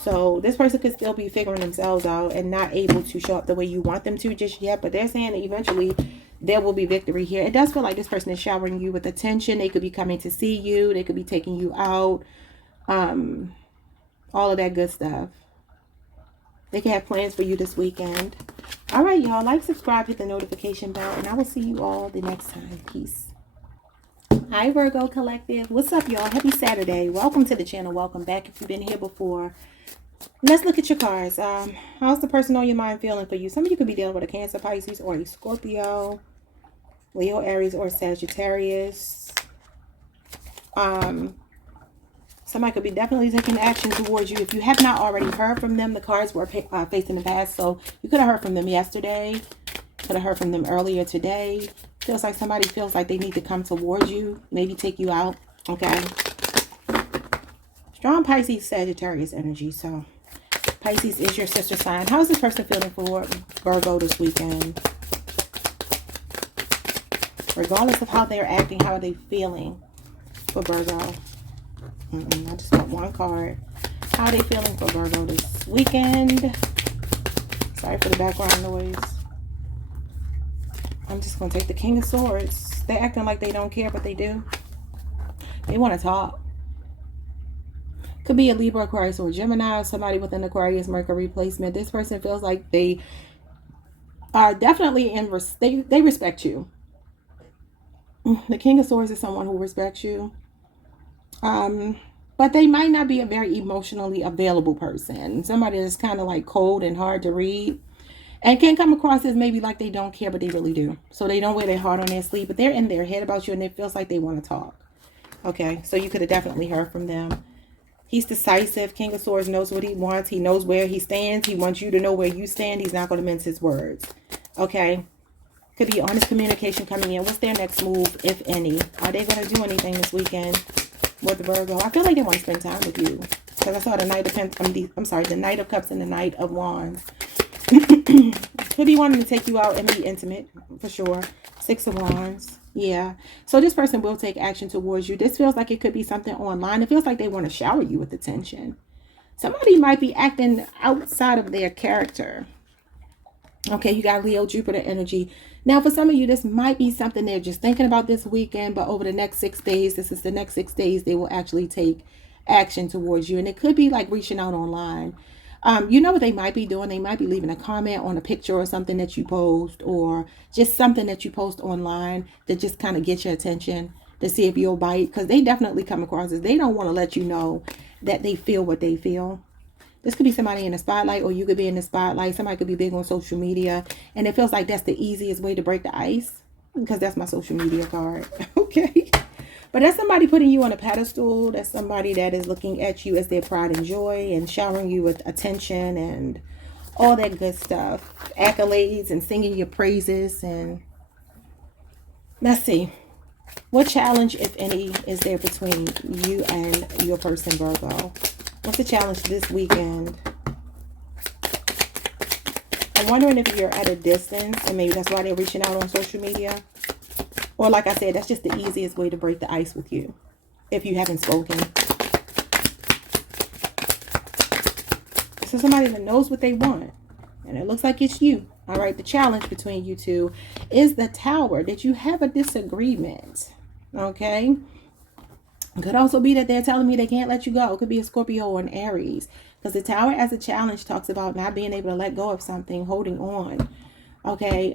So this person could still be figuring themselves out and not able to show up the way you want them to just yet. But they're saying that eventually there will be victory here. It does feel like this person is showering you with attention. They could be coming to see you. They could be taking you out. All of that good stuff. They can have plans for you this weekend. All right, y'all. Like, subscribe, hit the notification bell. And I will see you all the next time. Peace. Hi, Virgo Collective. What's up, y'all? Happy Saturday. Welcome to the channel. Welcome back if you've been here before. Let's look at your cards. How's the person on your mind feeling for you? Some of you could be dealing with a Cancer, Pisces, or a Scorpio, Leo, Aries, or Sagittarius. Somebody could be definitely taking action towards you. If you have not already heard from them, the cards were facing the past. So you could have heard from them yesterday. Could have heard from them earlier today. Feels like somebody feels like they need to come towards you. Maybe take you out. Okay. Strong Pisces, Sagittarius energy. So Pisces is your sister sign. How is this person feeling for Virgo this weekend? Regardless of how they're acting, how are they feeling for Virgo? I just want one card. How are they feeling for Virgo this weekend? Sorry for the background noise. I'm just going to take the King of Swords. They're acting like they don't care, but they do. They want to talk. Could be a Libra, Aquarius, or Gemini. Somebody with an Aquarius, Mercury placement. This person feels like they are definitely in... They respect you. The King of Swords is someone who respects you. But they might not be a very emotionally available person. Somebody that's kind of like cold and hard to read. And can come across as maybe like they don't care, but they really do. So they don't wear their heart on their sleeve, but they're in their head about you and it feels like they want to talk. Okay, so you could have definitely heard from them. He's decisive. King of Swords knows what he wants. He knows where he stands. He wants you to know where you stand. He's not going to mince his words. Okay. Could be honest communication coming in. What's their next move, if any? Are they going to do anything this weekend with the Virgo? I feel like they want to spend time with you. Because I saw the Knight of the Knight of Cups and the Knight of Wands. Could be wanting to take you out and be intimate, for sure. Six of Wands. Yeah. So this person will take action towards you. This feels like it could be something online. It feels like they want to shower you with attention. Somebody might be acting outside of their character. Okay, you got Leo, Jupiter energy. Now, for some of you, this might be something they're just thinking about this weekend, but over the next 6 days, this is the next 6 days, they will actually take action towards you. And it could be like reaching out online. You know what they might be doing? They might be leaving a comment on a picture or something that you post, or just something that you post online that just kind of gets your attention to see if you'll bite. Because they definitely come across as they don't want to let you know that they feel what they feel. This could be somebody in the spotlight, or you could be in the spotlight. Somebody could be big on social media, and it feels like that's the easiest way to break the ice, because that's my social media card. Okay. But that's somebody putting you on a pedestal. That's somebody that is looking at you as their pride and joy and showering you with attention and all that good stuff. Accolades and singing your praises. And let's see. What challenge, if any, is there between you and your person, Virgo? What's the challenge this weekend? I'm wondering if you're at a distance and maybe that's why they're reaching out on social media. Or like I said, that's just the easiest way to break the ice with you if you haven't spoken. So somebody that knows what they want. And it looks like it's you. All right, the challenge between you two is the Tower. Did you have a disagreement? Okay. It could also be that they're telling me they can't let you go. It could be a Scorpio or an Aries. Because the Tower as a challenge talks about not being able to let go of something, holding on. Okay.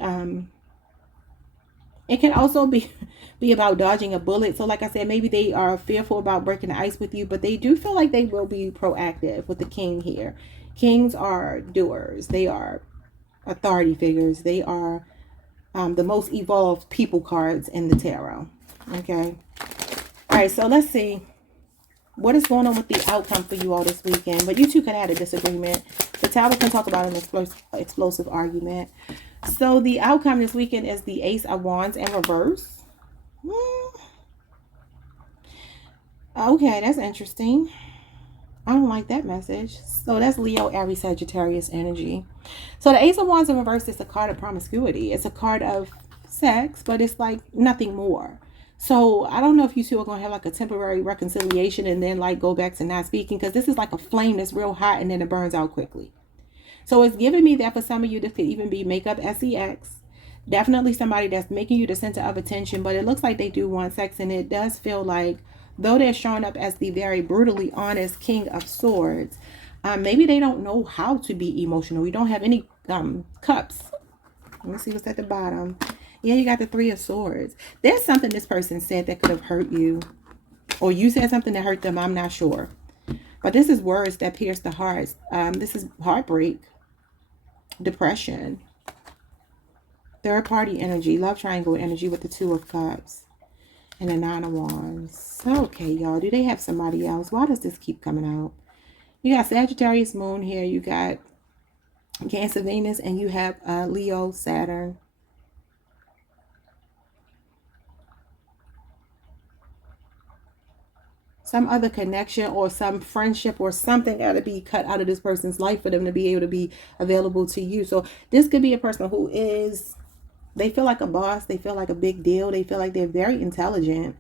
It can also be about dodging a bullet. So like I said, maybe they are fearful about breaking the ice with you, but they do feel like they will be proactive with the King here. Kings are doers. They are authority figures. They are the most evolved people cards in the tarot. Okay. All right. So let's see what is going on with the outcome for you all this weekend. But you two could have a disagreement. The Tower can talk about an explosive argument. So the outcome this weekend is the Ace of Wands in reverse. Okay, that's interesting. I don't like that message. So that's Leo, Aries, Sagittarius energy. So the Ace of Wands in reverse is a card of promiscuity. It's a card of sex, but it's like nothing more. So I don't know if you two are going to have like a temporary reconciliation and then like go back to not speaking, because this is like a flame that's real hot and then it burns out quickly. So it's giving me that for some of you, this could even be makeup sex. Definitely somebody that's making you the center of attention, but it looks like they do want sex. And it does feel like, though they're showing up as the very brutally honest King of Swords, maybe they don't know how to be emotional. We don't have any cups. Let me see what's at the bottom. Yeah, you got the Three of Swords. There's something this person said that could have hurt you. Or you said something that hurt them. I'm not sure. But this is words that pierce the heart. This is heartbreak. Depression, third party energy, love triangle energy with the Two of Cups. And the Nine of Wands. Okay, y'all. Do they have somebody else? Why does this keep coming out? You got Sagittarius moon here. You got Cancer Venus. And you have Leo Saturn. Some other connection or some friendship or something got to be cut out of this person's life for them to be able to be available to you. So this could be a person who is, they feel like a boss. They feel like a big deal. They feel like they're very intelligent.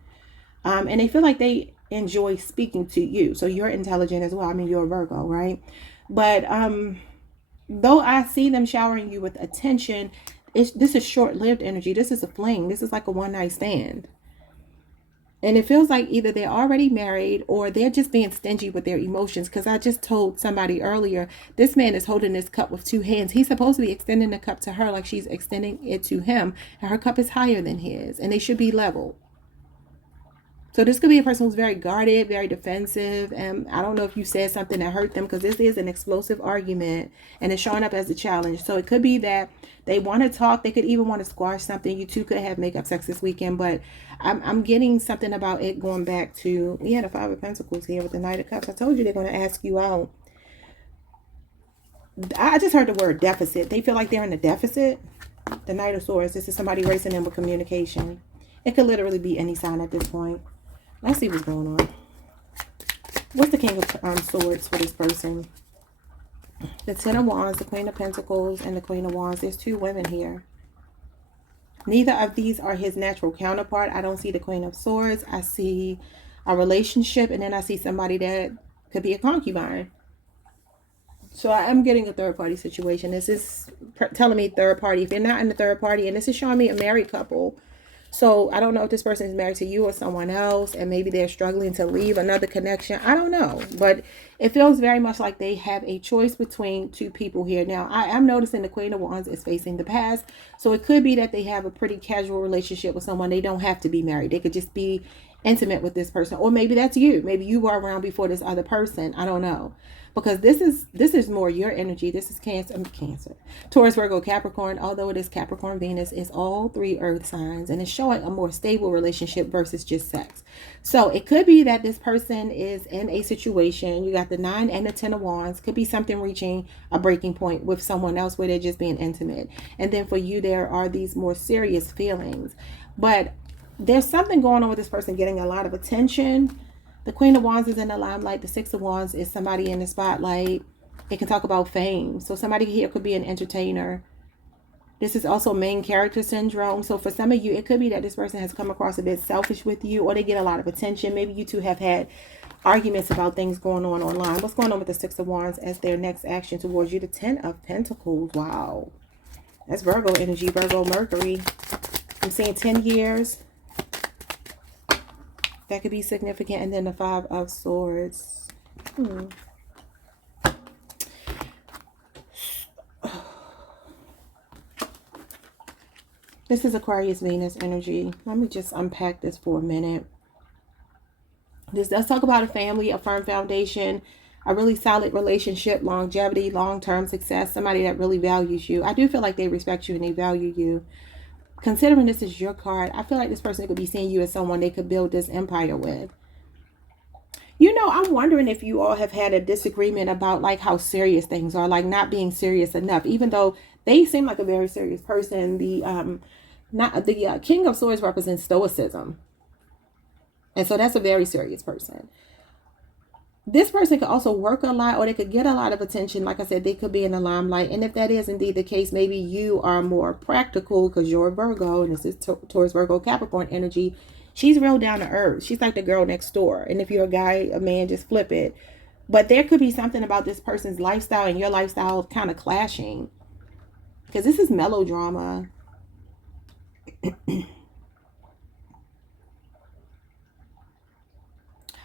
And they feel like they enjoy speaking to you. So you're intelligent as well. I mean, you're a Virgo, right? But though I see them showering you with attention, this is short-lived energy. This is a fling. This is like a one-night stand. And it feels like either they're already married or they're just being stingy with their emotions. Because I just told somebody earlier, this man is holding this cup with two hands. He's supposed to be extending the cup to her like she's extending it to him. And her cup is higher than his. And they should be level. So this could be a person who's very guarded, very defensive. And I don't know if you said something that hurt them, because this is an explosive argument and it's showing up as a challenge. So it could be that they want to talk. They could even want to squash something. You two could have makeup sex this weekend. But I'm getting something about it going back to, yeah, the Five of Pentacles here with the Knight of Cups. I told you they're going to ask you out. I just heard the word deficit. They feel like they're in a deficit. The Knight of Swords. This is somebody racing them with communication. It could literally be any sign at this point. Let's see what's going on. What's the King of Swords for this person? The Ten of Wands, the Queen of Pentacles, and the Queen of Wands. There's two women here. Neither of these are his natural counterpart. I don't see the Queen of Swords. I see a relationship, and then I see somebody that could be a concubine. So I am getting a third-party situation. This is telling me third party. If you're not in the third party, and this is showing me a married couple. So I don't know if this person is married to you or someone else, and maybe they're struggling to leave another connection. I don't know, but it feels very much like they have a choice between two people here. Now, I am noticing the Queen of Wands is facing the past. So it could be that they have a pretty casual relationship with someone. They don't have to be married. They could just be intimate with this person. Or maybe that's you. Maybe you were around before this other person. I don't know. Because this is more your energy. This is Cancer, Taurus, Virgo, Capricorn. Although it is Capricorn, Venus, it's all three earth signs. And it's showing a more stable relationship versus just sex. So it could be that this person is in a situation. You got the 9 and the 10 of Wands. Could be something reaching a breaking point with someone else where they're just being intimate. And then for you, there are these more serious feelings. But there's something going on with this person getting a lot of attention. The Queen of Wands is in the limelight. The Six of Wands is somebody in the spotlight. It can talk about fame. So somebody here could be an entertainer. This is also main character syndrome. So for some of you, it could be that this person has come across a bit selfish with you, or they get a lot of attention. Maybe you two have had arguments about things going on online. What's going on with the Six of Wands as their next action towards you? The 10 of Pentacles. Wow. That's Virgo energy, Virgo Mercury. I'm seeing 10 years. That could be significant. And then the 5 of Swords. This is Aquarius Venus energy. Let me just unpack this for a minute. This does talk about a family, a firm foundation, a really solid relationship, longevity, long-term success, somebody that really values you. I do feel like they respect you and they value you. Considering this is your card, I feel like this person could be seeing you as someone they could build this empire with. You know, I'm wondering if you all have had a disagreement about like how serious things are, like not being serious enough, even though they seem like a very serious person. The King of Swords represents stoicism. And so that's a very serious person. This person could also work a lot, or they could get a lot of attention. Like I said, they could be in the limelight. And if that is indeed the case, maybe you are more practical because you're a Virgo, and this is Taurus, Virgo, Capricorn energy. She's real down to earth. She's like the girl next door. And if you're a guy, a man, just flip it. But there could be something about this person's lifestyle and your lifestyle kind of clashing. Because this is melodrama.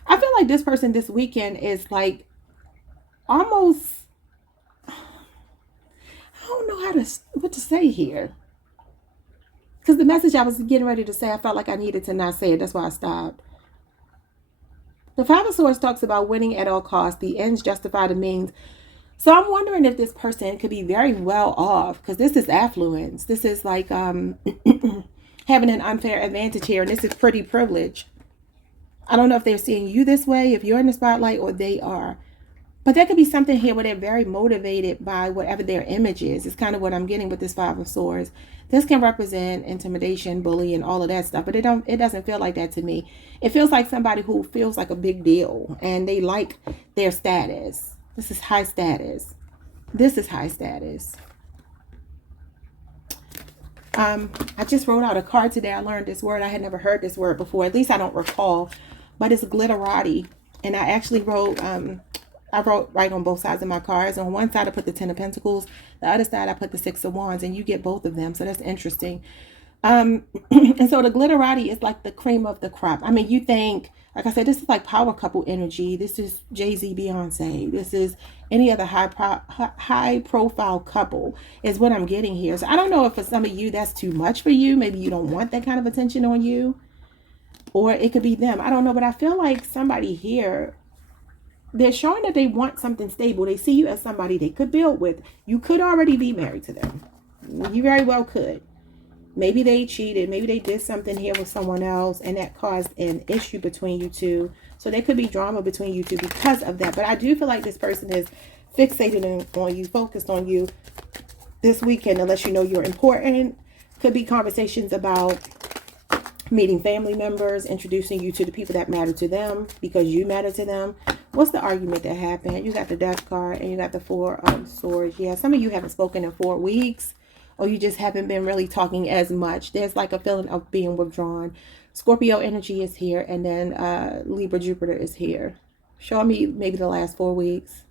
I feel like this person this weekend is like almost, I don't know what to say here. Because the message I was getting ready to say, I felt like I needed to not say it. That's why I stopped. The 5 of Swords talks about winning at all costs. The ends justify the means. So I'm wondering if this person could be very well off, because this is affluence. This is like having having an unfair advantage here. And this is pretty privilege. I don't know if they're seeing you this way, if you're in the spotlight, or they are. But there could be something here where they're very motivated by whatever their image is. It's kind of what I'm getting with this Five of Swords. This can represent intimidation, bullying, all of that stuff. But it doesn't feel like that to me. It feels like somebody who feels like a big deal. And they like their status. This is high status. This is high status. I just wrote out a card today. I learned this word. I had never heard this word before. At least I don't recall. But it's glitterati. And I actually wrote... I wrote right on both sides of my cards. On one side, I put the Ten of Pentacles. The other side, I put the Six of Wands. And you get both of them. So that's interesting. And so the glitterati is like the cream of the crop. I mean, you think, like I said, this is like power couple energy. This is Jay-Z, Beyonce. This is any other high profile couple is what I'm getting here. So I don't know if for some of you, that's too much for you. Maybe you don't want that kind of attention on you. Or it could be them. I don't know. But I feel like somebody here... they're showing that they want something stable. They see you as somebody they could build with. You could already be married to them. You very well could. Maybe they cheated. Maybe they did something here with someone else and that caused an issue between you two. So there could be drama between you two because of that. But I do feel like this person is fixated on you, focused on you this weekend to let you know you're important. Could be conversations about meeting family members, introducing you to the people that matter to them because you matter to them. What's the argument that happened? You got the Death card and you got the Four of Swords. Yeah, some of you haven't spoken in 4 weeks or you just haven't been really talking as much. There's like a feeling of being withdrawn. Scorpio energy is here and then Libra, Jupiter is here. Show me maybe the last 4 weeks.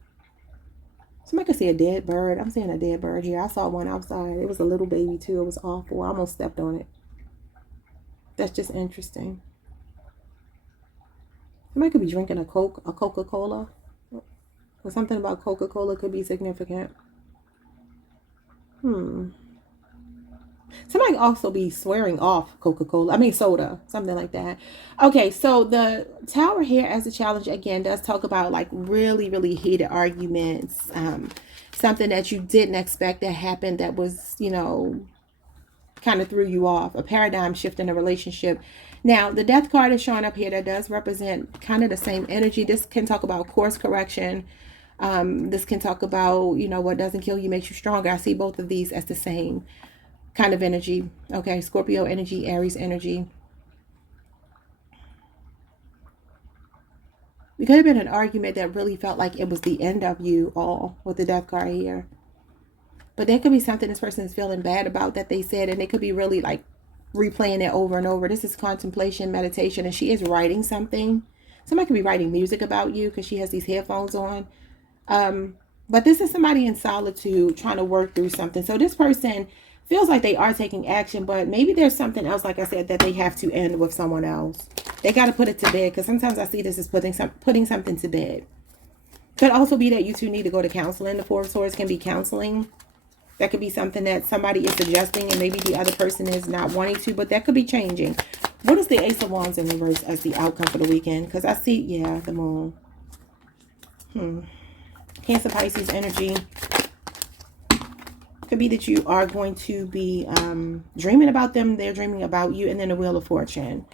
Somebody could see a dead bird. I'm seeing a dead bird here. I saw one outside. It was a little baby too. It was awful. I almost stepped on it. That's just interesting. Somebody could be drinking a Coca-Cola. Or something about Coca-Cola could be significant. Somebody could also be swearing off Coca-Cola. I mean soda. Something like that. Okay, so the Tower here as a challenge, again, does talk about like really, really heated arguments. Something that you didn't expect that happened that was, you know, kind of threw you off. A paradigm shift in a relationship. Now, the Death card is showing up here. That does represent kind of the same energy. This can talk about course correction. This can talk about, you know, what doesn't kill you makes you stronger. I see both of these as the same kind of energy. Okay, Scorpio energy, Aries energy. It could have been an argument that really felt like it was the end of you all with the Death card here. But there could be something this person is feeling bad about that they said, and they could be really like replaying it over and over. This is contemplation, meditation, and she is writing something. Somebody could be writing music about you because she has these headphones on. But this is somebody in solitude trying to work through something. So this person feels like they are taking action, but maybe there's something else, like I said, that they have to end with someone else. They got to put it to bed because sometimes I see this as putting something to bed. Could also be that you two need to go to counseling. The Four of Swords can be counseling. That could be something that somebody is suggesting and maybe the other person is not wanting to, but that could be changing. What is the Ace of Wands in reverse as the outcome for the weekend? Because I see, yeah, the Moon. Cancer, Pisces energy. Could be that you are going to be dreaming about them. They're dreaming about you. And then the Wheel of Fortune.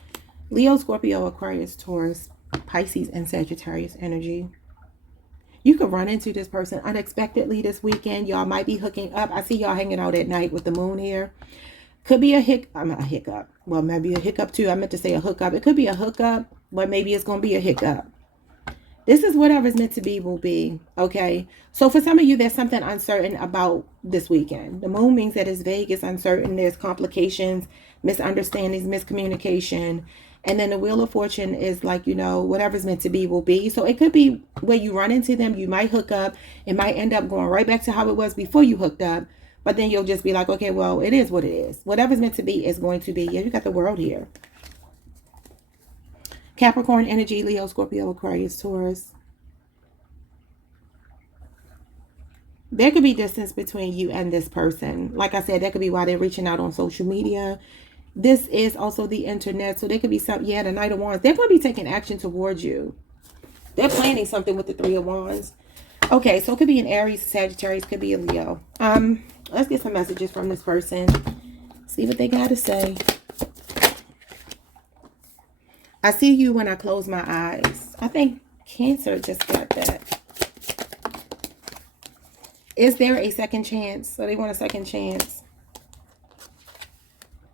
Leo, Scorpio, Aquarius, Taurus, Pisces, and Sagittarius energy. You could run into this person unexpectedly this weekend. Y'all might be hooking up. I see y'all hanging out at night with the moon here. Could be a hiccup. Well, maybe a hiccup too. I meant to say a hookup. It could be a hookup, but maybe it's going to be a hiccup. This is whatever's meant to be will be. Okay. So for some of you, there's something uncertain about this weekend. The moon means that it's vague, it's uncertain. There's complications, misunderstandings, miscommunication. And then the Wheel of Fortune is like, you know, whatever's meant to be will be. So it could be where you run into them. You might hook up. It might end up going right back to how it was before you hooked up. But then you'll just be like, okay, well, it is what it is. Whatever's meant to be is going to be. Yeah, you got the World here. Capricorn energy, Leo, Scorpio, Aquarius, Taurus. There could be distance between you and this person. Like I said, that could be why they're reaching out on social media. This is also the internet. So there could be some, yeah, the Knight of Wands. They're going to be taking action towards you. They're planning something with the Three of Wands. Okay, so it could be an Aries, Sagittarius, could be a Leo. Let's get some messages from this person. See what they got to say. I see you when I close my eyes. I think Cancer just got that. Is there a second chance? So they want a second chance.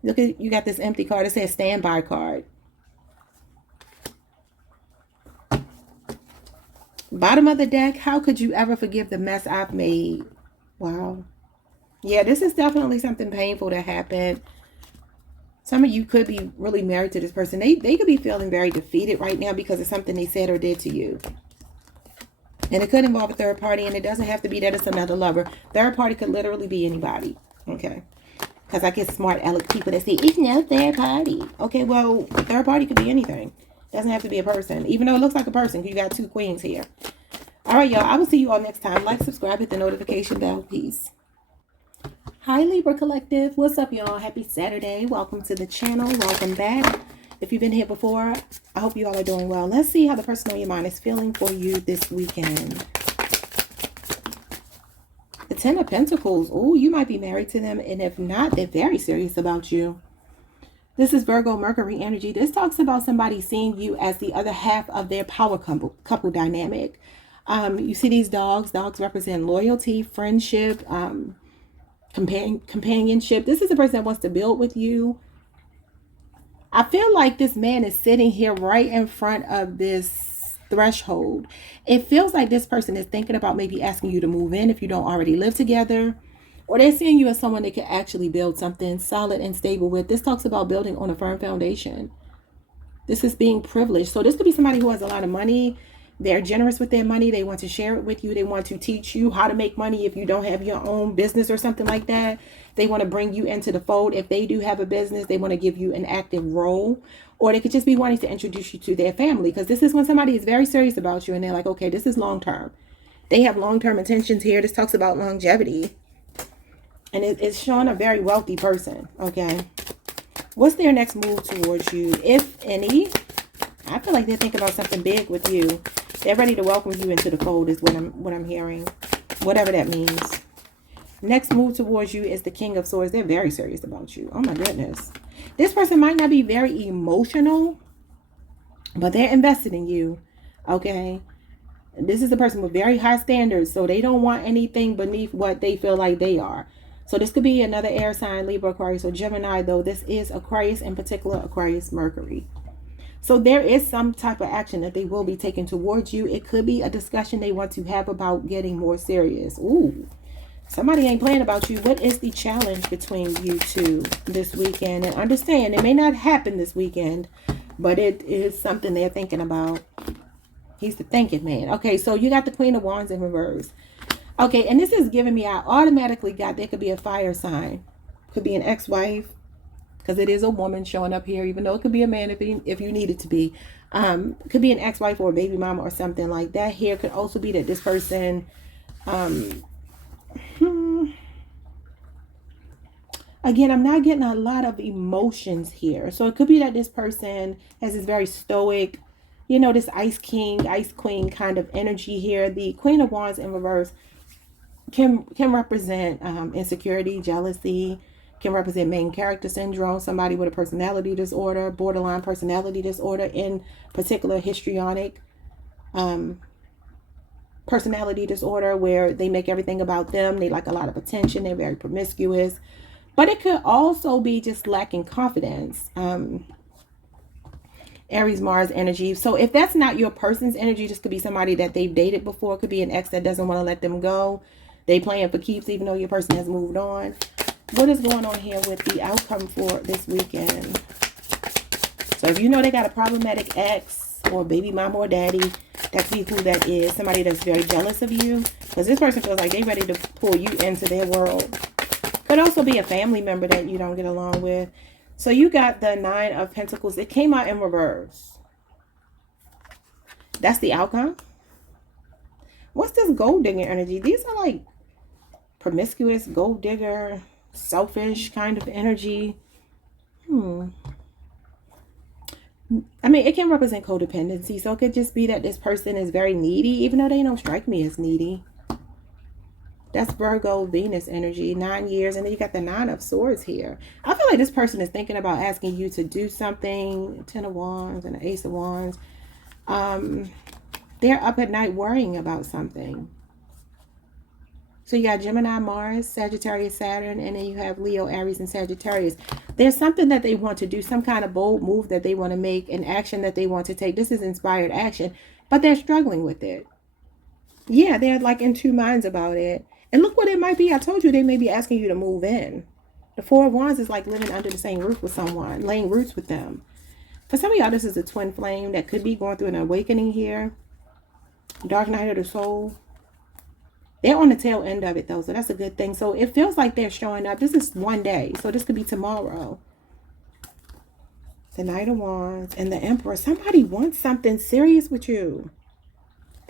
Look at, you got this empty card. It says standby card. Bottom of the deck, how could you ever forgive the mess I've made? Wow. Yeah, this is definitely something painful that happened. Some of you could be really married to this person. They could be feeling very defeated right now because of something they said or did to you. And it could involve a third party, and it doesn't have to be that it's another lover. Third party could literally be anybody. Okay. Because I get smart aleck people that say, it's no third party. Okay, well, third party could be anything. Doesn't have to be a person. Even though it looks like a person, you got two queens here. All right, y'all. I will see you all next time. Like, subscribe, hit the notification bell. Peace. Hi, Libra Collective. What's up, y'all? Happy Saturday. Welcome to the channel. Welcome back. If you've been here before, I hope you all are doing well. Let's see how the person on your mind is feeling for you this weekend. The Ten of Pentacles. Oh, you might be married to them. And if not, they're very serious about you. This is Virgo Mercury energy. This talks about somebody seeing you as the other half of their power couple dynamic. You see these dogs. Dogs represent loyalty, friendship, companionship. This is a person that wants to build with you. I feel like this man is sitting here right in front of this threshold. It feels like this person is thinking about maybe asking you to move in if you don't already live together. Or they're seeing you as someone they can actually build something solid and stable with. This talks about building on a firm foundation. This is being privileged. So this could be somebody who has a lot of money. They're generous with their money. They want to share it with you. They want to teach you how to make money if you don't have your own business or something like that. They want to bring you into the fold. If they do have a business, they want to give you an active role. Or they could just be wanting to introduce you to their family. Because this is when somebody is very serious about you and they're like, okay, this is long term. They have long-term intentions here. This talks about longevity. And it's showing a very wealthy person, okay? What's their next move towards you, if any? I feel like they're thinking about something big with you. They're ready to welcome you into the fold is what I'm hearing. Whatever that means. Next move towards you is the King of Swords. They're very serious about you. Oh, my goodness. This person might not be very emotional, but they're invested in you, okay? This is a person with very high standards, so they don't want anything beneath what they feel like they are. So this could be another air sign, Libra, Aquarius, or Gemini, though this is Aquarius, in particular, Aquarius, Mercury. So there is some type of action that they will be taking towards you. It could be a discussion they want to have about getting more serious. Ooh, somebody ain't playing about you. What is the challenge between you two this weekend? And understand, it may not happen this weekend, but it is something they're thinking about. He's the thinking man. Okay, so you got the Queen of Wands in reverse. Okay, and this is giving me, I automatically got, there could be a fire sign. Could be an ex-wife, because it is a woman showing up here, even though it could be a man if you need it to be. Could be an ex-wife or a baby mama or something like that. Here could also be that this person, again, I'm not getting a lot of emotions here. So it could be that this person has this very stoic, you know, this ice king, ice queen kind of energy here. The Queen of Wands in reverse can represent insecurity, jealousy, can represent main character syndrome, somebody with a personality disorder, borderline personality disorder, in particular histrionic personality disorder, where they make everything about them. They like a lot of attention. They're very promiscuous. But it could also be just lacking confidence. Aries, Mars energy. So if that's not your person's energy, this could be somebody that they've dated before. It could be an ex that doesn't want to let them go. They playing for keeps even though your person has moved on. What is going on here with the outcome for this weekend? So if you know they got a problematic ex or baby mama or daddy, that could be who that is. Somebody that's very jealous of you. Because this person feels like they're ready to pull you into their world. Could also be a family member that you don't get along with. So you got the Nine of Pentacles. It came out in reverse. That's the outcome. What's this gold digger energy? These are like promiscuous, gold digger, selfish kind of energy. I mean, it can represent codependency. So it could just be that this person is very needy, even though they don't strike me as needy. That's Virgo, Venus energy, 9 years. And then you got the 9 of Swords here. I feel like this person is thinking about asking you to do something. 10 of Wands and the Ace of Wands. They're up at night worrying about something. So you got Gemini, Mars, Sagittarius, Saturn, and then you have Leo, Aries, and Sagittarius. There's something that they want to do, some kind of bold move that they want to make, an action that they want to take. This is inspired action, but they're struggling with it. Yeah, they're like in two minds about it. And look what it might be. I told you they may be asking you to move in. The 4 of Wands is like living under the same roof with someone, laying roots with them. For some of y'all, this is a twin flame that could be going through an awakening here. Dark night of the soul. They're on the tail end of it, though, so that's a good thing. So it feels like they're showing up. This is one day, so this could be tomorrow. The Knight of Wands and the Emperor. Somebody wants something serious with you.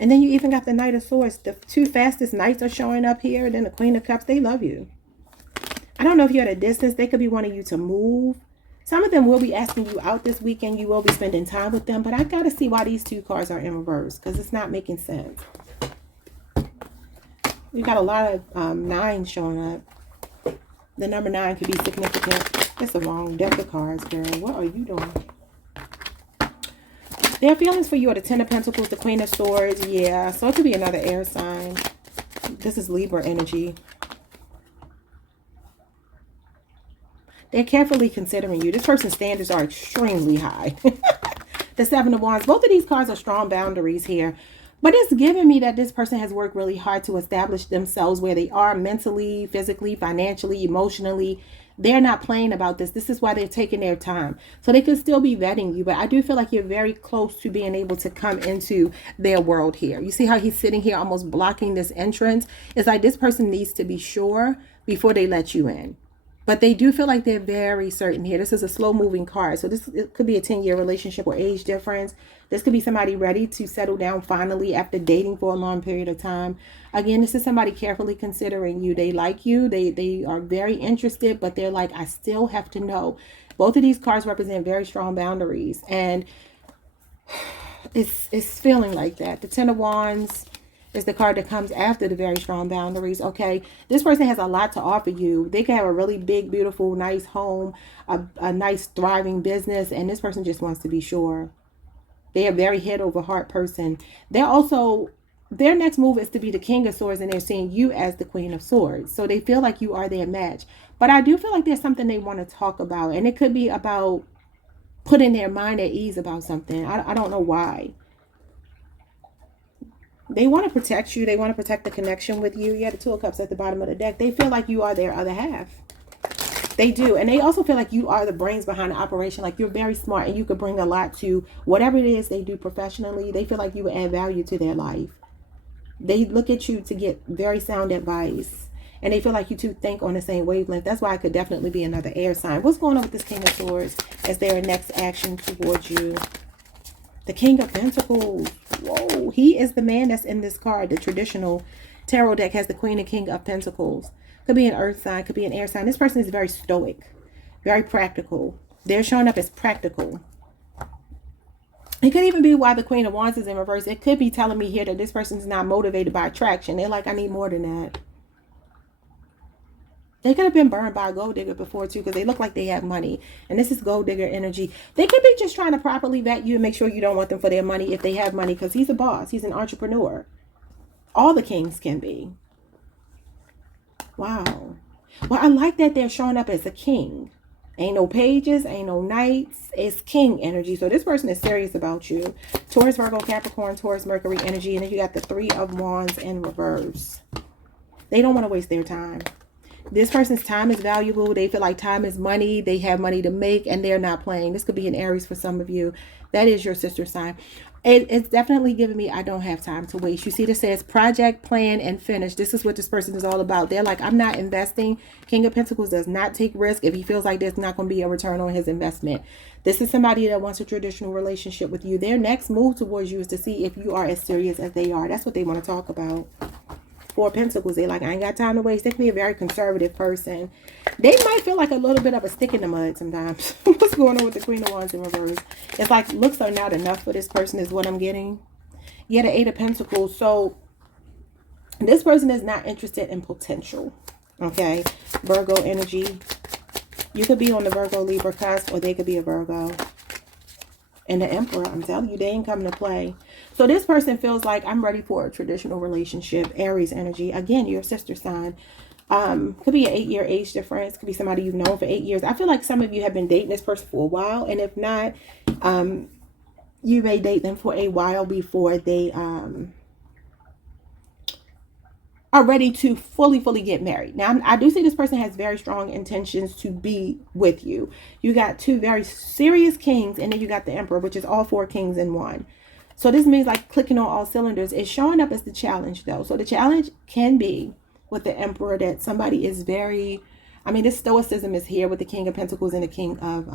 And then you even got the Knight of Swords. The 2 fastest knights are showing up here. And then the Queen of Cups. They love you. I don't know if you're at a distance. They could be wanting you to move. Some of them will be asking you out this weekend. You will be spending time with them. But I got to see why these 2 cards are in reverse, because it's not making sense. We've got a lot of 9s showing up. The number 9 could be significant. It's the wrong deck of cards, girl. What are you doing? Their feelings for you are the 10 of Pentacles, the Queen of Swords. Yeah, so it could be another air sign. This is Libra energy. They're carefully considering you. This person's standards are extremely high. The 7 of Wands. Both of these cards are strong boundaries here. But it's giving me that this person has worked really hard to establish themselves where they are mentally, physically, financially, emotionally. They're not playing about this. This is why they're taking their time. So they could still be vetting you. But I do feel like you're very close to being able to come into their world here. You see how he's sitting here almost blocking this entrance? It's like this person needs to be sure before they let you in. But they do feel like they're very certain here. This is a slow moving card. So it could be a 10-year relationship or age difference. This could be somebody ready to settle down finally after dating for a long period of time. Again, this is somebody carefully considering you. They like you. They are very interested, but they're like, I still have to know. Both of these cards represent very strong boundaries. And it's feeling like that. The 10 of Wands is the card that comes after the very strong boundaries. Okay, this person has a lot to offer you. They can have a really big, beautiful, nice home, a nice, thriving business, and this person just wants to be sure. They are a very head over heart person. They're also, their next move is to be the King of Swords, and they're seeing you as the Queen of Swords. So they feel like you are their match. But I do feel like there's something they want to talk about, and it could be about putting their mind at ease about something. I don't know why. They want to protect you. They want to protect the connection with you. You have the 2 of Cups at the bottom of the deck. They feel like you are their other half. They do. And they also feel like you are the brains behind the operation. Like you're very smart and you could bring a lot to whatever it is they do professionally. They feel like you would add value to their life. They look at you to get very sound advice. And they feel like you two think on the same wavelength. That's why it could definitely be another air sign. What's going on with this King of Swords as their next action towards you? The King of Pentacles. Whoa. He is the man that's in this card. The traditional tarot deck has the Queen and King of Pentacles. Could be an earth sign. Could be an air sign. This person is very stoic. Very practical. They're showing up as practical. It could even be why the Queen of Wands is in reverse. It could be telling me here that this person is not motivated by attraction. They're like, I need more than that. They could have been burned by a gold digger before too, because they look like they have money. And this is gold digger energy. They could be just trying to properly vet you and make sure you don't want them for their money if they have money, because he's a boss. He's an entrepreneur. All the kings can be. Wow. Well, I like that they're showing up as a king. Ain't no pages, ain't no knights. It's king energy. So this person is serious about you. Taurus, Virgo, Capricorn, Taurus, Mercury energy. And then you got the 3 of Wands in reverse. They don't want to waste their time. This person's time is valuable. They feel like time is money. They have money to make and they're not playing. This could be an Aries for some of you. That is your sister sign. It's definitely giving me, I don't have time to waste. You see, this says project, plan, and finish. This is what this person is all about. They're like, I'm not investing. King of Pentacles does not take risk if he feels like there's not going to be a return on his investment. This is somebody that wants a traditional relationship with you. Their next move towards you is to see if you are as serious as they are. That's what they want to talk about. 4 of Pentacles, they're like, I ain't got time to waste. They can be a very conservative person. They might feel like a little bit of a stick in the mud sometimes. What's going on with the Queen of Wands in reverse? It's like looks are not enough for this person is what I'm getting. Yeah, the 8 of Pentacles. So This person is not interested in potential. Okay. Virgo energy. You could be on the Virgo Libra cusp, or they could be a Virgo. And the Emperor, I'm telling you, they ain't coming to play. So this person feels like, I'm ready for a traditional relationship. Aries energy. Again, your sister sign. Could be an 8-year age difference. Could be somebody you've known for 8 years. I feel like some of you have been dating this person for a while. And if not, you may date them for a while before they are ready to fully get married. Now, I do see this person has very strong intentions to be with you. You got two very serious kings, and then you got the Emperor, which is all 4 kings in one. So this means like clicking on all cylinders. It's showing up as the challenge, though. So the challenge can be with the Emperor that somebody is very, I mean, this stoicism is here with the King of Pentacles and the King of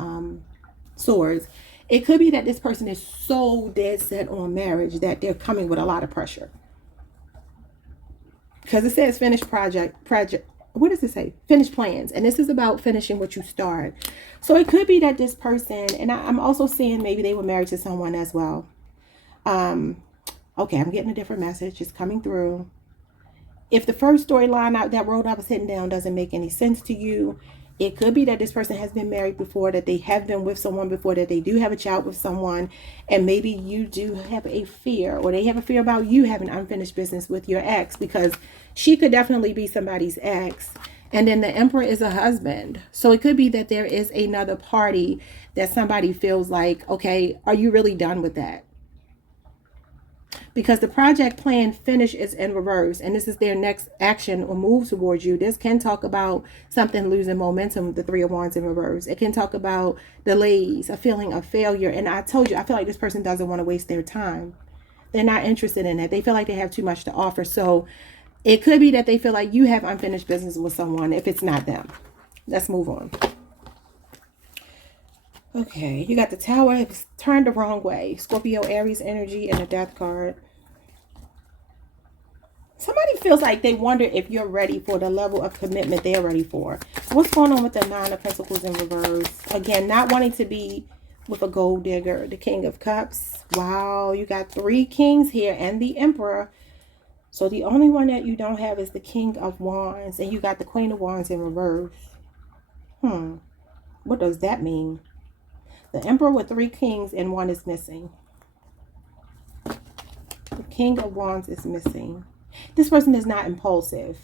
Swords. It could be that this person is so dead set on marriage that they're coming with a lot of pressure. Because it says finished project, what does it say? Finished plans. And this is about finishing what you start. So it could be that this person, and I'm also seeing maybe they were married to someone as well. Okay, I'm getting a different message. It's coming through. If the first storyline out that road I was hitting down doesn't make any sense to you, it could be that this person has been married before, that they have been with someone before, that they do have a child with someone, and maybe you do have a fear, or they have a fear about you having unfinished business with your ex, because she could definitely be somebody's ex. And then the Emperor is a husband. So it could be that there is another party that somebody feels like, okay, are you really done with that? Because the project plan finish is in reverse, and this is their next action or move towards you. This can talk about something losing momentum, the 3 of Wands in reverse. It can talk about delays, a feeling of failure. And I told you, I feel like this person doesn't want to waste their time. They're not interested in it. They feel like they have too much to offer. So it could be that they feel like you have unfinished business with someone if it's not them. Let's move on. Okay, you got the Tower. It's turned the wrong way. Scorpio, Aries energy, and the Death card. Somebody feels like they wonder if you're ready for the level of commitment they're ready for. What's going on with the 9 of Pentacles in reverse? Again, not wanting to be with a gold digger. The King of Cups. Wow, you got 3 kings here and the Emperor. So the only one that you don't have is the King of Wands. And you got the Queen of Wands in reverse. What does that mean? The Emperor with 3 kings and 1 is missing. The King of Wands is missing. This person is not impulsive.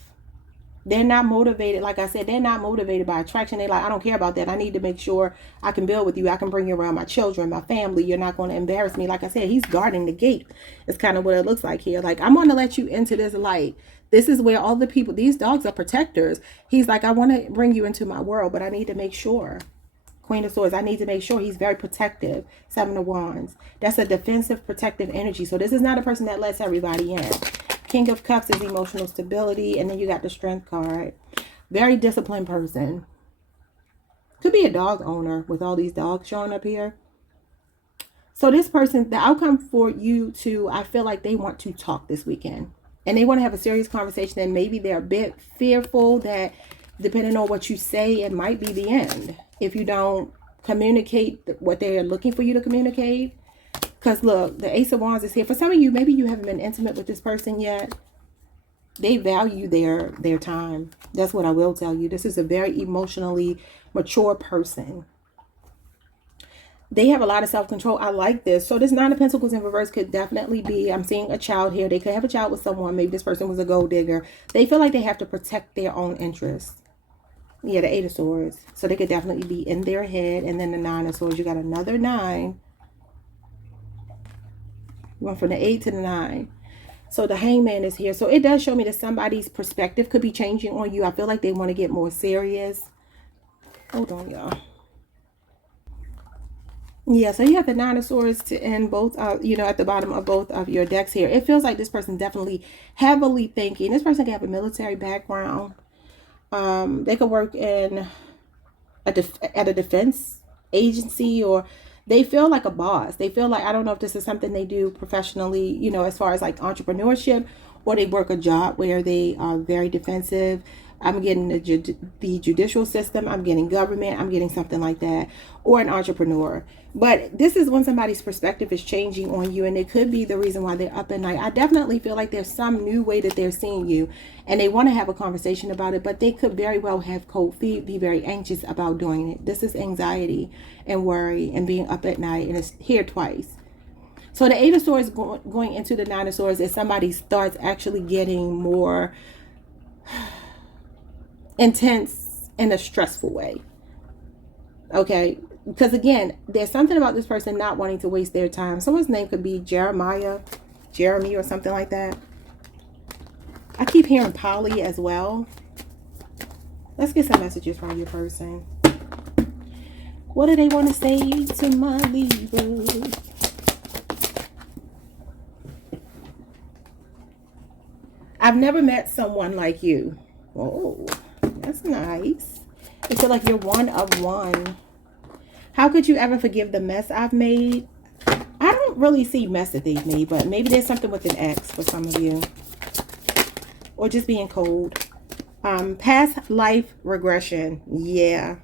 They're not motivated. Like I said, they're not motivated by attraction. They're like, I don't care about that. I need to make sure I can build with you. I can bring you around my children, my family. You're not going to embarrass me. Like I said, he's guarding the gate. It's kind of what it looks like here. Like, I'm going to let you into this light. This is where all the people, these dogs are protectors. He's like, I want to bring you into my world, but I need to make sure. Queen of Swords, I need to make sure he's very protective. 7 of Wands. That's a defensive, protective energy. So this is not a person that lets everybody in. King of Cups is emotional stability. And then you got the Strength card. Very disciplined person. Could be a dog owner with all these dogs showing up here. So this person, the outcome for you two, I feel like they want to talk this weekend. And they want to have a serious conversation. And maybe they're a bit fearful that depending on what you say, it might be the end. If you don't communicate what they're looking for you to communicate. Because look, the Ace of Wands is here. For some of you, maybe you haven't been intimate with this person yet. They value their time. That's what I will tell you. This is a very emotionally mature person. They have a lot of self-control. I like this. So this 9 of Pentacles in reverse could definitely be, I'm seeing a child here. They could have a child with someone. Maybe this person was a gold digger. They feel like they have to protect their own interests. Yeah, the 8 of Swords. So they could definitely be in their head. And then the 9 of Swords. You got another 9. You went from the 8 to the 9. So the Hangman is here. So it does show me that somebody's perspective could be changing on you. I feel like they want to get more serious. Hold on, y'all. Yeah, so you have the 9 of Swords to end both, at the bottom of both of your decks here. It feels like this person definitely heavily thinking. This person can have a military background. They could work in at a defense agency, or they feel like a boss. They feel like, I don't know if this is something they do professionally, as far as like entrepreneurship, or they work a job where they are very defensive. I'm getting the judicial system. I'm getting government. I'm getting something like that. Or an entrepreneur. But this is when somebody's perspective is changing on you. And it could be the reason why they're up at night. I definitely feel like there's some new way that they're seeing you. And they want to have a conversation about it. But they could very well have cold feet. Be very anxious about doing it. This is anxiety and worry and being up at night. And it's here twice. So the 8 of Swords going into the 9 of Swords is somebody starts actually getting more intense in a stressful way. Okay, because again, there's something about this person not wanting to waste their time. Someone's name could be Jeremy or something like that. I keep hearing Polly as well. Let's get some messages from your person. What do they want to say to my Libra? I've never met someone like you. Oh, that's nice. I feel like you're one of one. How could you ever forgive the mess I've made? I don't really see mess that they've made, but maybe there's something with an ex for some of you. Or just being cold. Past life regression. Yeah.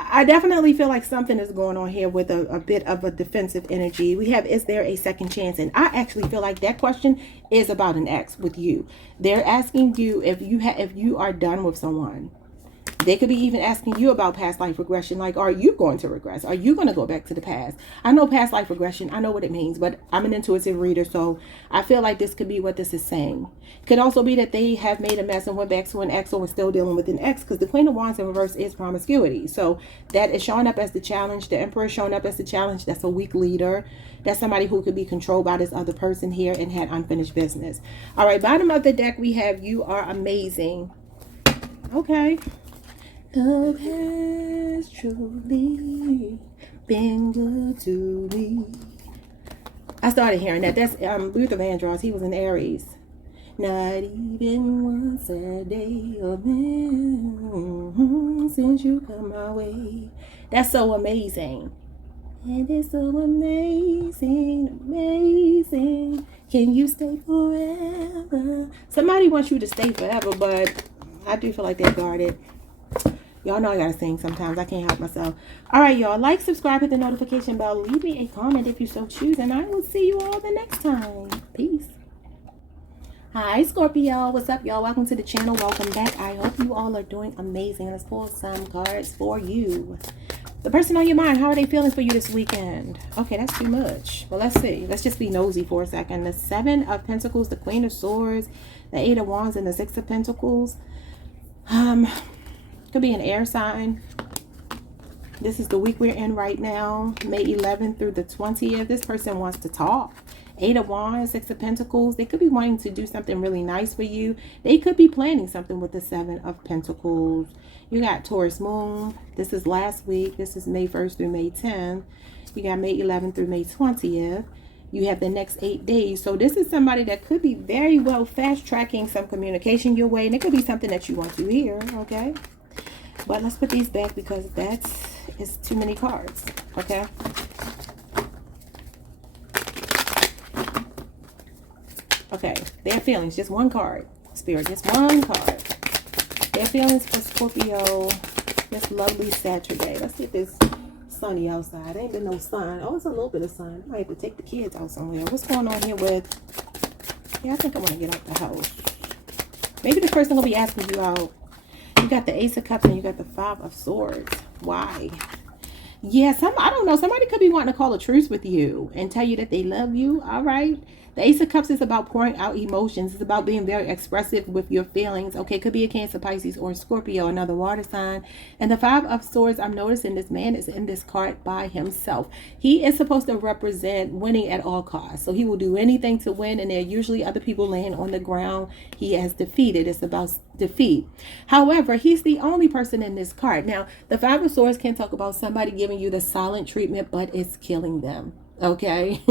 I definitely feel like something is going on here with a bit of a defensive energy. We have, is there a second chance? And I actually feel like that question is about an ex with you. They're asking you if you are done with someone. They could be even asking you about past life regression. Like, are you going to regress? Are you going to go back to the past? I know past life regression. I know what it means, but I'm an intuitive reader. So I feel like this could be what this is saying. Could also be that they have made a mess and went back to an ex or were still dealing with an ex, because the Queen of Wands in reverse is promiscuity. So that is showing up as the challenge. The Emperor is showing up as the challenge. That's a weak leader. That's somebody who could be controlled by this other person here and had unfinished business. All right, bottom of the deck, we have you are amazing. Okay. Love has truly been good to me. I started hearing that. That's Luther Vandross. He was in Aries. Not even one sad day of since you come my way. That's so amazing. And it's so amazing, amazing. Can you stay forever? Somebody wants you to stay forever, but I do feel like they're guarded. Y'all know I gotta sing sometimes. I can't help myself. All right, y'all. Like, subscribe, hit the notification bell. Leave me a comment if you so choose. And I will see you all the next time. Peace. Hi, Scorpio. What's up, y'all? Welcome to the channel. Welcome back. I hope you all are doing amazing. Let's pull some cards for you. The person on your mind, how are they feeling for you this weekend? Okay, that's too much. Well, let's see. Let's just be nosy for a second. The 7 of Pentacles, the Queen of Swords, the 8 of Wands, and the 6 of Pentacles. Could be an air sign. This is the week we're in right now, May 11th through the 20th. This person wants to talk. 8 of Wands, 6 of Pentacles. They could be wanting to do something really nice for you. They could be planning something with the 7 of Pentacles. You got Taurus Moon. This is last week. This is May 1st through May 10th. You got May 11th through May 20th. You have the next 8 days. So this is somebody that could be very well fast tracking some communication your way. And it could be something that you want to hear. Okay. But let's put these back because it's too many cards. Okay. Okay. Their feelings. Just one card. Spirit. Just one card. Their feelings for Scorpio this lovely Saturday. Let's get this sunny outside. Ain't been no sun. Oh, it's a little bit of sun. I might have to take the kids out somewhere. What's going on here with... Yeah, I think I want to get out the house. Maybe the person will be asking you out. You got the Ace of Cups and you got the 5 of Swords. Why? Yeah, I don't know. Somebody could be wanting to call a truce with you and tell you that they love you. All right. The Ace of Cups is about pouring out emotions. It's about being very expressive with your feelings. Okay, could be a Cancer, Pisces, or Scorpio, another water sign. And the 5 of Swords, I'm noticing this man is in this card by himself. He is supposed to represent winning at all costs. So he will do anything to win, and there are usually other people laying on the ground he has defeated. It's about defeat. However, he's the only person in this card. Now, the 5 of Swords can talk about somebody giving you the silent treatment, but it's killing them. Okay.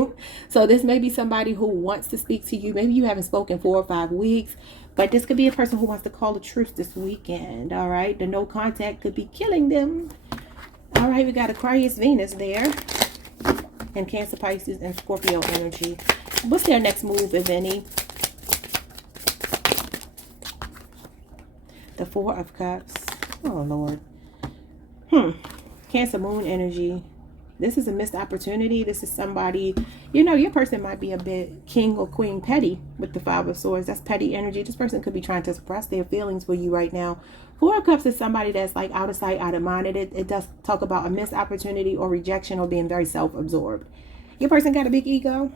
So this may be somebody who wants to speak to you. Maybe you haven't spoken 4 or 5 weeks, but this could be a person who wants to call a truce this weekend. All right. The no contact could be killing them. All right. We got Aquarius, Venus there, and Cancer, Pisces, and Scorpio energy. What's their next move, if any? The Four of Cups. Oh, Lord. Cancer moon energy. This is a missed opportunity. This is somebody, you know, your person might be a bit king or queen petty with the Five of Swords. That's petty energy. This person could be trying to suppress their feelings for you right now. Four of Cups is somebody that's like out of sight, out of mind. It does talk about a missed opportunity or rejection or being very self-absorbed. Your person got a big ego.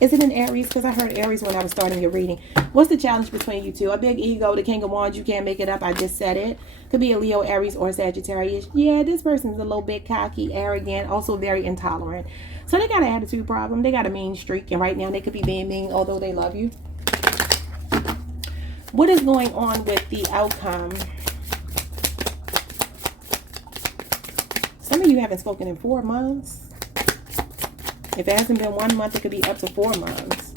Is it an Aries? Because I heard Aries when I was starting your reading. What's the challenge between you two? A big ego, the King of Wands. You can't make it up. I just said it. Could be a Leo, Aries, or Sagittarius. Yeah, this person's a little bit cocky, arrogant, also very intolerant. So they got an attitude problem. They got a mean streak. And right now they could be being mean, although they love you. What is going on with the outcome? Some of you haven't spoken in 4 months. If it hasn't been 1 month, it could be up to 4 months.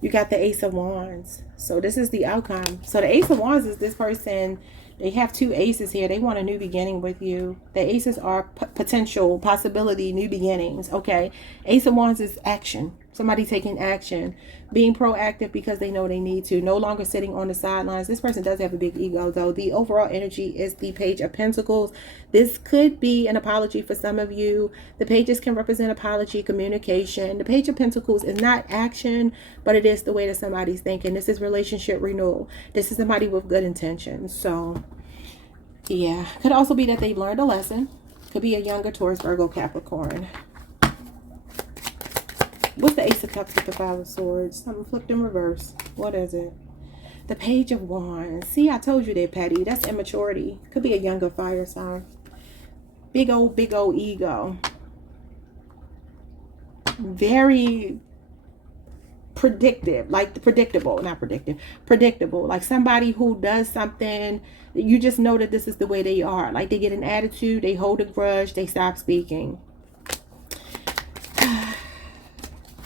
You got the Ace of Wands. So this is the outcome. So the Ace of Wands is this person. They have 2 aces here. They want a new beginning with you. The aces are potential, possibility, new beginnings. Okay. Ace of Wands is action. Somebody taking action. Being proactive because they know they need to. No longer sitting on the sidelines. This person does have a big ego, though. The overall energy is the Page of Pentacles. This could be an apology for some of you. The pages can represent apology, communication. The Page of Pentacles is not action, but it is the way that somebody's thinking. This is relationship renewal. This is somebody with good intentions. So, yeah. Could also be that they've learned a lesson. Could be a younger Taurus, Virgo, Capricorn. What's the Ace of Cups with the Five of Swords? I'm flipped in reverse. What is it? The Page of Wands. See, I told you they're petty. That's immaturity. Could be a younger fire sign. Big old ego. Very predictive. Like predictable. Not predictive. Predictable. Like somebody who does something. You just know that this is the way they are. Like they get an attitude. They hold a grudge. They stop speaking.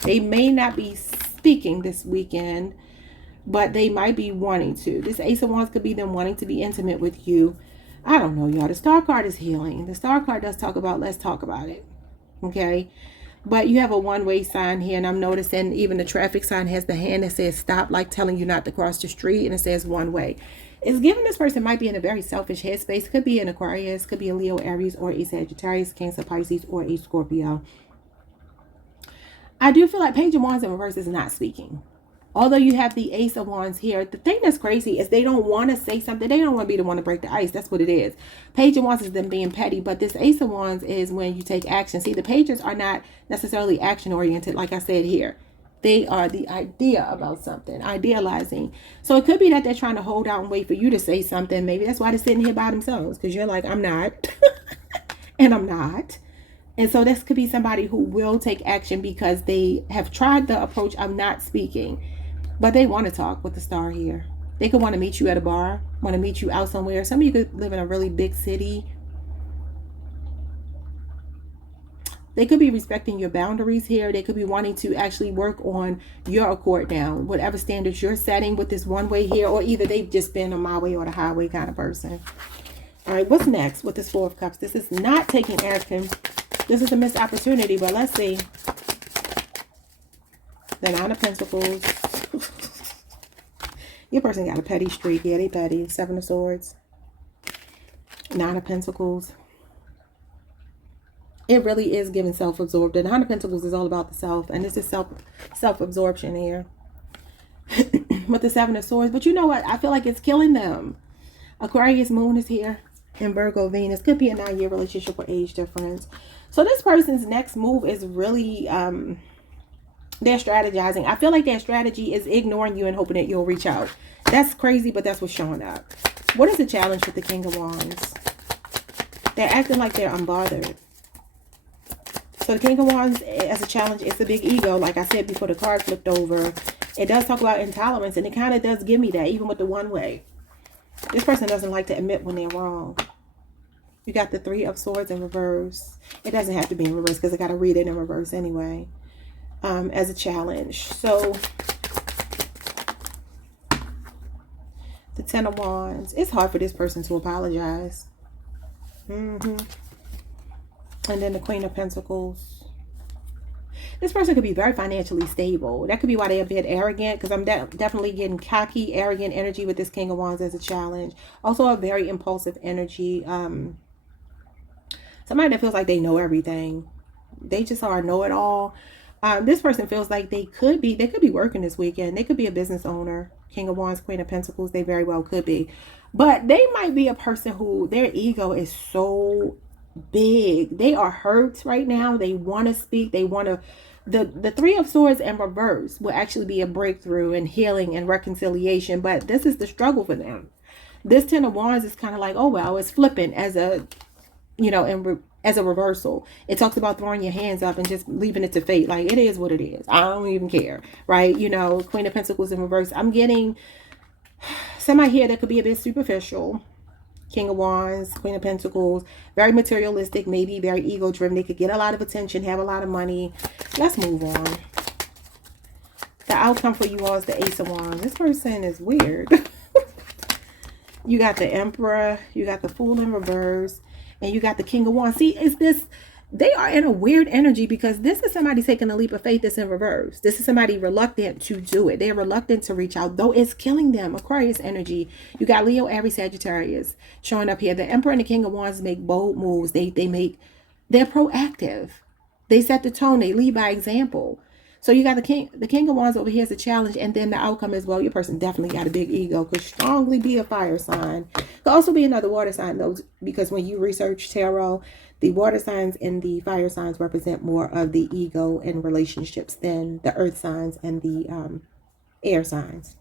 They may not be speaking this weekend, but they might be wanting to. This Ace of Wands could be them wanting to be intimate with you. I don't know, y'all. The Star card is healing. The Star card does talk about, let's talk about it. Okay? But you have a one-way sign here, and I'm noticing even the traffic sign has the hand that says stop, like telling you not to cross the street, and it says one way. It's given this person might be in a very selfish headspace. Could be an Aquarius, could be a Leo, Aries, or a Sagittarius, Cancer, Pisces, or a Scorpio. I do feel like Page of Wands in reverse is not speaking. Although you have the Ace of Wands here, the thing that's crazy is they don't want to say something. They don't want to be the one to break the ice. That's what it is. Page of Wands is them being petty, but this Ace of Wands is when you take action. See, the pages are not necessarily action-oriented, like I said here. They are the idea about something, idealizing. So it could be that they're trying to hold out and wait for you to say something. Maybe that's why they're sitting here by themselves, because you're like, I'm not, and I'm not. And so this could be somebody who will take action because they have tried the approach of not speaking. But they want to talk with the Star here. They could want to meet you at a bar, want to meet you out somewhere. Some of you could live in a really big city. They could be respecting your boundaries here. They could be wanting to actually work on your accord down, whatever standards you're setting with this one way here, or either they've just been a my way or the highway kind of person. All right, what's next with this Four of Cups? This is not taking action. This is a missed opportunity, but let's see. The Nine of Pentacles. Your person got a petty streak. Yeah, they petty. Seven of Swords. Nine of Pentacles. It really is giving self-absorbed. The Nine of Pentacles is all about the self, and this is self-absorption here. With the Seven of Swords. But you know what? I feel like it's killing them. Aquarius moon is here. And Virgo Venus. Could be a 9-year relationship or age difference. So this person's next move is really, they're strategizing. I feel like their strategy is ignoring you and hoping that you'll reach out. That's crazy, but that's what's showing up. What is the challenge with the King of Wands? They're acting like they're unbothered. So the King of Wands as a challenge, it's a big ego. Like I said before the card flipped over. It does talk about intolerance, and it kind of does give me that, even with the one way. This person doesn't like to admit when they're wrong. You got the Three of Swords in reverse. It doesn't have to be in reverse because I got to read it in reverse anyway. As a challenge. So the Ten of Wands. It's hard for this person to apologize. And then the Queen of Pentacles. This person could be very financially stable. That could be why they're a bit arrogant, because I'm definitely getting cocky, arrogant energy with this King of Wands as a challenge. Also a very impulsive energy. Somebody that feels like they know everything. They just are know-it-all. This person feels like they could be working this weekend. They could be a business owner. King of Wands, Queen of Pentacles, they very well could be. But they might be a person who their ego is so big. They are hurt right now. They want to speak. They want to. The Three of Swords in reverse will actually be a breakthrough and healing and reconciliation. But this is the struggle for them. This Ten of Wands is kind of like, oh, well, it's flippant as a, you know, as a reversal. It talks about throwing your hands up and just leaving it to fate. Like, it is what it is. I don't even care. Right? You know, Queen of Pentacles in reverse. I'm getting somebody here that could be a bit superficial. King of Wands, Queen of Pentacles, very materialistic, maybe very ego driven. They could get a lot of attention, have a lot of money. Let's move on. The outcome for you all is the Ace of Wands. This person is weird. You got the Emperor, you got the Fool in reverse, and you got the King of Wands. See, is this, they are in a weird energy because this is somebody taking a leap of faith that's in reverse. This is somebody reluctant to do it. They're reluctant to reach out, though it's killing them. Aquarius energy. You got Leo, Aries, Sagittarius showing up here. The Emperor and the King of Wands make bold moves. They're proactive. They set the tone. They lead by example. So you got the King of Wands over here as a challenge, and then the outcome as well. Your person definitely got a big ego. Could strongly be a fire sign. Could also be another water sign, though, because when you research tarot, the water signs and the fire signs represent more of the ego and relationships than the earth signs and the air signs.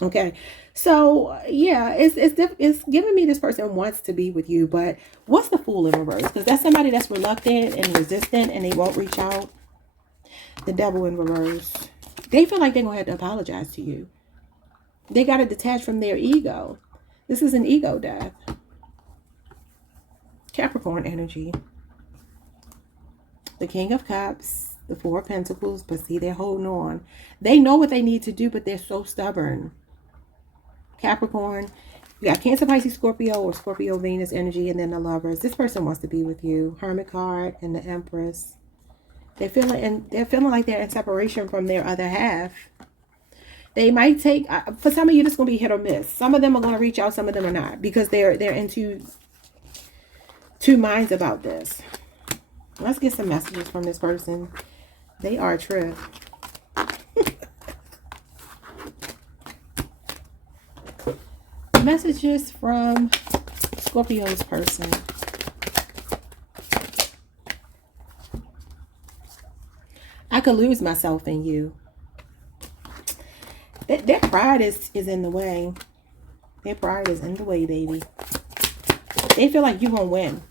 Okay, so yeah, it's giving me this person wants to be with you, but what's the Fool in reverse? Because that's somebody that's reluctant and resistant, and they won't reach out. The Devil in reverse. They feel like they're going to have to apologize to you. They got to detach from their ego. This is an ego death. Capricorn energy. The King of Cups. The Four of Pentacles. But see, they're holding on. They know what they need to do, but they're so stubborn. Capricorn. You got Cancer, Pisces, Scorpio, or Scorpio, Venus energy. And then the Lovers. This person wants to be with you. Hermit card and the Empress. They're feeling like they're in separation from their other half. They might take, for some of you, this is going to be hit or miss. Some of them are going to reach out, some of them are not, because they're into two minds about this. Let's get some messages from this person. They are a trip. Messages from Scorpio's person. I could lose myself in you. Their pride is in the way. Their pride is in the way, baby. They feel like you're going to win.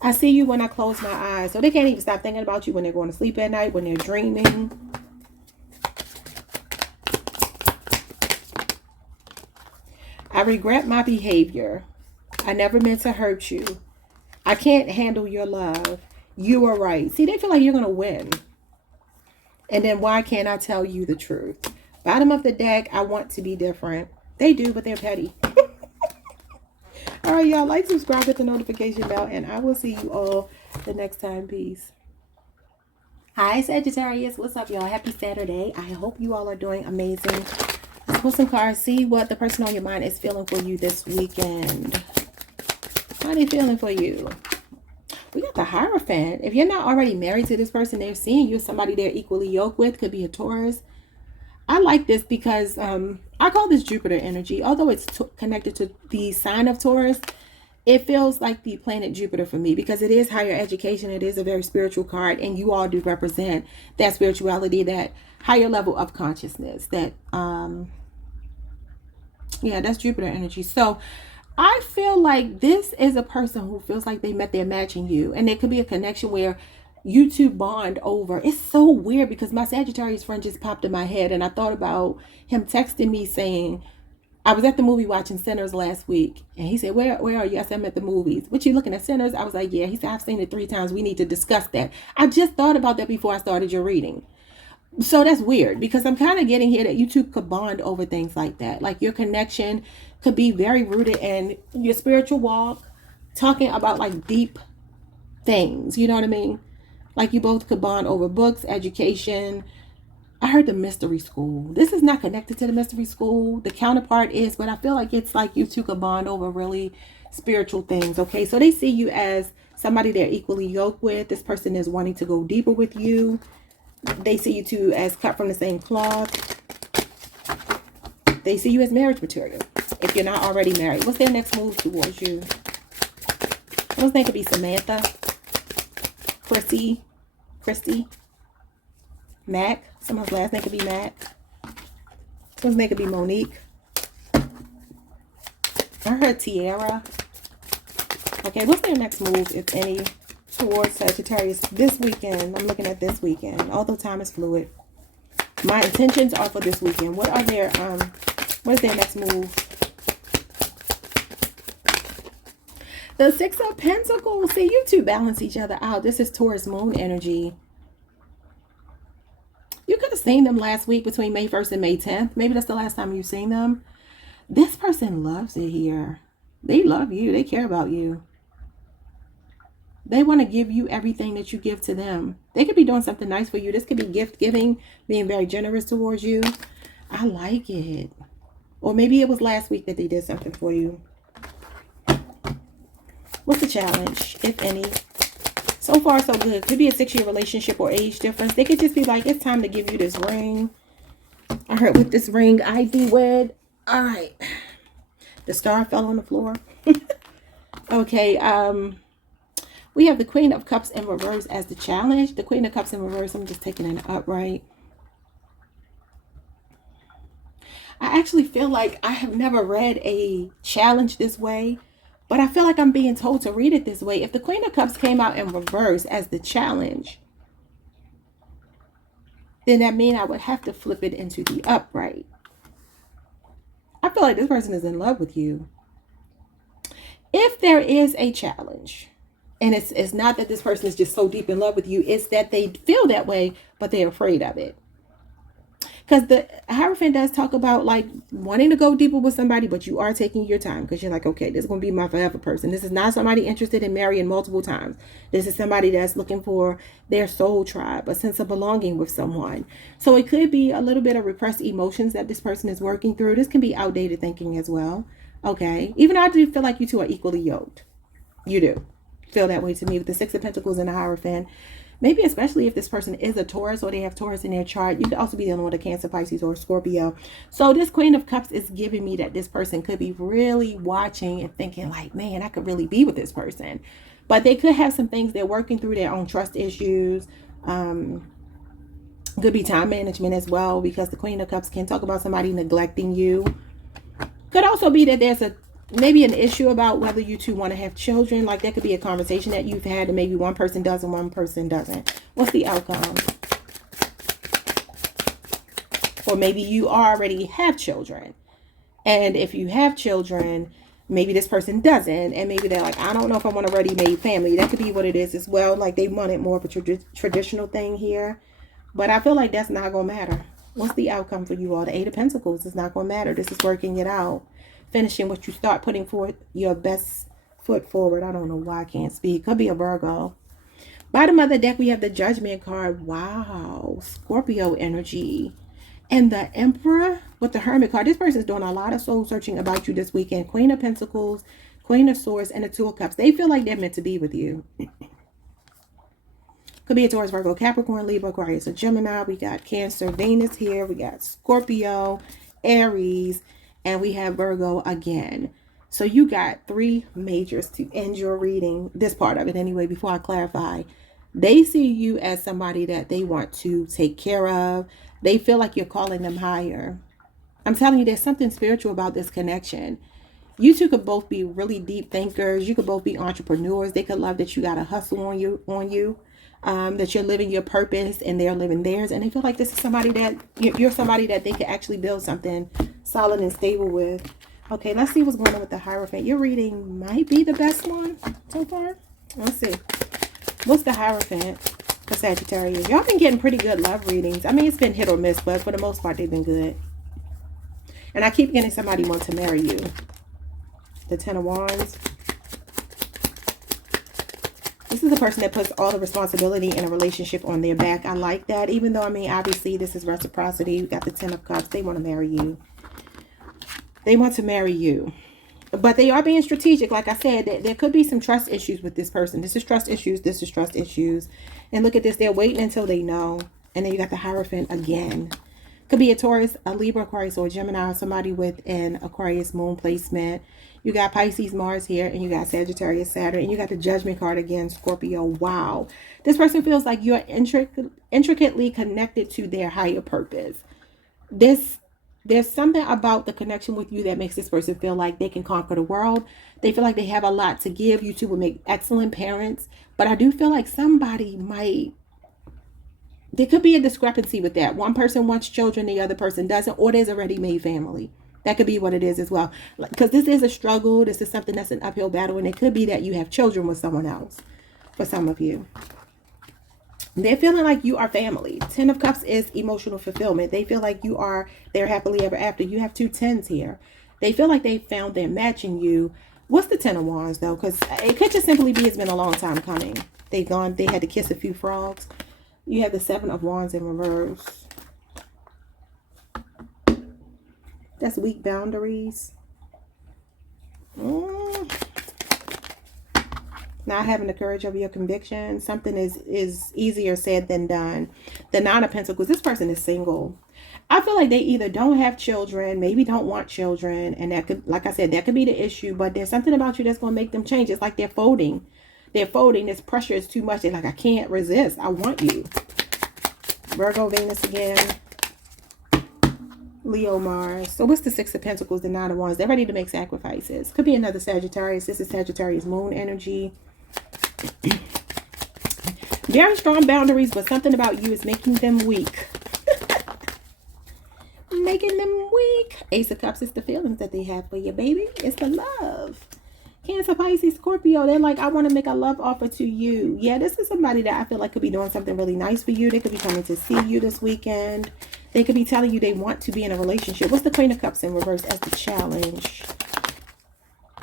I see you when I close my eyes. So they can't even stop thinking about you when they're going to sleep at night, when they're dreaming. I regret my behavior. I never meant to hurt you. I can't handle your love. You are right. See, they feel like you're going to win. And then why can't I tell you the truth? Bottom of the deck, I want to be different. They do, but they're petty. All right, y'all. Like, subscribe, hit the notification bell, and I will see you all the next time. Peace. Hi, Sagittarius. What's up, y'all? Happy Saturday. I hope you all are doing amazing. Let's pull some cards. See what the person on your mind is feeling for you this weekend. How are they feeling for you? We got the Hierophant. If you're not already married to this person, they're seeing you, somebody they're equally yoked with. Could be a Taurus. I like this because I call this Jupiter energy. Although it's connected to the sign of Taurus, it feels like the planet Jupiter for me because it is higher education. It is a very spiritual card, and you all do represent that spirituality, that higher level of consciousness. That, yeah, that's Jupiter energy. So I feel like this is a person who feels like they met their match in you. And there could be a connection where you two bond over. It's so weird because my Sagittarius friend just popped in my head. And I thought about him texting me saying, I was at the movie watching Sinners last week. And he said, where are you? I said, I'm at the movies. What, you looking at Sinners? I was like, yeah. He said, I've seen it 3 times. We need to discuss that. I just thought about that before I started your reading. So that's weird because I'm kind of getting here that you two could bond over things like that. Like your connection could be very rooted in your spiritual walk, talking about like deep things. You know what I mean? Like you both could bond over books, education. I heard the mystery school. This is not connected to the mystery school. The counterpart is, but I feel like it's like you two could bond over really spiritual things. Okay, so they see you as somebody they're equally yoked with. This person is wanting to go deeper with you. They see you two as cut from the same cloth. They see you as marriage material. If you're not already married, what's their next move towards you? Someone's name could be Samantha, Christy, Mac. Someone's last name could be Mac. Someone's name could be Monique. I heard Tiara. Okay, what's their next move, if any, towards Sagittarius this weekend? I'm looking at this weekend, although time is fluid. My intentions are for this weekend. What are their what is their next move? The Six of Pentacles. See, you two balance each other out. This is Taurus moon energy. You could have seen them last week between May 1st and May 10th. Maybe that's the last time you've seen them. This person loves it here. They love you. They care about you. They want to give you everything that you give to them. They could be doing something nice for you. This could be gift giving, being very generous towards you. I like it. Or maybe it was last week that they did something for you. What's the challenge, if any? So far, so good. Could be a 6-year relationship or age difference. They could just be like, it's time to give you this ring. I heard with this ring, I'd be wed. All right. The star fell on the floor. Okay. We have the Queen of Cups in reverse as the challenge. The Queen of Cups in reverse, I'm just taking an upright. I actually feel like I have never read a challenge this way, but I feel like I'm being told to read it this way. If the Queen of Cups came out in reverse as the challenge, then that means I would have to flip it into the upright. I feel like this person is in love with you. If there is a challenge, and it's not that this person is just so deep in love with you, it's that they feel that way, but they're afraid of it. Because the Hierophant does talk about like wanting to go deeper with somebody, but you are taking your time because you're like, okay, this is going to be my forever person. This is not somebody interested in marrying multiple times. This is somebody that's looking for their soul tribe, a sense of belonging with someone. So it could be a little bit of repressed emotions that this person is working through. This can be outdated thinking as well. Okay. Even though I do feel like you two are equally yoked. You do feel that way to me with the Six of Pentacles and the Hierophant. Maybe especially if this person is a Taurus or they have Taurus in their chart. You could also be dealing with a Cancer, Pisces, or Scorpio. So this Queen of Cups is giving me that this person could be really watching and thinking like, man, I could really be with this person. But they could have some things they're working through, their own trust issues. Could be time management as well, because the Queen of Cups can talk about somebody neglecting you. Could also be that there's maybe an issue about whether you two want to have children. Like that could be a conversation that you've had and maybe one person does and one person doesn't. What's the outcome? Or maybe you already have children. And if you have children, maybe this person doesn't. And maybe they're like, I don't know if I want a ready-made family. That could be what it is as well. Like they wanted more of a traditional thing here. But I feel like that's not going to matter. What's the outcome for you all? The Eight of Pentacles is not going to matter. This is working it out. Finishing what you start, putting forth your best foot forward. I don't know why I can't speak. Could be a Virgo. Bottom of the deck, we have the Judgment card. Wow. Scorpio energy. And the Emperor with the Hermit card. This person is doing a lot of soul searching about you this weekend. Queen of Pentacles, Queen of Swords, and the Two of Cups. They feel like they're meant to be with you. Could be a Taurus, Virgo, Capricorn, Libra, Aquarius, or Gemini. We got Cancer, Venus here. We got Scorpio, Aries, and we have Virgo again. So you got 3 majors to end your reading, this part of it anyway, before I clarify. They see you as somebody that they want to take care of. They feel like you're calling them higher. I'm telling you, there's something spiritual about this connection. You two could both be really deep thinkers. You could both be entrepreneurs. They could love that you got a hustle on you, that you're living your purpose and they're living theirs. And they feel like this is somebody that you're somebody that they could actually build something solid and stable with. Okay, let's see what's going on with the Hierophant. Your reading might be the best one so far. Let's see. What's the Hierophant for Sagittarius? Y'all been getting pretty good love readings. I mean, it's been hit or miss, but for the most part, they've been good. And I keep getting somebody wants to marry you. The Ten of Wands. This is a person that puts all the responsibility in a relationship on their back. I like that. Even though, I mean, obviously this is reciprocity. You got the 10 of Cups. They want to marry you. They want to marry you. But they are being strategic. Like I said, there could be some trust issues with this person. This is trust issues. This is trust issues. And look at this. They're waiting until they know. And then you got the Hierophant again. Could be a Taurus, a Libra, Aquarius, or a Gemini, or somebody with an Aquarius moon placement. You got Pisces, Mars here, and you got Sagittarius, Saturn, and you got the Judgment card again, Scorpio. Wow. This person feels like you're intricately connected to their higher purpose. There's something about the connection with you that makes this person feel like they can conquer the world. They feel like they have a lot to give. You two will make excellent parents. But I do feel like somebody might... There could be a discrepancy with that. One person wants children, the other person doesn't. Or there's a ready-made family. That could be what it is as well. Because this is a struggle. This is something that's an uphill battle. And it could be that you have children with someone else. For some of you. They're feeling like you are family. 10 of Cups is emotional fulfillment. They feel like you are their happily ever after. You have two 10s here. They feel like they found their match in you. What's the 10 of Wands though? Because it could just simply be it's been a long time coming. They had to kiss a few frogs. You have the 7 of Wands in reverse. That's weak boundaries. Not having the courage of your conviction. Something is easier said than done. The 9 of Pentacles. This person is single. I feel like they either don't have children, maybe don't want children. And that could, like I said, that could be the issue. But there's something about you that's going to make them change. It's like they're folding. They're folding. This pressure is too much. They're like, I can't resist. I want you. Virgo, Venus again. Leo, Mars. So what's the 6 of Pentacles, the 9 of Wands? They're ready to make sacrifices. Could be another Sagittarius. This is Sagittarius moon energy. Very strong boundaries, but something about you is making them weak. Making them weak. Ace of Cups is the feelings that they have for you, baby. It's the love. Cancer, Pisces, Scorpio. They're like, I want to make a love offer to you. Yeah, this is somebody that I feel like could be doing something really nice for you. They could be coming to see you this weekend. They could be telling you they want to be in a relationship. What's the Queen of Cups in reverse as the challenge?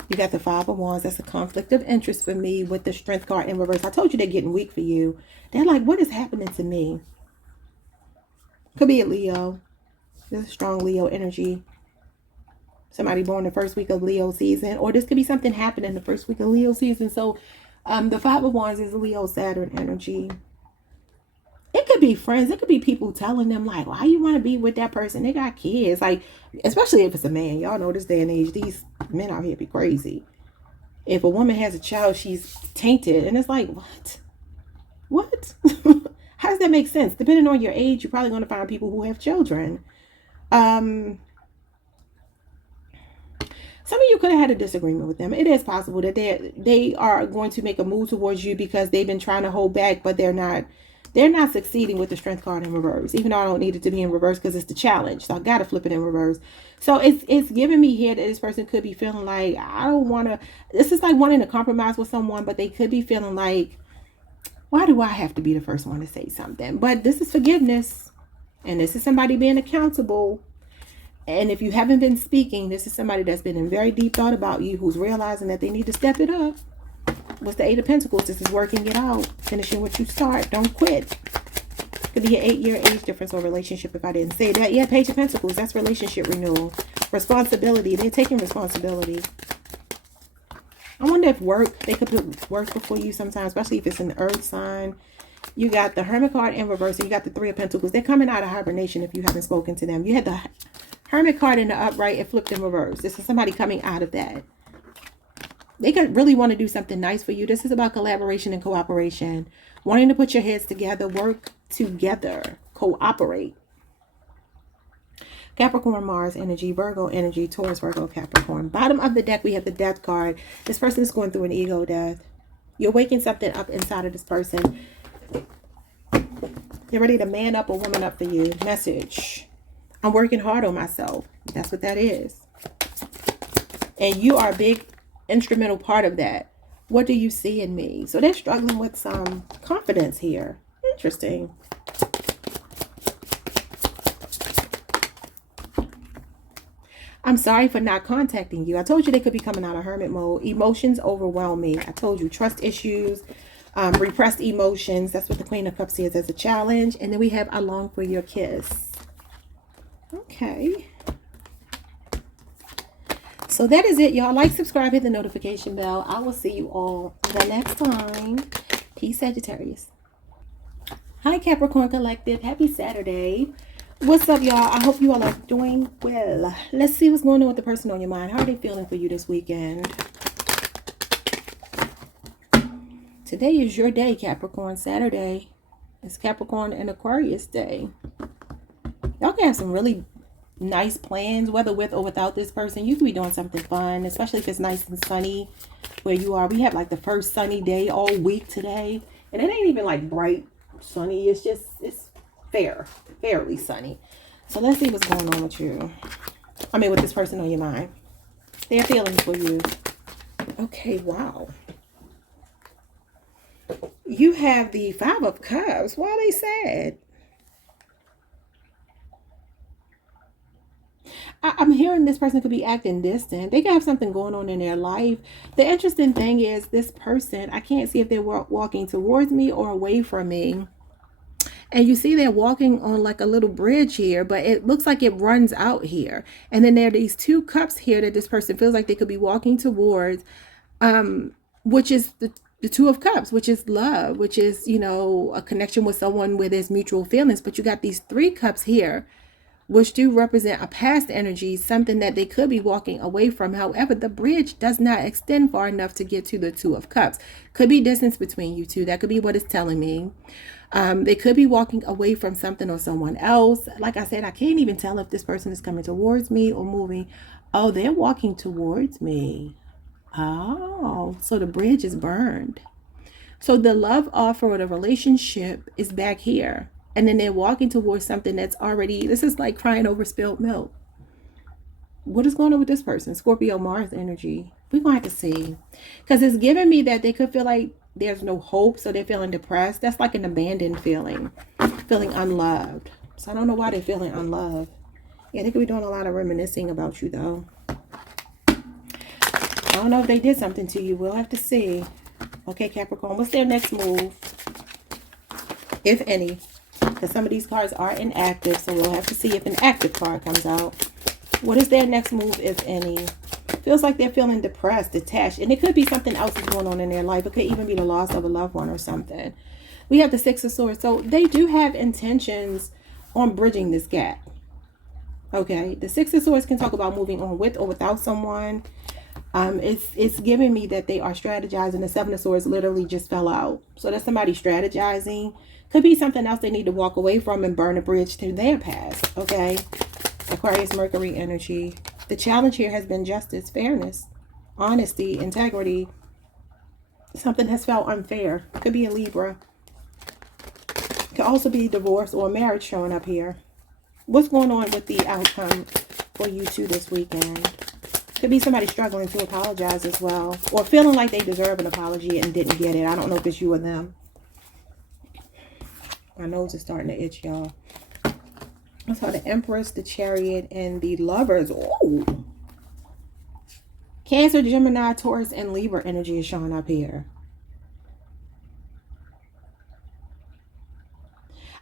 You got the 5 of Wands. That's a conflict of interest for me with the Strength card in reverse. I told you they're getting weak for you. They're like, what is happening to me? Could be a Leo. This is strong Leo energy. Somebody born the first week of Leo season. Or this could be something happening the first week of Leo season. So the 5 of Wands is Leo Saturn energy. It could be friends. It could be people telling them like, why you want to be with that person? They got kids. Like, especially if it's a man. Y'all know this day and age, these men out here be crazy. If a woman has a child, she's tainted. And it's like, what? What? How does that make sense? Depending on your age, you're probably going to find people who have children. Some of you could have had a disagreement with them. It is possible that they are going to make a move towards you because they've been trying to hold back, but they're not succeeding with the Strength card in reverse. Even though I don't need it to be in reverse because it's the challenge. So I got to flip it in reverse. So it's giving me here that this person could be feeling like, I don't want to, this is like wanting to compromise with someone, but they could be feeling like, why do I have to be the first one to say something? But this is forgiveness. And this is somebody being accountable. And if you haven't been speaking, this is somebody that's been in very deep thought about you, who's realizing that they need to step it up. What's the 8 of Pentacles? This is working it out. Finishing what you start. Don't quit. Could be an 8-year age difference or relationship if I didn't say that. Yeah, Page of Pentacles. That's relationship renewal. Responsibility. They're taking responsibility. I wonder if they could put work before you sometimes, especially if it's an earth sign. You got the Hermit card in reverse, and you got the 3 of Pentacles. They're coming out of hibernation if you haven't spoken to them. You had the Hermit card in the upright and flipped in reverse. This is somebody coming out of that. They could really want to do something nice for you. This is about collaboration and cooperation. Wanting to put your heads together, work together, cooperate. Capricorn, Mars energy, Virgo energy, Taurus, Virgo, Capricorn. Bottom of the deck, we have the Death card. This person is going through an ego death. You're waking something up inside of this person. They're ready to man up or woman up for you. Message. I'm working hard on myself. That's what that is. And you are a big instrumental part of that. What do you see in me? So they're struggling with some confidence here. Interesting. I'm sorry for not contacting you. I told you they could be coming out of hermit mode. Emotions overwhelm me. I told you trust issues. Repressed emotions. That's what the Queen of Cups is as a challenge. And then we have I long for your kiss. Okay. So that is it, y'all. Like, subscribe, hit the notification bell. I will see you all the next time. Peace, Sagittarius. Hi, Capricorn Collective. Happy Saturday. What's up, y'all? I hope you all are doing well. Let's see what's going on with the person on your mind. How are they feeling for you this weekend? Today is your day, Capricorn. Saturday. It's Capricorn and Aquarius day. Y'all can have some really nice plans, whether with or without this person. You could be doing something fun, especially if it's nice and sunny where you are. We have like the first sunny day all week today. And it ain't even like bright sunny. It's just, it's fairly sunny. So let's see what's going on with you. I mean, with this person on your mind. Their feelings for you. Okay, wow. You have the Five of Cups. Why are they sad? I'm hearing this person could be acting distant. They could have something going on in their life. The interesting thing is this person, I can't see if they're walking towards me or away from me. And you see they're walking on like a little bridge here, but it looks like it runs out here. And then there are these two cups here that this person feels like they could be walking towards, which is the Two of Cups, which is love, which is, you know, a connection with someone where there's mutual feelings. But you got these three cups here, which do represent a past energy, something that they could be walking away from. However, the bridge does not extend far enough to get to the Two of Cups. Could be distance between you two. That could be what it's telling me. They could be walking away from something or someone else. Like I said, I can't even tell if this person is coming towards me or moving. Oh, they're walking towards me. Oh, so the bridge is burned. So the love offer or the relationship is back here. And then they're walking towards something that's already, this is like crying over spilled milk. What is going on with this person? Scorpio, Mars energy. We're going to have to see. Because it's giving me that they could feel like there's no hope. So they're feeling depressed. That's like an abandoned feeling. Feeling unloved. So I don't know why they're feeling unloved. Yeah, they could be doing a lot of reminiscing about you though. I don't know if they did something to you. We'll have to see. Okay, Capricorn. What's their next move? If any. Because some of these cards are inactive. So we'll have to see if an active card comes out. What is their next move, if any? Feels like they're feeling depressed, detached. And it could be something else that's going on in their life. It could even be the loss of a loved one or something. We have the Six of Swords. So they do have intentions on bridging this gap. Okay. The Six of Swords can talk about moving on with or without someone. It's giving me that they are strategizing. The Seven of Swords literally just fell out. So that's somebody strategizing. Could be something else they need to walk away from and burn a bridge to their past. Okay. Aquarius, Mercury energy. The challenge here has been justice, fairness, honesty, integrity. Something has felt unfair. Could be a Libra. Could also be divorce or marriage showing up here. What's going on with the outcome for you two this weekend? Could be somebody struggling to apologize as well. Or feeling like they deserve an apology and didn't get it. I don't know if it's you or them. My nose is starting to itch, y'all. I saw the Empress, the Chariot, and the Lovers. Oh, Cancer, Gemini, Taurus, and Libra energy is showing up here.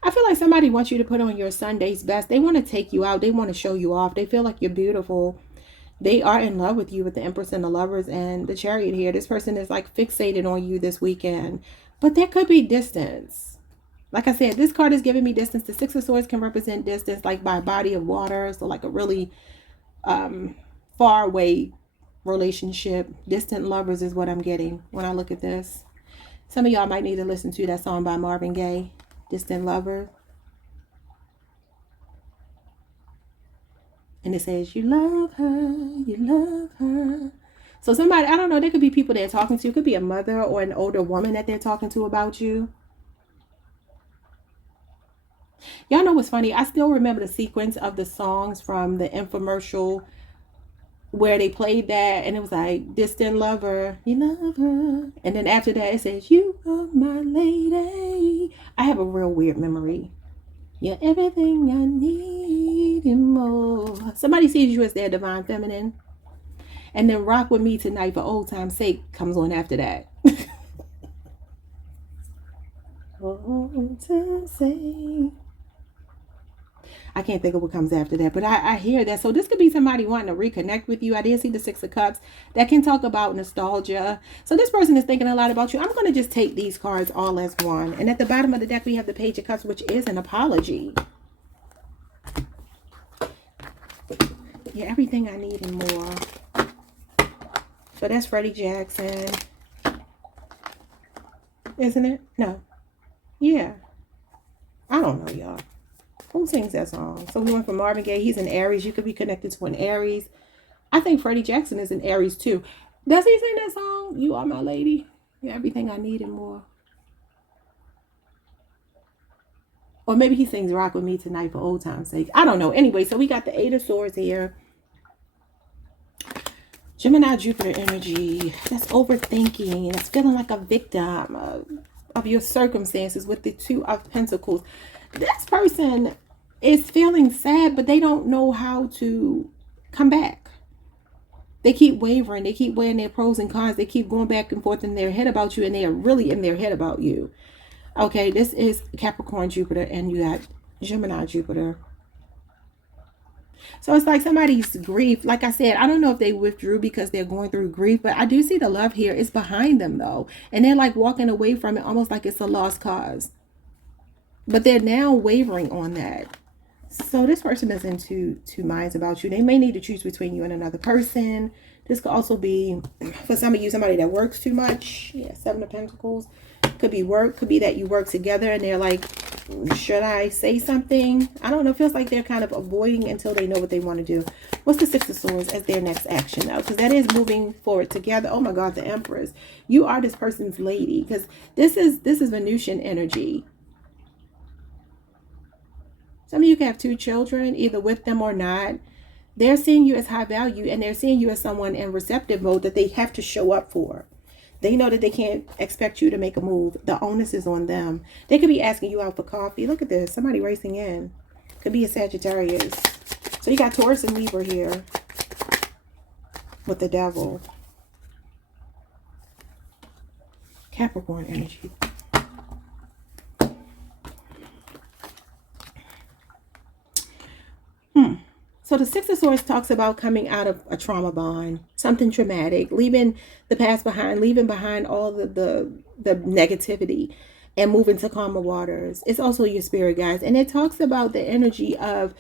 I feel like somebody wants you to put on your Sunday's best. They want to take you out. They want to show you off. They feel like you're beautiful. They are in love with you with the Empress and the Lovers and the Chariot here. This person is like fixated on you this weekend. But there could be distance. Like I said, this card is giving me distance. The Six of Swords can represent distance, like by a body of water. So like a really far away relationship. Distant lovers is what I'm getting when I look at this. Some of y'all might need to listen to that song by Marvin Gaye, Distant Lover. And it says, you love her, you love her. So somebody, I don't know, there could be people they're talking to. It could be a mother or an older woman that they're talking to about you. Y'all know what's funny? I still remember the sequence of the songs from the infomercial where they played that. And it was like, distant lover, you love her. And then after that, it says, you are my lady. I have a real weird memory. You're everything I need and more. Somebody sees you as their divine feminine. And then Rock With Me Tonight for Old Time's Sake comes on after that. Oh, to say. I can't think of what comes after that, but I hear that. So this could be somebody wanting to reconnect with you. I did see the Six of Cups. That can talk about nostalgia. So this person is thinking a lot about you. I'm going to just take these cards all as one. And at the bottom of the deck, we have the Page of Cups, which is an apology. Yeah, everything I need and more. So that's Freddie Jackson. Isn't it? No. Yeah. I don't know, y'all. Who sings that song? So we went from Marvin Gaye. He's an Aries. You could be connected to an Aries. I think Freddie Jackson is an Aries too. Does he sing that song? You Are My Lady. You're everything I need and more. Or maybe he sings Rock With Me Tonight for old time's sake. I don't know. Anyway, so we got the Eight of Swords here. Gemini, Jupiter energy. That's overthinking. It's feeling like a victim of your circumstances with the Two of Pentacles. This person is feeling sad, but they don't know how to come back. They keep wavering. They keep weighing their pros and cons. They keep going back and forth in their head about you, and they are really in their head about you. Okay, this is Capricorn, Jupiter, and you got Gemini, Jupiter. So it's like somebody's grief. Like I said, I don't know if they withdrew because they're going through grief, but I do see the love here. It's behind them, though. And they're like walking away from it almost like it's a lost cause. But they're now wavering on that. So this person is in two minds about you. They may need to choose between you and another person. This could also be, for some of you, somebody that works too much. Yeah, Seven of Pentacles. Could be work. Could be that you work together and they're like, should I say something? I don't know. It feels like they're kind of avoiding until they know what they want to do. What's the Six of Swords as their next action now? Because that is moving forward together. Oh my God, the Empress. You are this person's lady. Because this is Venusian energy. Some of you can have two children, either with them or not. They're seeing you as high value and they're seeing you as someone in receptive mode that they have to show up for. They know that they can't expect you to make a move. The onus is on them. They could be asking you out for coffee. Look at this. Somebody racing in. Could be a Sagittarius. So you got Taurus and Libra here with the Devil. Capricorn energy. So the Six of Swords talks about coming out of a trauma bond, something traumatic, leaving the past behind, leaving behind all the negativity and moving to calmer waters. It's also your spirit, guys. And it talks about the energy of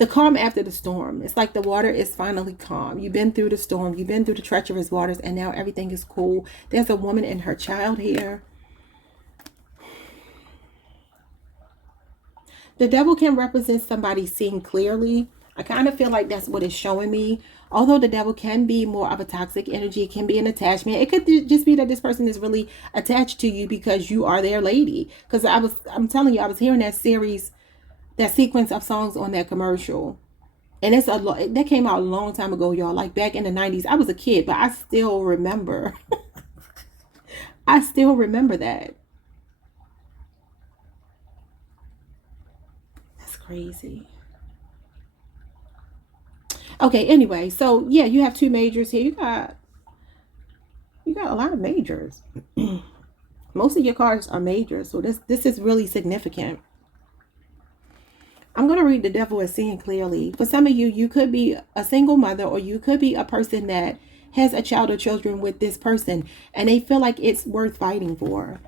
the calm after the storm. It's like the water is finally calm. You've been through the storm. You've been through the treacherous waters and now everything is cool. There's a woman and her child here. The Devil can represent somebody seeing clearly. I kind of feel like that's what it's showing me. Although the Devil can be more of a toxic energy, it can be an attachment. It could just be that this person is really attached to you because you are their lady. Because I'm telling you, I was hearing that series, that sequence of songs on that commercial. And that came out a long time ago, y'all. Like back in the 90s. I was a kid, but I still remember. I still remember that. That's crazy. Okay, anyway, so yeah, you have two majors here. You got a lot of majors. Most of your cards are majors, so this is really significant. I'm going to read the Devil as seeing clearly. For some of you, you could be a single mother or you could be a person that has a child or children with this person and they feel like it's worth fighting for.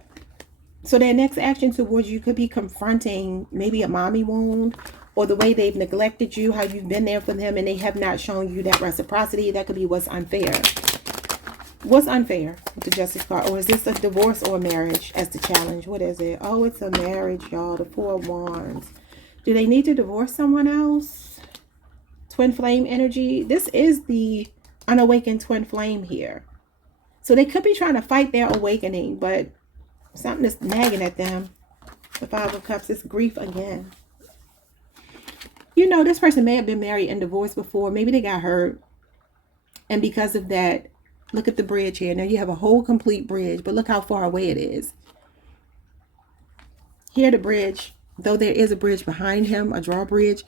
So their next action towards you could be confronting maybe a mommy wound or the way they've neglected you, how you've been there for them and they have not shown you that reciprocity. That could be what's unfair. What's unfair with the Justice card? Or is this a divorce or a marriage as the challenge? What is it? Oh, it's a marriage, y'all. The Four of Wands. Do they need to divorce someone else? Twin flame energy. This is the unawakened twin flame here. So they could be trying to fight their awakening, but something is nagging at them. The Five of Cups is grief again. You know, this person may have been married and divorced before. Maybe they got hurt. And because of that, look at the bridge here. Now you have a whole complete bridge, but look how far away it is. Here the bridge, though there is a bridge behind him, a drawbridge.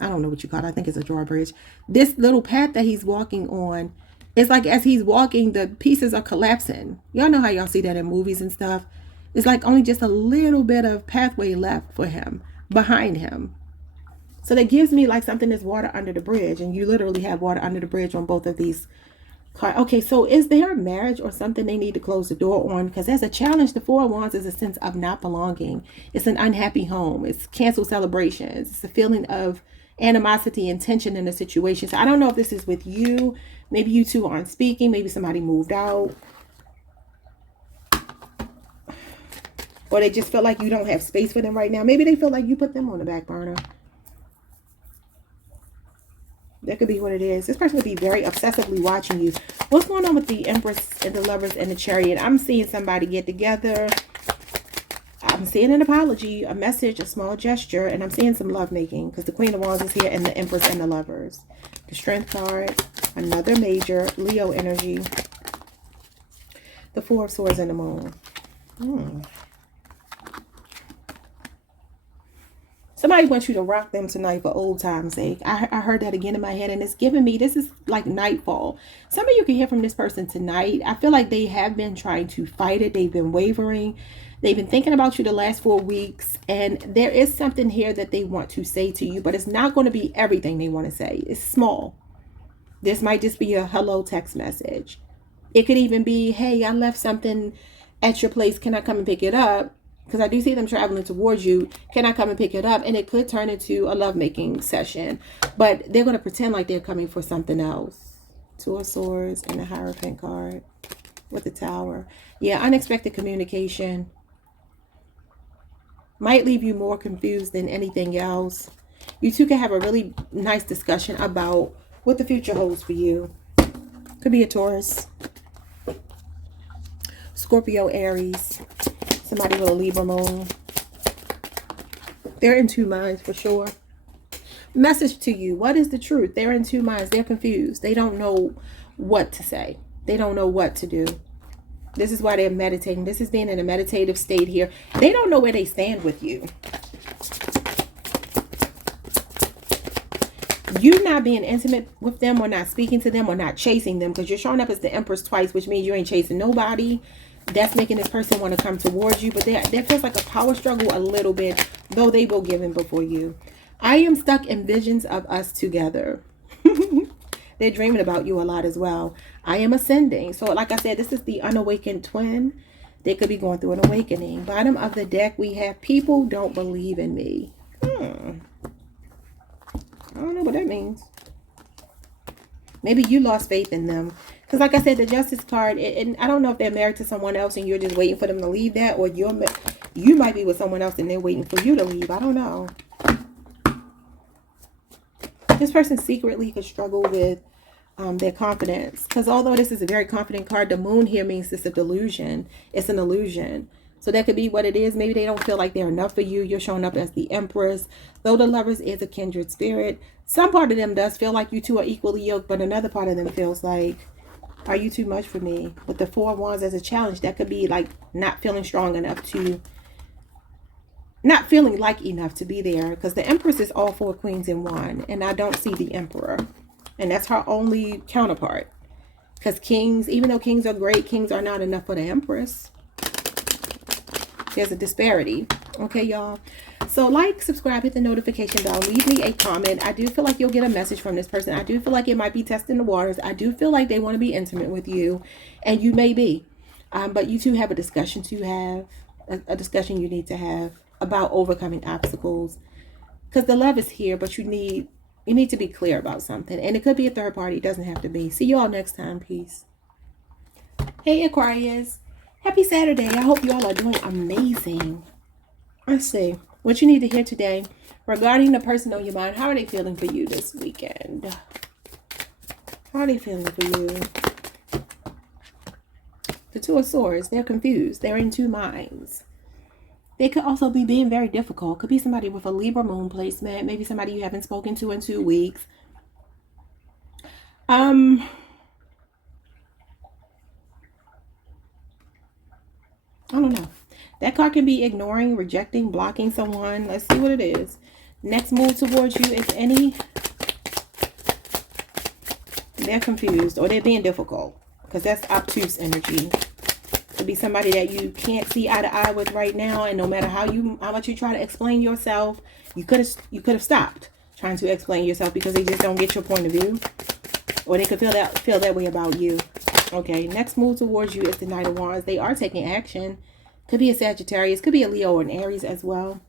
I don't know what you call it. I think it's a drawbridge. This little path that he's walking on, it's like as he's walking, the pieces are collapsing. Y'all know how y'all see that in movies and stuff. It's like only just a little bit of pathway left for him, behind him. So that gives me like something that's water under the bridge, and you literally have water under the bridge on both of these cards. Okay, so is there a marriage or something they need to close the door on? Because as a challenge, the Four of Wands is a sense of not belonging. It's an unhappy home. It's canceled celebrations. It's a feeling of animosity and tension in a situation. So I don't know if this is with you. Maybe you two aren't speaking. Maybe somebody moved out. Or they just feel like you don't have space for them right now. Maybe they feel like you put them on the back burner. That could be what it is. This person could be very obsessively watching you. What's going on with the Empress and the Lovers and the Chariot? I'm seeing somebody get together. I'm seeing an apology, a message, a small gesture, and I'm seeing some lovemaking because the Queen of Wands is here and the Empress and the Lovers. The Strength card, another major Leo energy. The Four of Swords and the Moon. Somebody wants you to rock them tonight for old time's sake. I heard that again in my head, and it's giving me, this is like nightfall. Some of you can hear from this person tonight. I feel like they have been trying to fight it. They've been wavering. They've been thinking about you the last 4 weeks, and there is something here that they want to say to you, but it's not going to be everything they want to say. It's small. This might just be a hello text message. It could even be, hey, I left something at your place. Can I come and pick it up? Because I do see them traveling towards you. Can I come and pick it up? And it could turn into a lovemaking session. But they're going to pretend like they're coming for something else. Two of Swords and the Hierophant card with the Tower. Yeah, unexpected communication. Might leave you more confused than anything else. You two can have a really nice discussion about what the future holds for you. Could be a Taurus, Scorpio, Aries. Somebody with a Libra moon. They're in two minds for sure. Message to you. What is the truth? They're in two minds. They're confused. They don't know what to say. They don't know what to do. This is why they're meditating. This is being in a meditative state here. They don't know where they stand with you. You not being intimate with them or not speaking to them or not chasing them, because you're showing up as the Empress twice, which means you ain't chasing nobody. That's making this person want to come towards you. But there feels like a power struggle a little bit, though they will give in before you. I am stuck in visions of us together. They're dreaming about you a lot as well. I am ascending. So like I said, this is the unawakened twin. They could be going through an awakening. Bottom of the deck, we have people don't believe in me. I don't know what that means. Maybe you lost faith in them. Because like I said, the Justice card, and I don't know if they're married to someone else and you're just waiting for them to leave that, or you might be with someone else and they're waiting for you to leave. I don't know. This person secretly could struggle with their confidence. Because although this is a very confident card, the moon here means it's a delusion. It's an illusion. So that could be what it is. Maybe they don't feel like they're enough for you. You're showing up as the Empress. Though the Lovers is a kindred spirit, some part of them does feel like you two are equally yoked, but another part of them feels like, are you too much for me? With the Four of Wands as a challenge, that could be like not feeling strong enough to, not feeling like enough to be there. Because the Empress is all 4 queens in one, and I don't see the Emperor. And that's her only counterpart. Because kings, even though kings are great, kings are not enough for the Empress. There's a disparity. Okay, y'all. So like, subscribe, hit the notification bell, leave me a comment. I do feel like you'll get a message from this person. I do feel like it might be testing the waters. I do feel like they want to be intimate with you, and you may be. But you two have a discussion to have, a discussion you need to have about overcoming obstacles. Because the love is here, but you need to be clear about something. And it could be a third party. It doesn't have to be. See you all next time. Peace. Hey, Aquarius. Happy Saturday. I hope you all are doing amazing. Let's see what you need to hear today regarding the person on your mind. How are they feeling for you this weekend? How are they feeling for you? The Two of Swords. They're confused. They're in two minds. They could also be being very difficult. Could be somebody with a Libra moon placement. Maybe somebody you haven't spoken to in 2 weeks. I don't know. That card can be ignoring, rejecting, blocking someone. Let's see what it is. Next move towards you is any. They're confused or they're being difficult, because that's obtuse energy. Could be somebody that you can't see eye to eye with right now, and no matter how much you try to explain yourself, you could have stopped trying to explain yourself because they just don't get your point of view, or they could feel that way about you. Okay, next move towards you is the Knight of Wands. They are taking action. Could be a Sagittarius, could be a Leo or an Aries as well.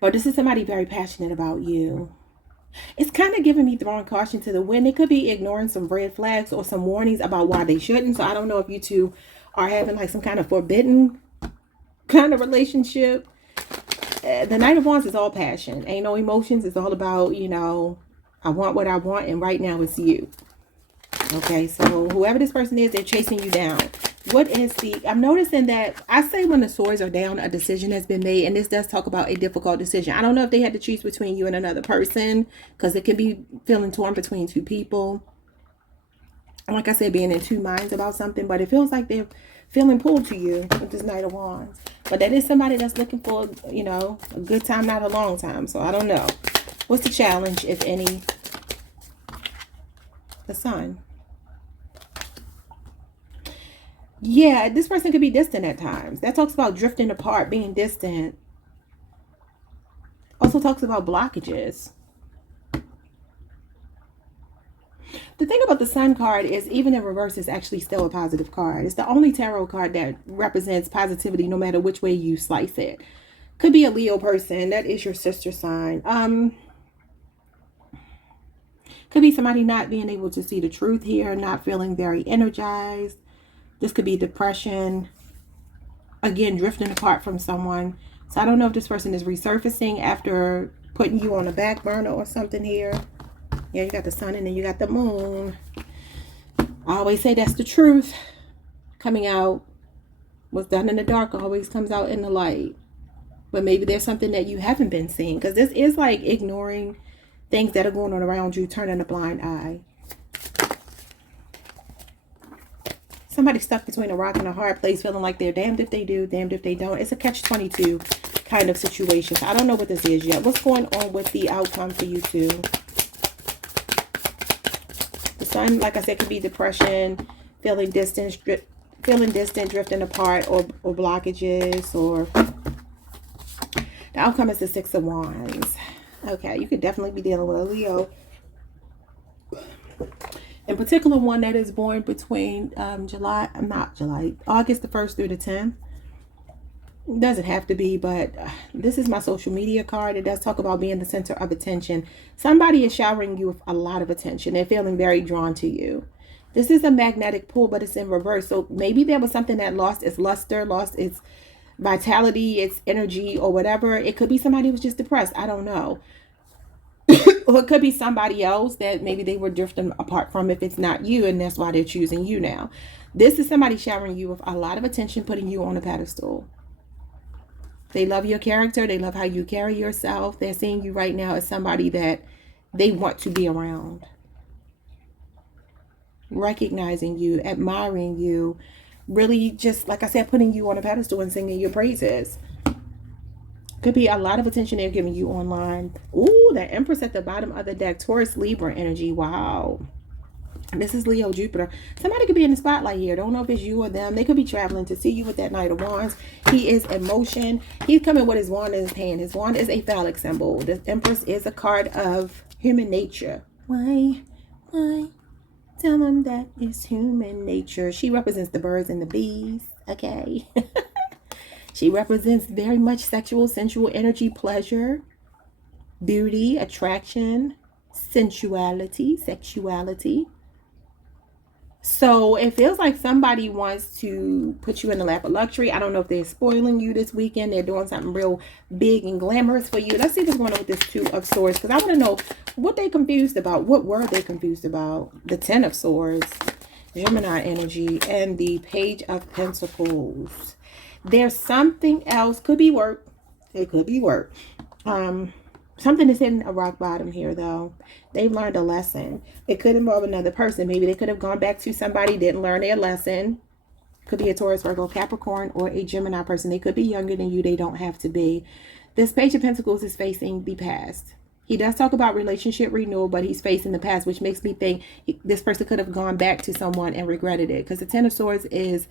But this is somebody very passionate about you. It's kind of giving me throwing caution to the wind. They could be ignoring some red flags or some warnings about why they shouldn't. So I don't know if you two are having like some kind of forbidden kind of relationship. The Knight of Wands is all passion. Ain't no emotions. It's all about, you know, I want what I want, and right now it's you. Okay, so whoever this person is, they're chasing you down. What is I'm noticing that I say when the swords are down, a decision has been made, and this does talk about a difficult decision. I don't know if they had to choose between you and another person, because it can be feeling torn between two people. Like I said, being in two minds about something, but it feels like they're feeling pulled to you with this Knight of Wands. But that is somebody that's looking for, you know, a good time, not a long time. So I don't know. What's the challenge, if any? The Sun. Yeah, this person could be distant at times. That talks about drifting apart, being distant. Also talks about blockages. The thing about the Sun card is, even in reverse, it's actually still a positive card. It's the only tarot card that represents positivity no matter which way you slice it. Could be a Leo person. That is your sister sign. Could be somebody not being able to see the truth here, not feeling very energized. This could be depression. Again, drifting apart from someone. So I don't know if this person is resurfacing after putting you on a back burner or something here. Yeah, you got the sun and then you got the moon. I always say that's the truth. Coming out. What's done in the dark always comes out in the light. But maybe there's something that you haven't been seeing. Because this is like ignoring things that are going on around you, turning a blind eye. Somebody stuck between a rock and a hard place, feeling like they're damned if they do, damned if they don't. It's a catch-22 kind of situation. So I don't know what this is yet. What's going on with the outcome for you two? The Sun, like I said, could be depression, feeling distant, drifting apart, or blockages, or the outcome is the Six of Wands. Okay, you could definitely be dealing with a Leo. In particular, one that is born between August the 1st through the 10th. It doesn't have to be, but this is my social media card. It does talk about being the center of attention. Somebody is showering you with a lot of attention. They're feeling very drawn to you. This is a magnetic pull, but it's in reverse. So maybe there was something that lost its luster, lost its vitality, its energy, or whatever. It could be somebody who was just depressed. I don't know. Or it could be somebody else that maybe they were drifting apart from if it's not you, and that's why they're choosing you now. This is somebody showering you with a lot of attention, putting you on a pedestal. They love your character. They love how you carry yourself. They're seeing you right now as somebody that they want to be around. Recognizing you, admiring you, really just, like I said, putting you on a pedestal and singing your praises. Could be a lot of attention they're giving you online. Ooh, that Empress at the bottom of the deck. Taurus, Libra energy. Wow. This is Leo, Jupiter. Somebody could be in the spotlight here. Don't know if it's you or them. They could be traveling to see you with that Knight of Wands. He is in motion. He's coming with his wand in his hand. His wand is a phallic symbol. The Empress is a card of human nature. Why? Tell them that it's human nature. She represents the birds and the bees. Okay. She represents very much sexual, sensual energy, pleasure, beauty, attraction, sensuality, sexuality. So it feels like somebody wants to put you in the lap of luxury. I don't know if they're spoiling you this weekend. They're doing something real big and glamorous for you. Let's see what's going on with this Two of Swords, because I want to know what they confused about. What were they confused about? The Ten of Swords, Gemini energy, and the Page of Pentacles. There's something else. Could be work. It could be work. Something is hitting a rock bottom here, though. They've learned a lesson. It could involve another person. Maybe they could have gone back to somebody, didn't learn their lesson. Could be a Taurus, Virgo, Capricorn, or a Gemini person. They could be younger than you. They don't have to be. This Page of Pentacles is facing the past. He does talk about relationship renewal, but he's facing the past, which makes me think this person could have gone back to someone and regretted it. Because the Ten of Swords is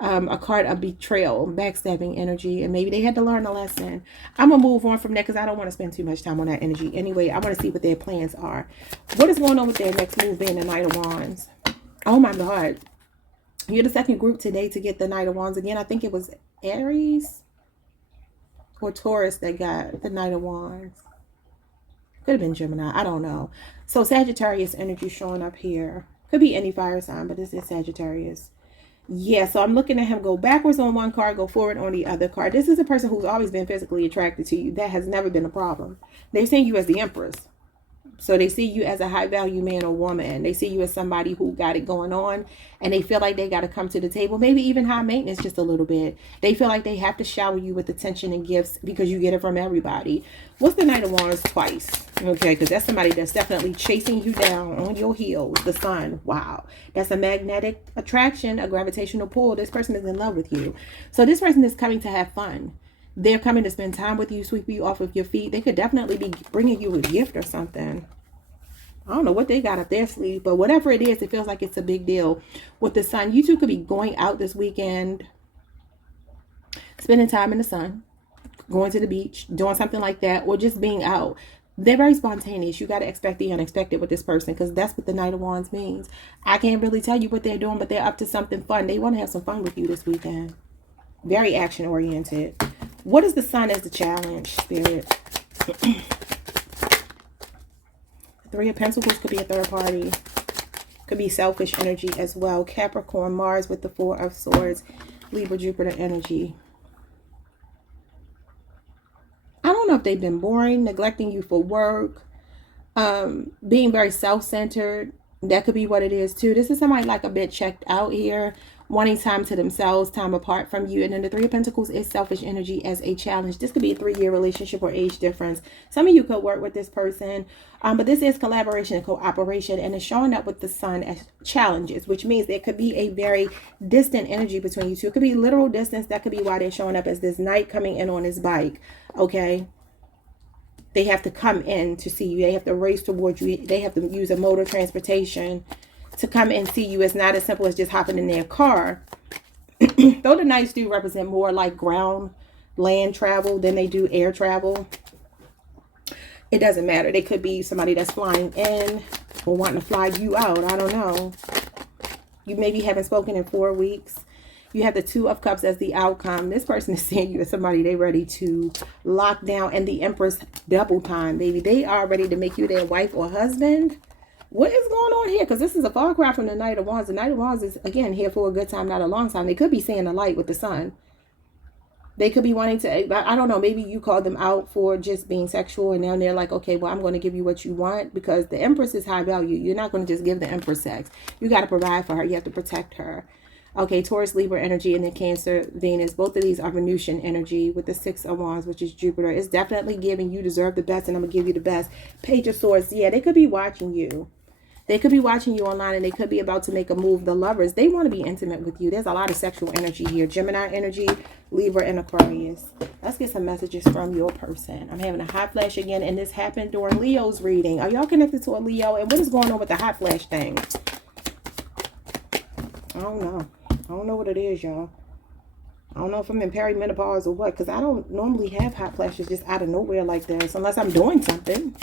a card of betrayal, backstabbing energy, and maybe they had to learn a lesson. I'm going to move on from that because I don't want to spend too much time on that energy. Anyway, I want to see what their plans are. What is going on with their next move being the Knight of Wands? Oh my God. You're the second group today to get the Knight of Wands. Again, I think it was Aries or Taurus that got the Knight of Wands. Could have been Gemini. I don't know. So Sagittarius energy showing up here. Could be any fire sign, but this is Sagittarius. Yeah, so I'm looking at him go backwards on one card, go forward on the other card. This is a person who's always been physically attracted to you. That has never been a problem. They're seeing you as the Empress. So they see you as a high value man or woman. They see you as somebody who got it going on, and they feel like they got to come to the table, maybe even high maintenance just a little bit. They feel like they have to shower you with attention and gifts because you get it from everybody. What's the Knight of Wands twice? Okay, because that's somebody that's definitely chasing you down on your heels. The sun. Wow. That's a magnetic attraction, a gravitational pull. This person is in love with you. So this person is coming to have fun. They're coming to spend time with you, sweep you off of your feet. They could definitely be bringing you a gift or something. I don't know what they got up their sleeve, but whatever it is, it feels like it's a big deal. With the sun, you two could be going out this weekend, spending time in the sun, going to the beach, doing something like that, or just being out. They're very spontaneous. You got to expect the unexpected with this person because that's what the Knight of Wands means. I can't really tell you what they're doing, but they're up to something fun. They want to have some fun with you this weekend. Very action oriented. What is the sun as the challenge, Spirit? Three of Pentacles could be a third party. Could be selfish energy as well. Capricorn, Mars with the Four of Swords. Libra, Jupiter energy. I don't know if they've been boring, neglecting you for work, being very self-centered. That could be what it is too. This is somebody like a bit checked out here, wanting time to themselves, time apart from you. And then the Three of Pentacles is selfish energy as a challenge. This could be a 3-year relationship or age difference. Some of you could work with this person, but this is collaboration and cooperation, and it's showing up with the sun as challenges, which means there could be a very distant energy between you two. It could be literal distance. That could be why they're showing up as this knight coming in on his bike. Okay. They have to come in to see you. They have to race towards you. They have to use a mode of transportation to come and see you. It's not as simple as just hopping in their car. Though the knights do represent more like ground, land travel than they do air travel. It doesn't matter. They could be somebody that's flying in or wanting to fly you out. I don't know. You maybe haven't spoken in 4 weeks. You have the Two of Cups as the outcome. This person is seeing you as somebody they're ready to lock down. And the Empress double time, baby. They are ready to make you their wife or husband. What is going on here? Because this is a far cry from the Knight of Wands. The Knight of Wands is, again, here for a good time, not a long time. They could be seeing the light with the sun. They could be wanting to, I don't know, maybe you called them out for just being sexual. And now they're like, okay, well, I'm going to give you what you want. Because the Empress is high value. You're not going to just give the Empress sex. You got to provide for her. You have to protect her. Okay, Taurus, Libra energy, and then Cancer, Venus. Both of these are Venusian energy with the Six of Wands, which is Jupiter. It's definitely giving you deserve the best, and I'm going to give you the best. Page of Swords. Yeah, they could be watching you. They could be watching you online, and they could be about to make a move. The Lovers, they want to be intimate with you. There's a lot of sexual energy here. Gemini energy, Libra, and Aquarius. Let's get some messages from your person. I'm having a hot flash again, and this happened during Leo's reading. Are y'all connected to a Leo? And what is going on with the hot flash thing? I don't know. I don't know what it is, y'all. I don't know if I'm in perimenopause or what, because I don't normally have hot flashes just out of nowhere like this, unless I'm doing something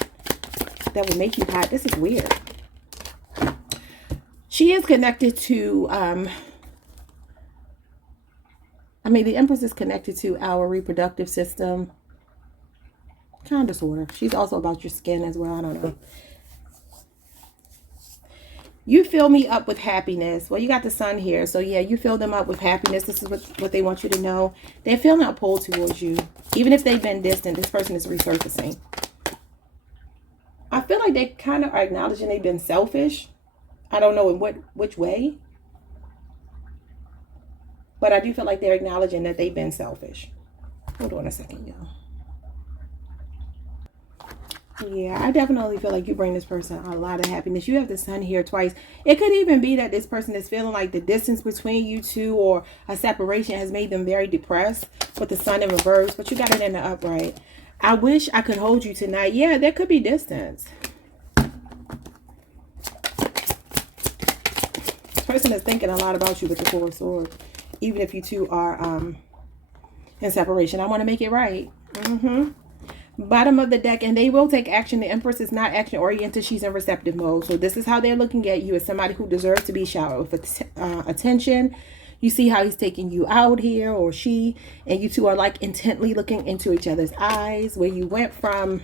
that would make you hot. This is weird. She is connected to, the Empress is connected to our reproductive system. Kind of, sort of. She's also about your skin as well. I don't know. You fill me up with happiness. Well, you got the sun here. So, yeah, you fill them up with happiness. This is what they want you to know. They're feeling a pull towards you. Even if they've been distant, this person is resurfacing. I feel like they kind of are acknowledging they've been selfish. I don't know in which way. But I do feel like they're acknowledging that they've been selfish. Hold on a second, y'all. Yeah, I definitely feel like you bring this person a lot of happiness. You have the sun here twice. It could even be that this person is feeling like the distance between you two or a separation has made them very depressed with the sun in reverse. But you got it in the upright. I wish I could hold you tonight. Yeah, there could be distance. This person is thinking a lot about you with the Four of Swords. Even if you two are in separation. I want to make it right. Bottom of the deck, and they will take action. The Empress is not action oriented. She's in receptive mode. So this is how they're looking at you, as somebody who deserves to be showered with attention. You see how he's taking you out here, or she, and you two are like intently looking into each other's eyes, where you went from.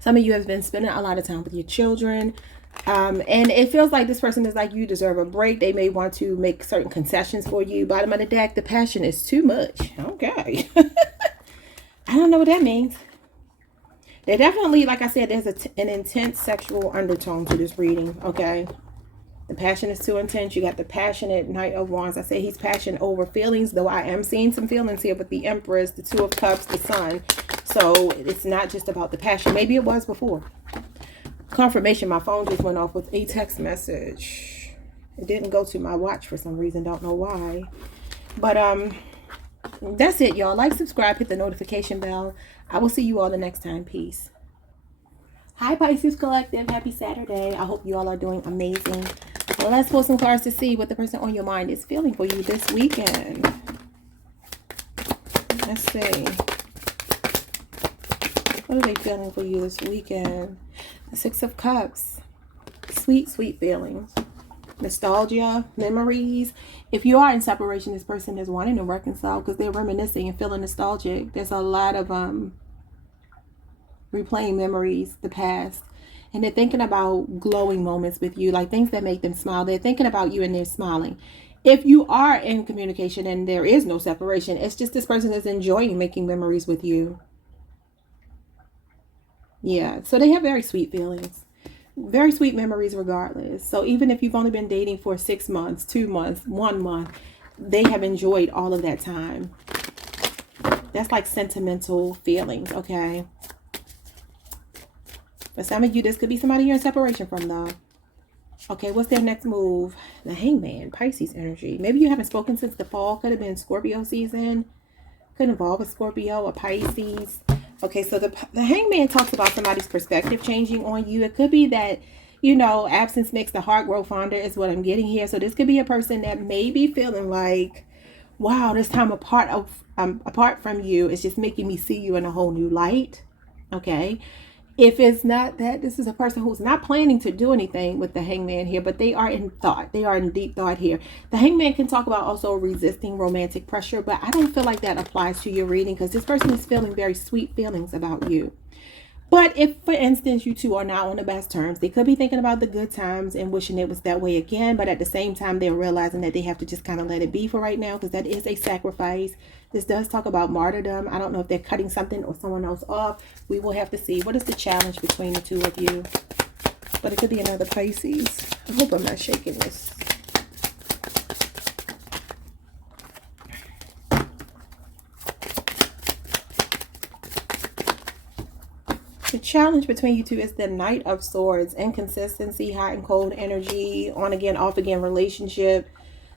Some of you have been spending a lot of time with your children. And it feels like this person is like, you deserve a break. They may want to make certain concessions for you. Bottom of the deck, the passion is too much. Okay. I don't know what that means. They definitely, like I said, there's an intense sexual undertone to this reading, okay? The passion is too intense. You got the passionate Knight of Wands. I say he's passionate over feelings, though I am seeing some feelings here with the Empress, the Two of Cups, the Sun. So it's not just about the passion. Maybe it was before. Confirmation, my phone just went off with a text message. It didn't go to my watch for some reason. Don't know why. But, that's it, y'all. Like, subscribe, hit the notification bell. I will see you all the next time. Peace. Hi, Pisces Collective. Happy Saturday. I hope you all are doing amazing. Well, let's pull some cards to see what the person on your mind is feeling for you this weekend. Let's see. What are they feeling for you this weekend? The Six of Cups. Sweet, sweet feelings. Nostalgia, memories. If you are in separation, this person is wanting to reconcile because they're reminiscing and feeling nostalgic. There's a lot of replaying memories, the past, and they're thinking about glowing moments with you, like things that make them smile. They're thinking about you and they're smiling. If you are in communication and there is no separation, it's just this person is enjoying making memories with you. Yeah, so they have very sweet feelings. Very sweet memories regardless. So even if you've only been dating for 6 months, 2 months, 1 month, they have enjoyed all of that time. That's like sentimental feelings, okay? For some of you, this could be somebody you're in separation from, though. Okay, what's their next move? The Hangman, Pisces energy. Maybe you haven't spoken since the fall. Could have been Scorpio season. Could involve a Scorpio or Pisces. Okay, so the Hangman talks about somebody's perspective changing on you. It could be that, you know, absence makes the heart grow fonder is what I'm getting here. So this could be a person that may be feeling like, wow, this time apart from you is just making me see you in a whole new light. Okay. If it's not that, this is a person who's not planning to do anything with the Hangman here, but they are in thought. They are in deep thought here. The Hangman can talk about also resisting romantic pressure, but I don't feel like that applies to your reading because this person is feeling very sweet feelings about you. But if, for instance, you two are not on the best terms, they could be thinking about the good times and wishing it was that way again. But at the same time, they're realizing that they have to just kind of let it be for right now because that is a sacrifice. This does talk about martyrdom. I don't know if they're cutting something or someone else off. We will have to see. What is the challenge between the two of you? But it could be another Pisces. I hope I'm not shaking this. The challenge between you two is the Knight of Swords. Inconsistency, hot and cold energy, on again, off again relationship.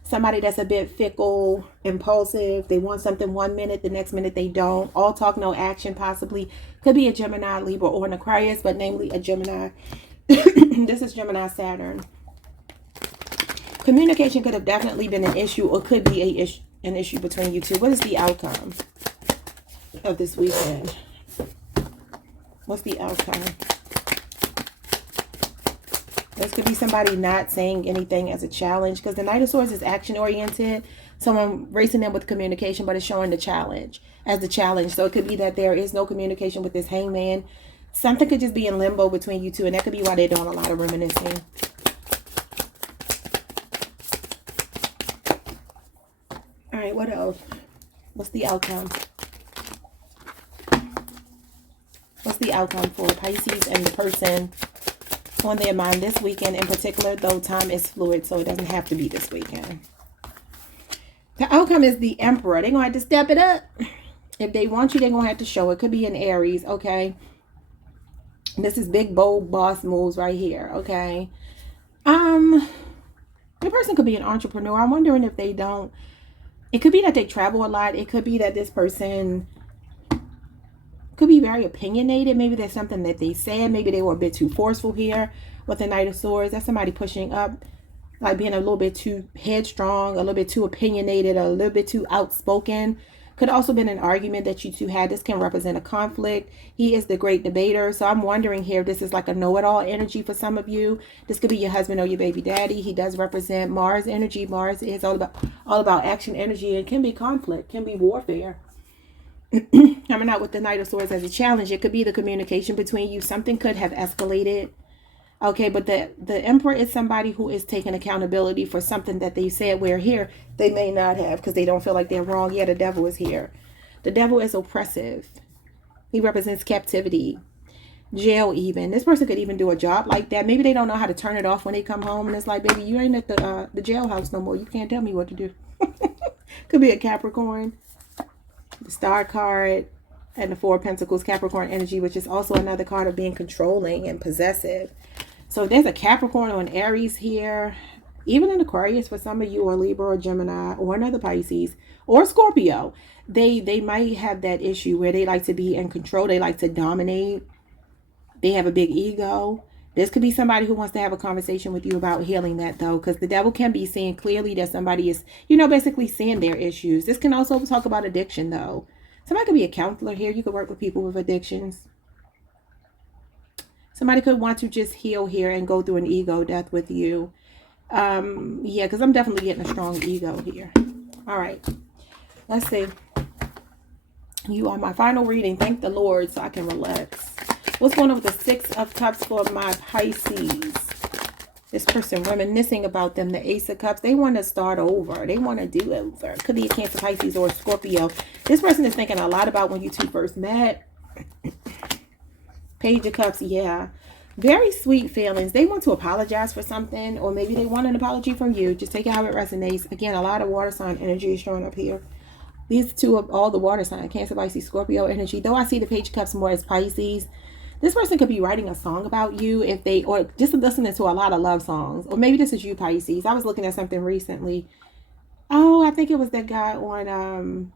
Somebody that's a bit fickle, impulsive. They want something 1 minute, the next minute they don't. All talk, no action possibly. Could be a Gemini, Libra, or an Aquarius, but namely a Gemini. This is Gemini Saturn. Communication could have definitely been an issue or could be an issue between you two. What is the outcome of this weekend? What's the outcome? This could be somebody not saying anything as a challenge because the Knight of Swords is action-oriented. Someone racing them with communication, but it's showing the challenge as the challenge. So it could be that there is no communication with this Hangman. Something could just be in limbo between you two, and that could be why they're doing a lot of reminiscing. All right, what else? What's the outcome? What's the outcome for Pisces and the person on their mind this weekend in particular, though time is fluid, so it doesn't have to be this weekend. The outcome is the Emperor. They're going to have to step it up. If they want you, they're going to have to show it. Could be an Aries, okay? This is big, bold boss moves right here, okay? The person could be an entrepreneur. I'm wondering if they don't. It could be that they travel a lot. It could be that this person could be very opinionated. Maybe there's something that they said. Maybe they were a bit too forceful here with the Knight of Swords. That's somebody pushing up, like being a little bit too headstrong, a little bit too opinionated, a little bit too outspoken. Could also been an argument that you two had. This can represent a conflict. He is the great debater. So I'm wondering here if this is like a know-it-all energy for some of you. This could be your husband or your baby daddy. He does represent Mars energy. Mars is all about action energy. It can be conflict, can be warfare. Coming out with the Knight of Swords as a challenge. It could be the communication between you. Something could have escalated. Okay, but the Emperor is somebody who is taking accountability for something that they said, where here they may not have, because they don't feel like they're wrong. Yeah, the Devil is here. The Devil is oppressive. He represents captivity, jail even. This person could even do a job like that. Maybe they don't know how to turn it off when they come home, and it's like, baby, you ain't at the jailhouse no more. You can't tell me what to do. Could be a Capricorn. The Star card and the Four of Pentacles, Capricorn energy, which is also another card of being controlling and possessive. So there's a Capricorn or an Aries here, even an Aquarius for some of you, or Libra or Gemini or another Pisces or Scorpio. They might have that issue where they like to be in control. They like to dominate. They have a big ego. This could be somebody who wants to have a conversation with you about healing that, though, because the Devil can be seeing clearly that somebody is, basically seeing their issues. This can also talk about addiction, though. Somebody could be a counselor here. You could work with people with addictions. Somebody could want to just heal here and go through an ego death with you. Yeah, because I'm definitely getting a strong ego here. All right. Let's see. You are my final reading. Thank the Lord so I can relax. What's going on with the Six of Cups for my Pisces? This person reminiscing about them. The Ace of Cups. They want to start over. They want to do over. Could be a Cancer, Pisces, or Scorpio. This person is thinking a lot about when you two first met. Page of Cups, yeah. Very sweet feelings. They want to apologize for something, or maybe they want an apology from you. Just take it how it resonates. Again, a lot of water sign energy is showing up here. These two of all the water sign, Cancer, Pisces, Scorpio energy. Though I see the Page of Cups more as Pisces. This person could be writing a song about you or just listening to a lot of love songs. Or maybe this is you, Pisces. I was looking at something recently. Oh, I think it was that guy on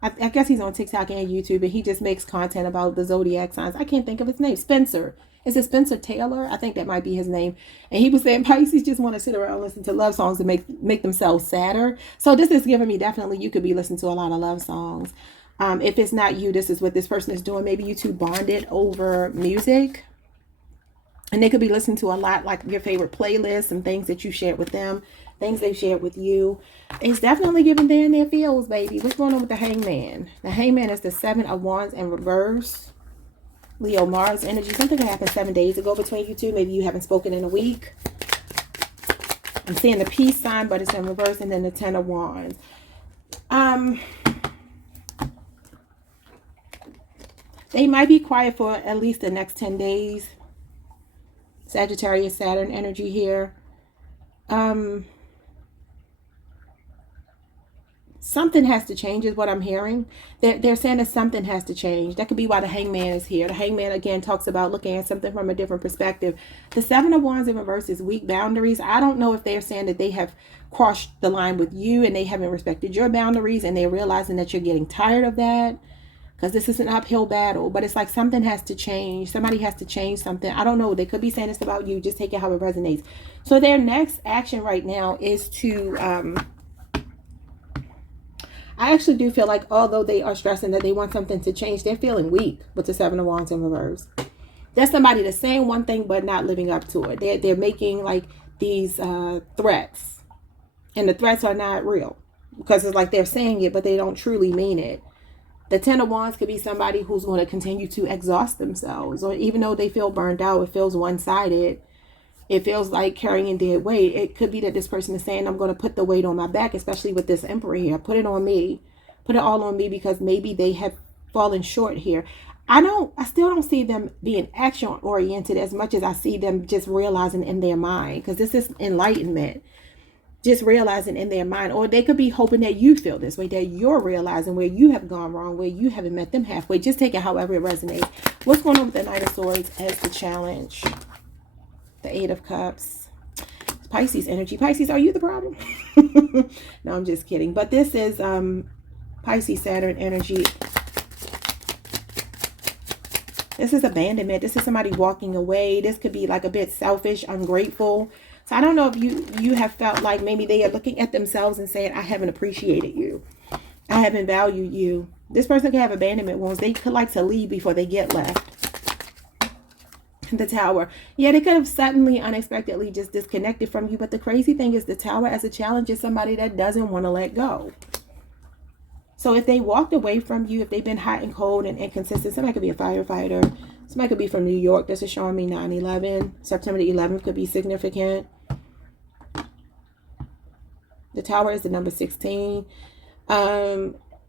I guess he's on TikTok and YouTube, and he just makes content about the zodiac signs. I can't think of his name. Spencer. Is it Spencer Taylor? I think that might be his name. And he was saying Pisces just want to sit around and listen to love songs and make themselves sadder. So this is giving me definitely you could be listening to a lot of love songs. If it's not you, this is what this person is doing. Maybe you two bonded over music. And they could be listening to a lot, like your favorite playlists and things that you shared with them. Things they've shared with you. It's definitely giving them their feels, baby. What's going on with the Hangman? The Hangman is the Seven of Wands in reverse. Leo, Mars energy. Something happened 7 days ago between you two. Maybe you haven't spoken in a week. I'm seeing the peace sign, but it's in reverse. And then the Ten of Wands. They might be quiet for at least the next 10 days. Sagittarius, Saturn energy here. Something has to change is what I'm hearing. They're saying that something has to change. That could be why the Hangman is here. The Hangman, again, talks about looking at something from a different perspective. The Seven of Wands in reverse is weak boundaries. I don't know if they're saying that they have crossed the line with you and they haven't respected your boundaries, and they're realizing that you're getting tired of that, because this is an uphill battle. But it's like something has to change. Somebody has to change something. I don't know. They could be saying this about you. Just take it how it resonates. So their next action right now is to... I actually do feel like, although they are stressing that they want something to change, they're feeling weak with the Seven of Wands in reverse. That's somebody that's saying one thing but not living up to it. They're making like these threats, and the threats are not real, because it's like they're saying it but they don't truly mean it. The Ten of Wands could be somebody who's going to continue to exhaust themselves, or even though they feel burned out, it feels one-sided. It feels like carrying dead weight. It could be that this person is saying, I'm going to put the weight on my back, especially with this Emperor here. Put it on me. Put it all on me, because maybe they have fallen short here. I still don't see them being action oriented as much as I see them just realizing in their mind, because this is enlightenment. Just realizing in their mind. Or they could be hoping that you feel this way, that you're realizing where you have gone wrong, where you haven't met them halfway. Just take it however it resonates. What's going on with the Knight of Swords as the challenge? The Eight of Cups. Pisces energy. Pisces, are you the problem? No, I'm just kidding. But this is Pisces, Saturn energy. This is abandonment. This is somebody walking away. This could be like a bit selfish, ungrateful. So I don't know if you have felt like maybe they are looking at themselves and saying, I haven't appreciated you. I haven't valued you. This person can have abandonment wounds. They could like to leave before they get left. The Tower. Yeah, they could have suddenly, unexpectedly just disconnected from you. But the crazy thing is the Tower as a challenge is somebody that doesn't want to let go. So if they walked away from you, if they've been hot and cold and inconsistent, somebody could be a firefighter. Somebody could be from New York. This is showing me 9/11. September the 11th could be significant. The Tower is the number 16.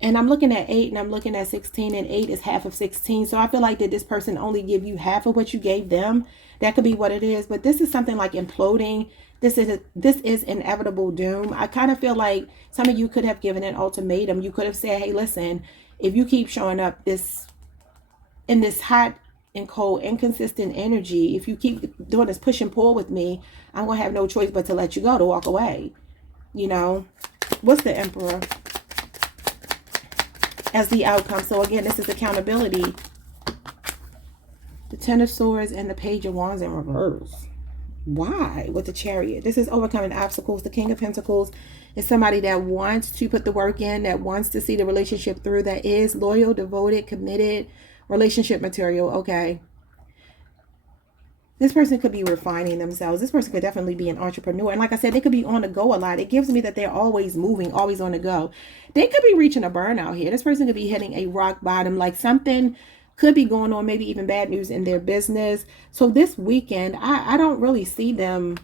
And I'm looking at 8 and I'm looking at 16, and 8 is half of 16. So I feel like that this person only give you half of what you gave them. That could be what it is. But this is something like imploding. This is inevitable doom. I kind of feel like some of you could have given an ultimatum. You could have said, hey, listen, if you keep showing up in this hot and cold, inconsistent energy, if you keep doing this push and pull with me, I'm going to have no choice but to let you go, to walk away. You know, what's the Emperor as the outcome? So again, this is accountability. The Ten of Swords and the Page of Wands in reverse. Why? With the Chariot. This is overcoming obstacles. The King of Pentacles is somebody that wants to put the work in, that wants to see the relationship through, that is loyal, devoted, committed, relationship material. Okay. This person could be refining themselves. This person could definitely be an entrepreneur. And like I said, they could be on the go a lot. It gives me that they're always moving, always on the go. They could be reaching a burnout here. This person could be hitting a rock bottom, like something could be going on, maybe even bad news in their business. So this weekend, I don't really see them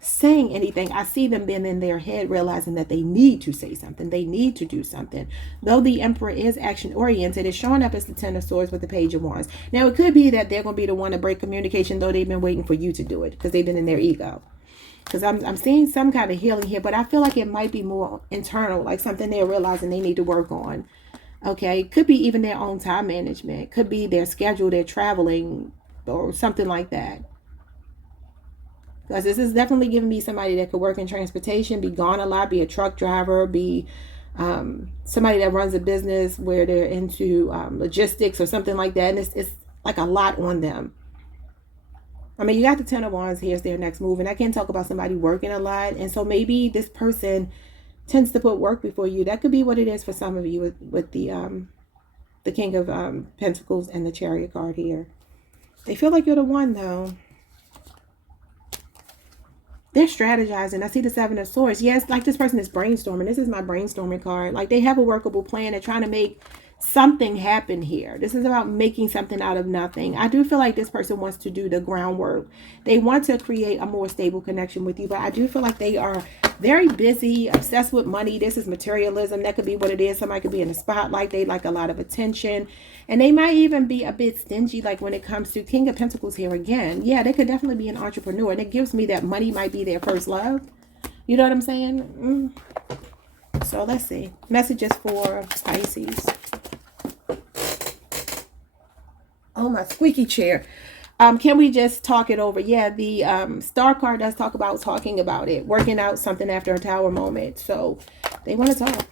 saying anything. I see them being in their head, realizing that they need to say something. They need to do something. Though the Emperor is action oriented, it's showing up as the Ten of Swords with the Page of Wands. Now, it could be that they're going to be the one to break communication, though they've been waiting for you to do it because they've been in their ego. Because I'm seeing some kind of healing here, but I feel like it might be more internal, like something they're realizing they need to work on. Okay, could be even their own time management. Could be their schedule, their traveling, or something like that. Because this is definitely giving me somebody that could work in transportation, be gone a lot, be a truck driver, be somebody that runs a business where they're into logistics or something like that. And it's like a lot on them. I mean, you got the Ten of Wands, here's their next move. And I can talk about somebody working a lot. And so maybe this person tends to put work before you. That could be what it is for some of you with the King of Pentacles and the Chariot card here. They feel like you're the one, though. They're strategizing. I see the Seven of Swords. Yes, like this person is brainstorming. This is my brainstorming card. Like they have a workable plan. They're trying to make something happen here. This is about making something out of nothing. I do feel like this person wants to do the groundwork. They want to create a more stable connection with you, but I do feel like they are very busy, obsessed with money. This is materialism. That could be what it is. Somebody could be in the spotlight. They like a lot of attention, and they might even be a bit stingy, like when it comes to King of Pentacles here again. Yeah, they could definitely be an entrepreneur, and it gives me that money might be their first love. You know what I'm saying? So let's see. Messages for Pisces. Oh, my squeaky chair. Can we just talk it over? Yeah, the Star card does talk about talking about it, working out something after a Tower moment. So they want to talk.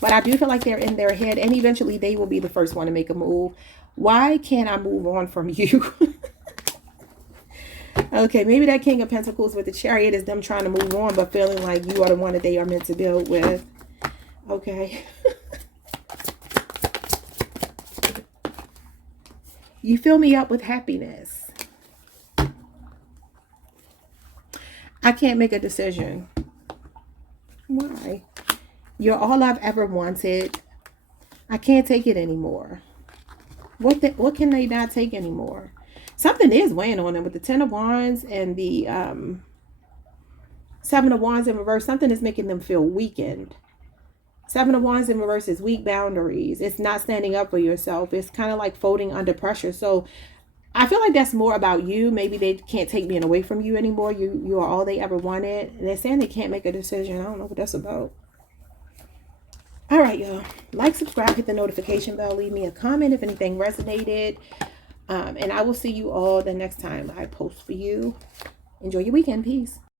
But I do feel like they're in their head, and eventually they will be the first one to make a move. Why can't I move on from you? Okay, maybe that King of Pentacles with the Chariot is them trying to move on, but feeling like you are the one that they are meant to build with. Okay. You fill me up with happiness. I can't make a decision. Why? You're all I've ever wanted. I can't take it anymore. What can they not take anymore? Something is weighing on them with the Ten of Wands and the Seven of Wands in reverse. Something is making them feel weakened. Seven of Wands in reverse is weak boundaries. It's not standing up for yourself. It's kind of like folding under pressure. So I feel like that's more about you. Maybe they can't take being away from you anymore. You are all they ever wanted. And they're saying they can't make a decision. I don't know what that's about. All right, y'all. Like, subscribe, hit the notification bell. Leave me a comment if anything resonated. And I will see you all the next time I post for you. Enjoy your weekend. Peace.